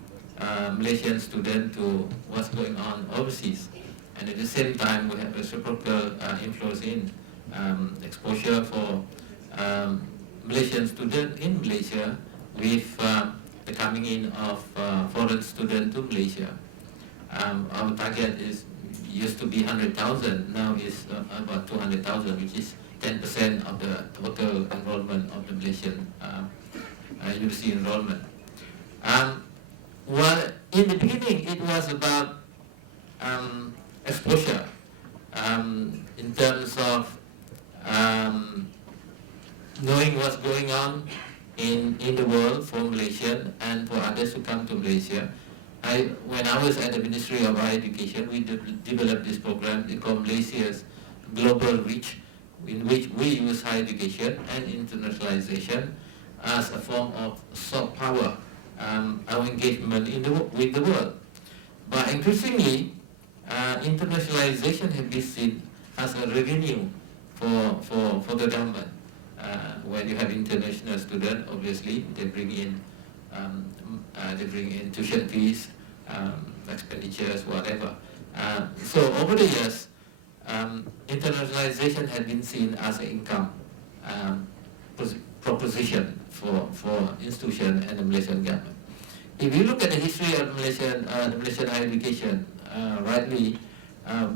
Malaysian students to what's going on overseas. And at the same time, we have reciprocal influence in exposure for Malaysian students in Malaysia with the coming in of foreign students to Malaysia. Our target used to be 100,000, now is about 200,000, which is 10% of the total enrollment of the Malaysian university enrollment. Well, in the beginning, it was about exposure in terms of knowing what's going on in the world for Malaysian and for others who come to Malaysia. When I was at the Ministry of Higher Education, we developed this program called Malaysia's Global Reach, in which we use higher education and internationalization as a form of soft power, our engagement with the world. But increasingly, internationalization has been seen as a revenue for the government. When you have international students, obviously they bring in tuition fees, expenditures, whatever. So over the years, internationalization has been seen as an income proposition for institution and the Malaysian government. If you look at the history of the Malaysian higher education, rightly,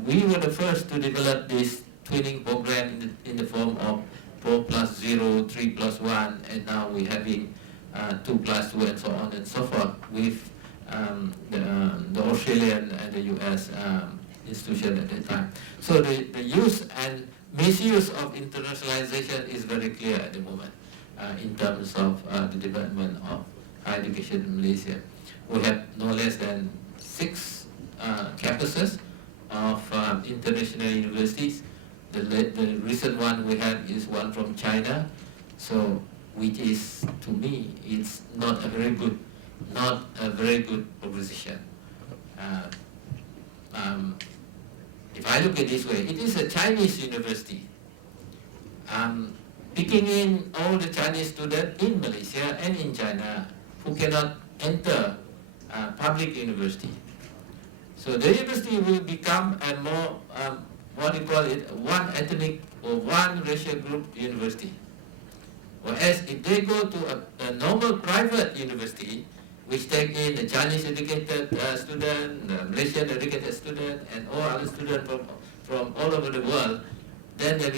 we were the first to develop this twinning program in the form of 4+0, 3+1, and now we're having 2+2 and so on and so forth with the Australian and the US institution at that time. So the use and misuse of internationalization is very clear at the moment in terms of the development of higher education in Malaysia. We have no less than 6 campuses of international universities. The recent one we had is one from China, so which is, to me, it's not a very good proposition. If I look at it this way, it is a Chinese university picking in all the Chinese students in Malaysia and in China who cannot enter public university. So the university will become a more, what do you call it, one ethnic or one racial group university. Whereas if they go to a normal private university, which take in the Chinese educated student, the Malaysian educated student, and all other students from all over the world, then there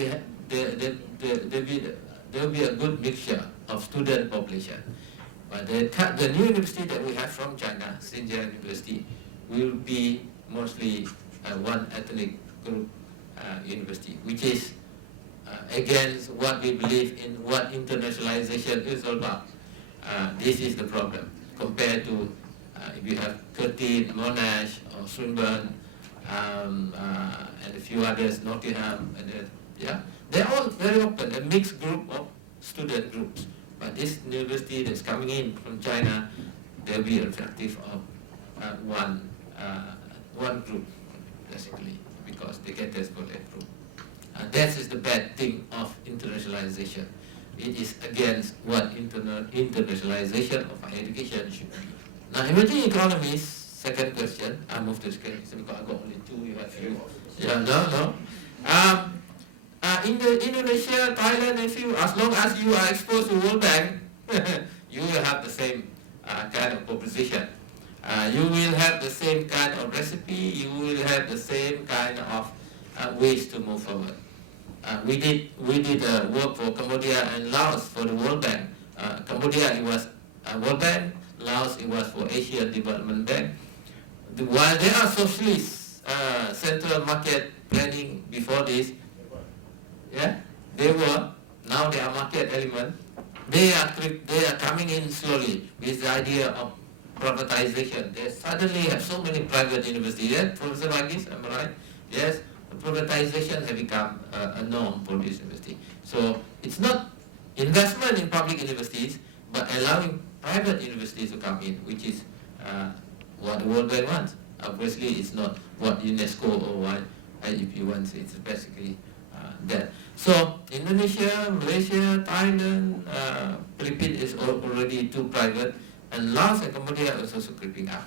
will be a good mixture of student population. But the new university that we have from China, Xinjiang University, will be mostly one ethnic group university, which is against what we believe in, what internationalization is all about. This is the problem. Compared to if you have Curtin, Monash, or Swinburne, and a few others, Nottingham, and they're all very open, a mixed group of student groups. But this university that's coming in from China, they'll be reflective of one group, basically, because they get this for that group. And that is the bad thing of internationalization. It is against what internationalization of higher education should be. Now, emerging economies, second question. I move to the second question because I got only 2, you have few. Yeah, no. Indonesia, Thailand, as long as you are exposed to World Bank, you will have the same kind of proposition. You will have the same kind of recipe, you will have the same kind of ways to move forward. We did work for Cambodia and Laos for the World Bank. Cambodia, it was World Bank. Laos, it was for Asian Development Bank. While there are socialist central market planning before this, yeah, they were. Now they are market element. They are coming in slowly with the idea of privatization. They suddenly have so many private universities. Yes, Professor Bagis, am I right? Yes, privatization has become a norm for this university. So it's not investment in public universities, but allowing private universities to come in, which is what the World Bank wants. Obviously, it's not what UNESCO or what IGP wants. It's basically that. So Indonesia, Malaysia, Thailand, Philippines is already too private, and Laos and Cambodia is also creeping up.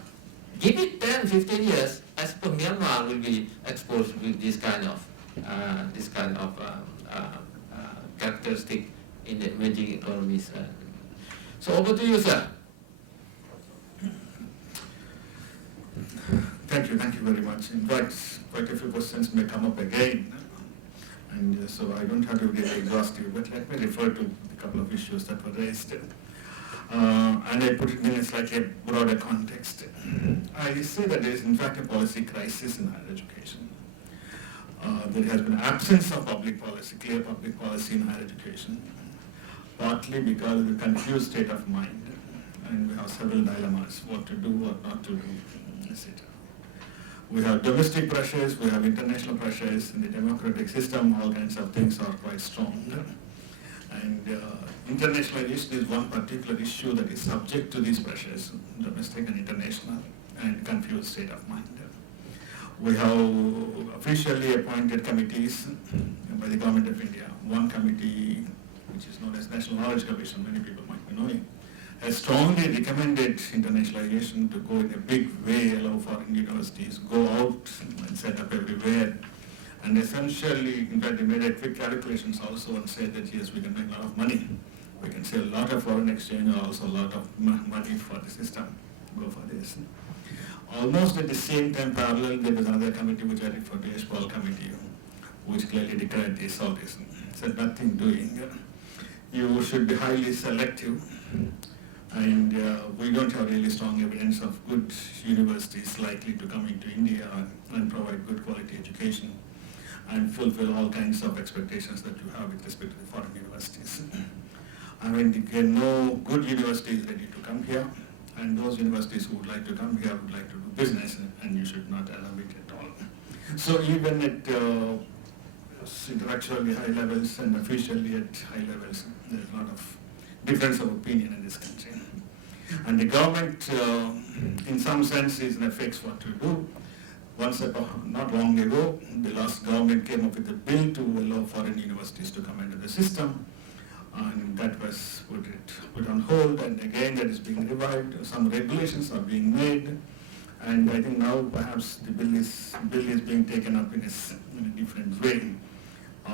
Give it 10, 15 years, as per Myanmar will be exposed with this kind of characteristic in the emerging economies. So over to you, sir. Thank you very much. In fact, quite a few questions may come up again, and so I don't have to be exhaustive, but let me refer to a couple of issues that were raised. And I put it in a slightly broader context. I say that there is in fact a policy crisis in higher education. There has been absence of public policy, clear public policy in higher education, partly because of the confused state of mind, and we have several dilemmas, what to do, what not to do, etc. We have domestic pressures, we have international pressures, in the democratic system, all kinds of things are quite strong. And internationalization is one particular issue that is subject to these pressures, domestic and international, and confused state of mind. We have officially appointed committees by the Government of India. One committee, which is known as National Knowledge Commission, many people might be knowing, has strongly recommended internationalization to go in a big way, allow foreign universities, go out and set up everywhere. And essentially, in fact, they made quick calculations also and said that yes, we can make a lot of money. We can sell a lot of foreign exchange, also a lot of money for the system. Go for this. Almost at the same time, parallel, there was another committee which I referred to as Paul Committee, which clearly declared this all this. Said nothing doing. You should be highly selective. And we don't have really strong evidence of good universities likely to come into India and provide good quality education and fulfill all kinds of expectations that you have with respect to the foreign universities. I mean, there are no good universities ready to come here, and those universities who would like to come here would like to do business, and you should not allow it at all. So even at intellectually high levels and officially at high levels, there is a lot of difference of opinion in this country. And the government, in some sense, is in a fix what to do. Not long ago, the last government came up with a bill to allow foreign universities to come into the system, and that was put on hold, and again that is being revived. Some regulations are being made, and I think now perhaps the bill is being taken up in a different way.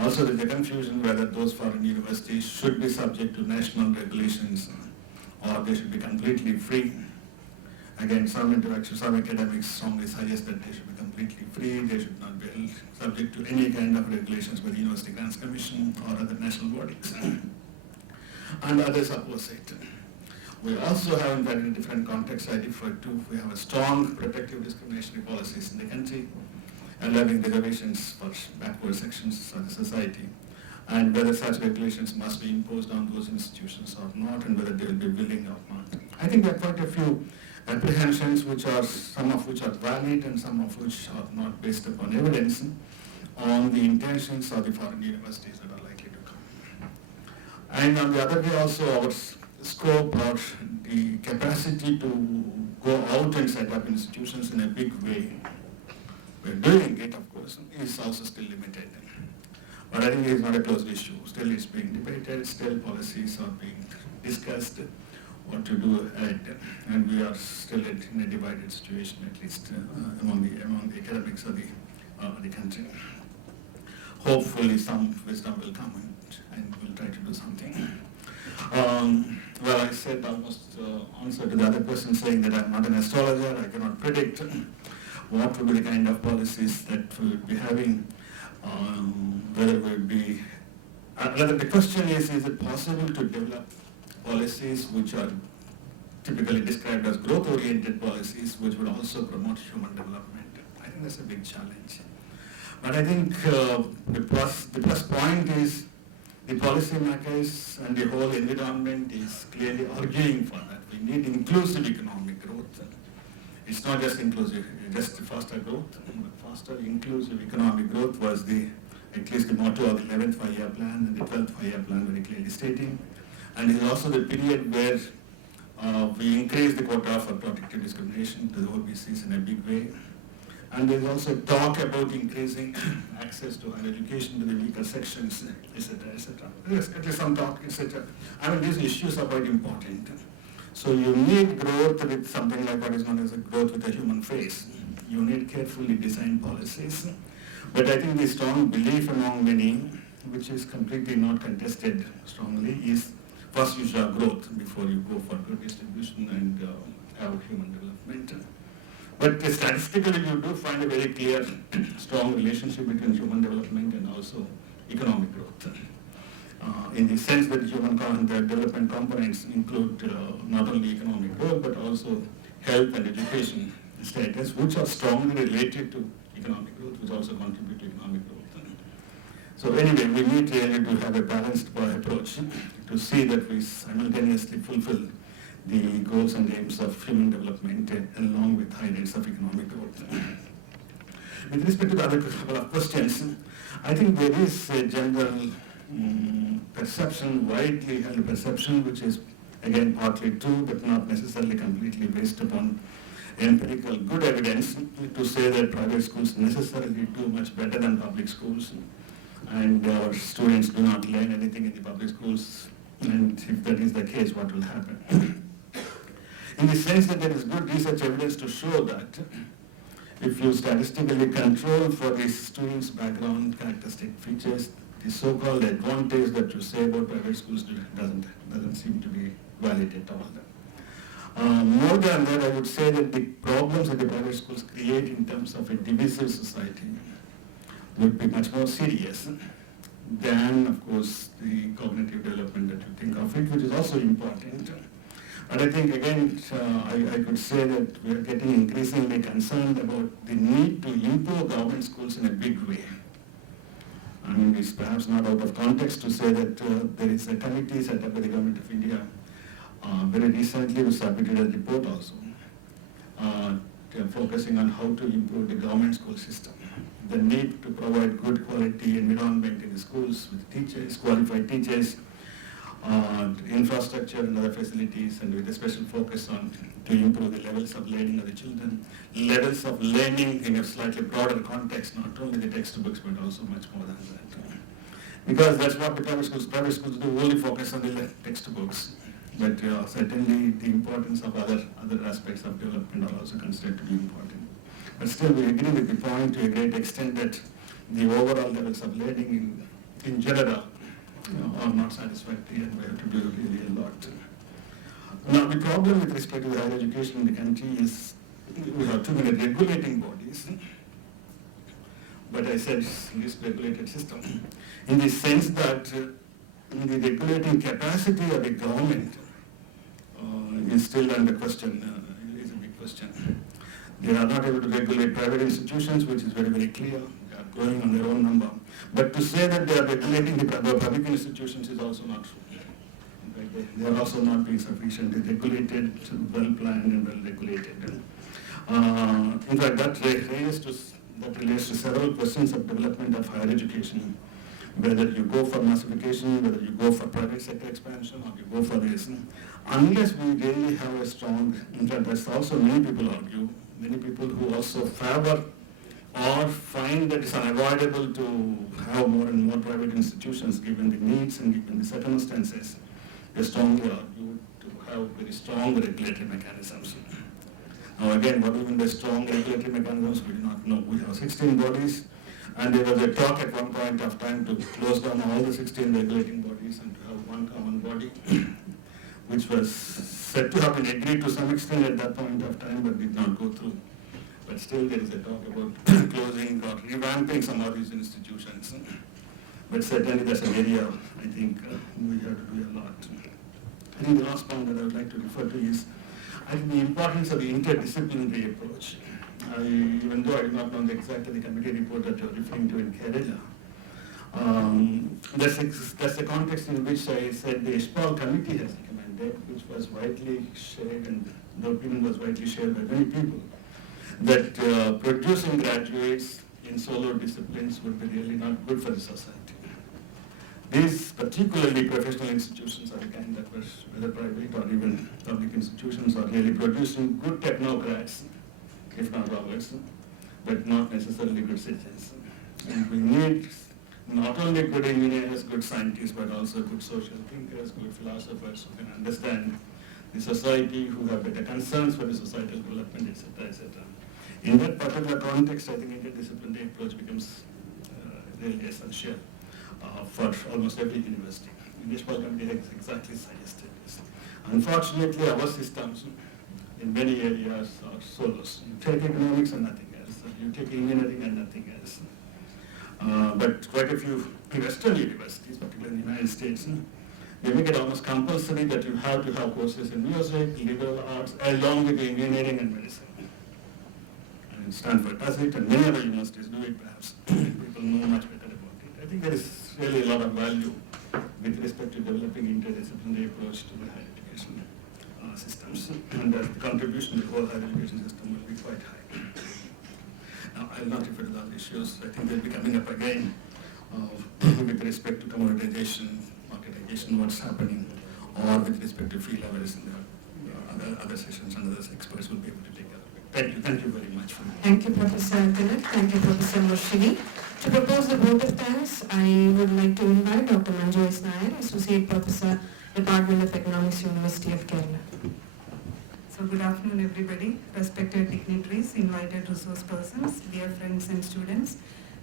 Also, there is a confusion whether those foreign universities should be subject to national regulations or they should be completely free. Again, some academics strongly suggest that they should be completely free, they should not be subject to any kind of regulations by the University Grants Commission or other national bodies. And others oppose it. We also have, in fact, in a different context I referred to, we have a strong protective discriminatory policies in the country, allowing reservations for backward sections of the society, and whether such regulations must be imposed on those institutions or not, and whether they will be willing or not. I think there are quite a few apprehensions, some of which are valid and some of which are not based upon evidence on the intentions of the foreign universities that are likely to come. And on the other way also, our scope or the capacity to go out and set up institutions in a big way, we're doing it, of course, is also still limited. But I think it is not a closed issue. Still it's being debated, still policies are being discussed, what to do ahead, and we are still in a divided situation, at least among the academics of the country. hopefully some wisdom will come and we'll try to do something. Well, I said almost answer to the other question saying that I'm not an astrologer, I cannot predict what would be the kind of policies that we would be having, whether we would be, rather the question is it possible to develop policies which are typically described as growth-oriented policies which would also promote human development? I think that's a big challenge. But I think the plus point is the policymakers and the whole environment is clearly arguing for that. We need inclusive economic growth. It's not just inclusive, just faster growth, but faster inclusive economic growth was at least the motto of the 11th five-year plan and the 12th five-year plan very clearly stating. And it's also the period where we increase the quota for protective discrimination to the OBCs in a big way. And there's also talk about increasing access to higher education to the weaker sections, etc., etc. There's at least some talk, etc. I mean, these issues are quite important. So you need growth with something like what is known as a growth with a human face. You need carefully designed policies. But I think the strong belief among many, which is completely not contested strongly, is first you should have growth before you go for good distribution and have human development. But statistically, you do find a very clear, strong relationship between human development and also economic growth. In the sense that the development components include not only economic growth, but also health and education status, which are strongly related to economic growth, which also contribute to economic growth. So anyway, we need really to have a balanced approach to see that we simultaneously fulfill the goals and aims of human development along with high rates of economic growth. With respect to the other couple of questions, I think there is a general perception, widely held perception, which is again partly true, but not necessarily completely based upon empirical good evidence, to say that private schools necessarily do much better than public schools, and our students do not learn anything in the public schools, and if that is the case, what will happen? In the sense that there is good research evidence to show that if you statistically control for the students' background characteristic features, the so-called advantage that you say about private schools doesn't seem to be valid at all. More than that, I would say that the problems that the private schools create in terms of a divisive society would be much more serious than, of course, the cognitive development that you think of it, which is also important. But I think, again, I could say that we are getting increasingly concerned about the need to improve government schools in a big way. I mean, it's perhaps not out of context to say that there is a committee set up by the Government of India very recently, which submitted a report also, focusing on how to improve the government school system. The need to provide good quality environment in the schools with teachers, qualified teachers, infrastructure and other facilities, and with a special focus on to improve the levels of learning of the children, levels of learning in a slightly broader context, not only the textbooks, but also much more than that. Because that's what the private schools do, only focus on the textbooks. But certainly the importance of other aspects of development are also considered to be important. But still, we agree with the point to a great extent that the overall levels of learning in general are not satisfactory, and we have to do really a lot. Now, the problem with respect to the higher education in the country is we have too many regulating bodies, but I said this regulated system, in the sense that the regulating capacity of the government is still under question, is a big question. They are not able to regulate private institutions, which is very, very clear. They are growing on their own number. But to say that they are regulating the public institutions is also not true. They are also not being sufficiently regulated, well-planned and well-regulated. In fact, that relates to several questions of development of higher education. Whether you go for massification, whether you go for private sector expansion, or you go for this. Unless we really have a strong, in fact, that's also many people argue, many people who also favor or find that it's unavoidable to have more and more private institutions given the needs and given the circumstances. They strongly argue to have very strong regulatory mechanisms. Now again, what even the strong regulatory mechanisms, we do not know. We have 16 bodies. And there was a talk at one point of time to close down all the 16 regulating bodies and to have one common body, which was said to have been agreed to some extent at that point of time, but did not go through. But still there is a talk about closing or revamping some of these institutions. But certainly that's an area I think we have to do a lot. I think the last point that I would like to refer to is I think the importance of the interdisciplinary approach. Even though I do not know exactly the committee report that you're referring to in Kerala, that's the context in which I said the Ishpal committee has recommended, which was widely shared, and the opinion was widely shared by many people, that producing graduates in solo disciplines would be really not good for the society. These particularly professional institutions are the kind that were, whether private or even public institutions, are really producing good technocrats, if not robots, but not necessarily good citizens. And we need not only good engineers, good scientists, but also good social thinkers, good philosophers who can understand the society, who have better concerns for the societal development, etc., etc. In that particular context, I think interdisciplinary approach becomes really essential for almost every university. The Ishpal committee has exactly suggested this. Unfortunately, our systems in many areas are solos. You take economics and nothing else. You take engineering and nothing else. But quite a few Western universities, particularly in the United States, they make it almost compulsory that you have to have courses in music, liberal arts, along with engineering and medicine. And Stanford does it, and many other universities do it, perhaps. People know much better about it. I think there is really a lot of value with respect to developing interdisciplinary approach to the higher education systems, and the contribution to the whole higher education system will be quite high. Now, I will not refer to the other issues. I think they'll be coming up again with respect to commoditization, marketization, what's happening, or with respect to fee levels in the other sessions, and other experts will be able to take care of it. Thank you very much. Thank you, Professor Tilak. Thank you, Professor Murshidi. To propose the vote of thanks, I would like to invite Dr. Manju S. Nair, Associate Professor, Department of Economics, University of Kerala. So good afternoon, everybody, respected dignitaries, invited resource persons, dear friends and students.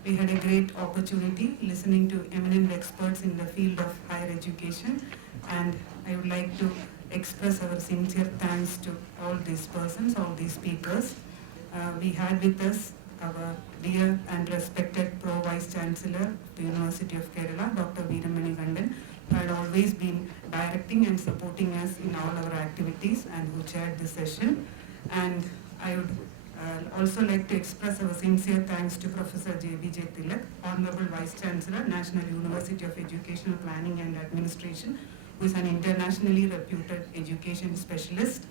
We had a great opportunity listening to eminent experts in the field of higher education, and I would like to express our sincere thanks to all these persons, all these speakers. We had with us our dear and respected Pro Vice Chancellor of the University of Kerala, Dr. Veeramani Kandan, who had always been directing and supporting us in all our activities and who chaired this session. And I would also like to express our sincere thanks to Professor J.B.J. Tilak, Honorable Vice Chancellor, National University of Educational Planning and Administration, who is an internationally reputed education specialist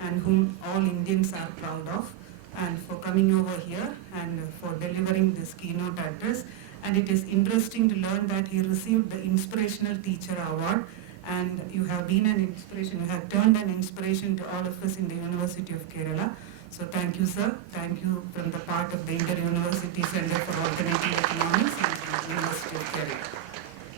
and whom all Indians are proud of, and for coming over here and for delivering this keynote address. And it is interesting to learn that he received the Inspirational Teacher Award, and you have been an inspiration, you have turned an inspiration to all of us in the University of Kerala. So thank you, sir. Thank you from the part of the Inter-University Center for Alternative Economics and the University of Kerala.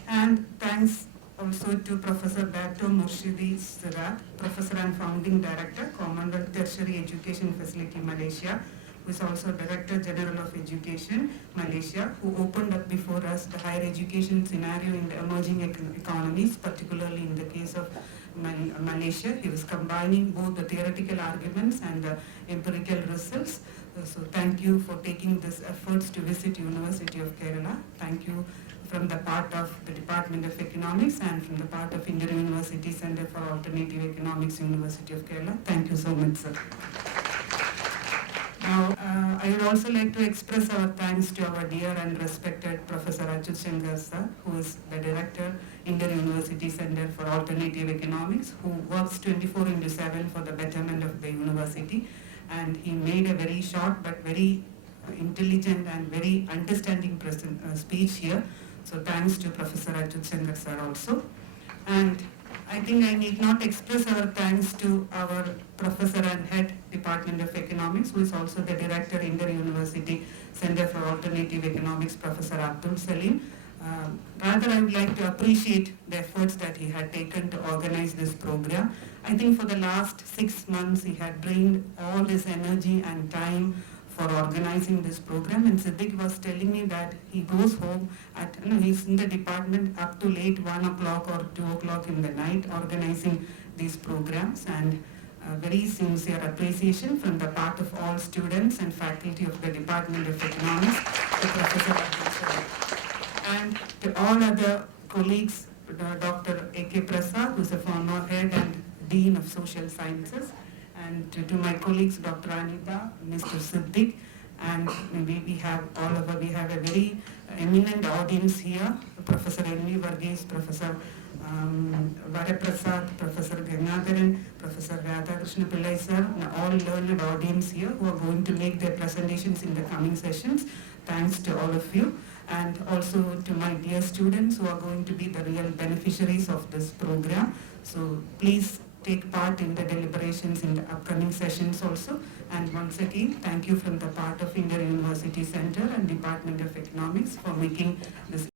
And thanks also to Professor Dato Murshidi Sirat, Professor and Founding Director, Commonwealth Tertiary Education Facility, Malaysia, who is also Director General of Education, Malaysia, who opened up before us the higher education scenario in the emerging economies, particularly in the case of Malaysia. He was combining both the theoretical arguments and the empirical results. So thank you for taking these efforts to visit University of Kerala. Thank you from the part of the Department of Economics and from the part of Indian University Center for Alternative Economics, University of Kerala. Thank you so much, sir. Now, I would also like to express our thanks to our dear and respected Professor Achyut Shankar sir, who is the Director, Indian University Center for Alternative Economics, who works 24/7 for the betterment of the university. And he made a very short but very intelligent and very understanding speech here. So thanks to Professor Achyut Shankar sir also. And I think I need not express our thanks to our Professor and Head Department of Economics, who is also the Director, Inter-University Center for Alternative Economics, Professor Abdul Salim. Rather, I would like to appreciate the efforts that he had taken to organize this program. I think for the last 6 months, he had drained all his energy and time for organizing this program. And Siddiq was telling me that he goes home at, he's in the department up to late 1 o'clock or 2 o'clock in the night organizing these programs, and very sincere appreciation from the part of all students and faculty of the Department of Economics, to Professor Abdul, and to all other colleagues, Dr. A.K. Prasad, who is a former head and Dean of Social Sciences, and to my colleagues, Dr. Anita, Mr. Siddiq, and maybe we have a very eminent audience here, Professor N.V. Varghese, Professor Varaprasad, Professor Gangadharan, Professor Radhakrishna Pillai sir, all learned audience here who are going to make their presentations in the coming sessions. Thanks to all of you, and also to my dear students who are going to be the real beneficiaries of this program. So please take part in the deliberations in the upcoming sessions also. And once again, thank you from the part of Indian University Center and Department of Economics for making this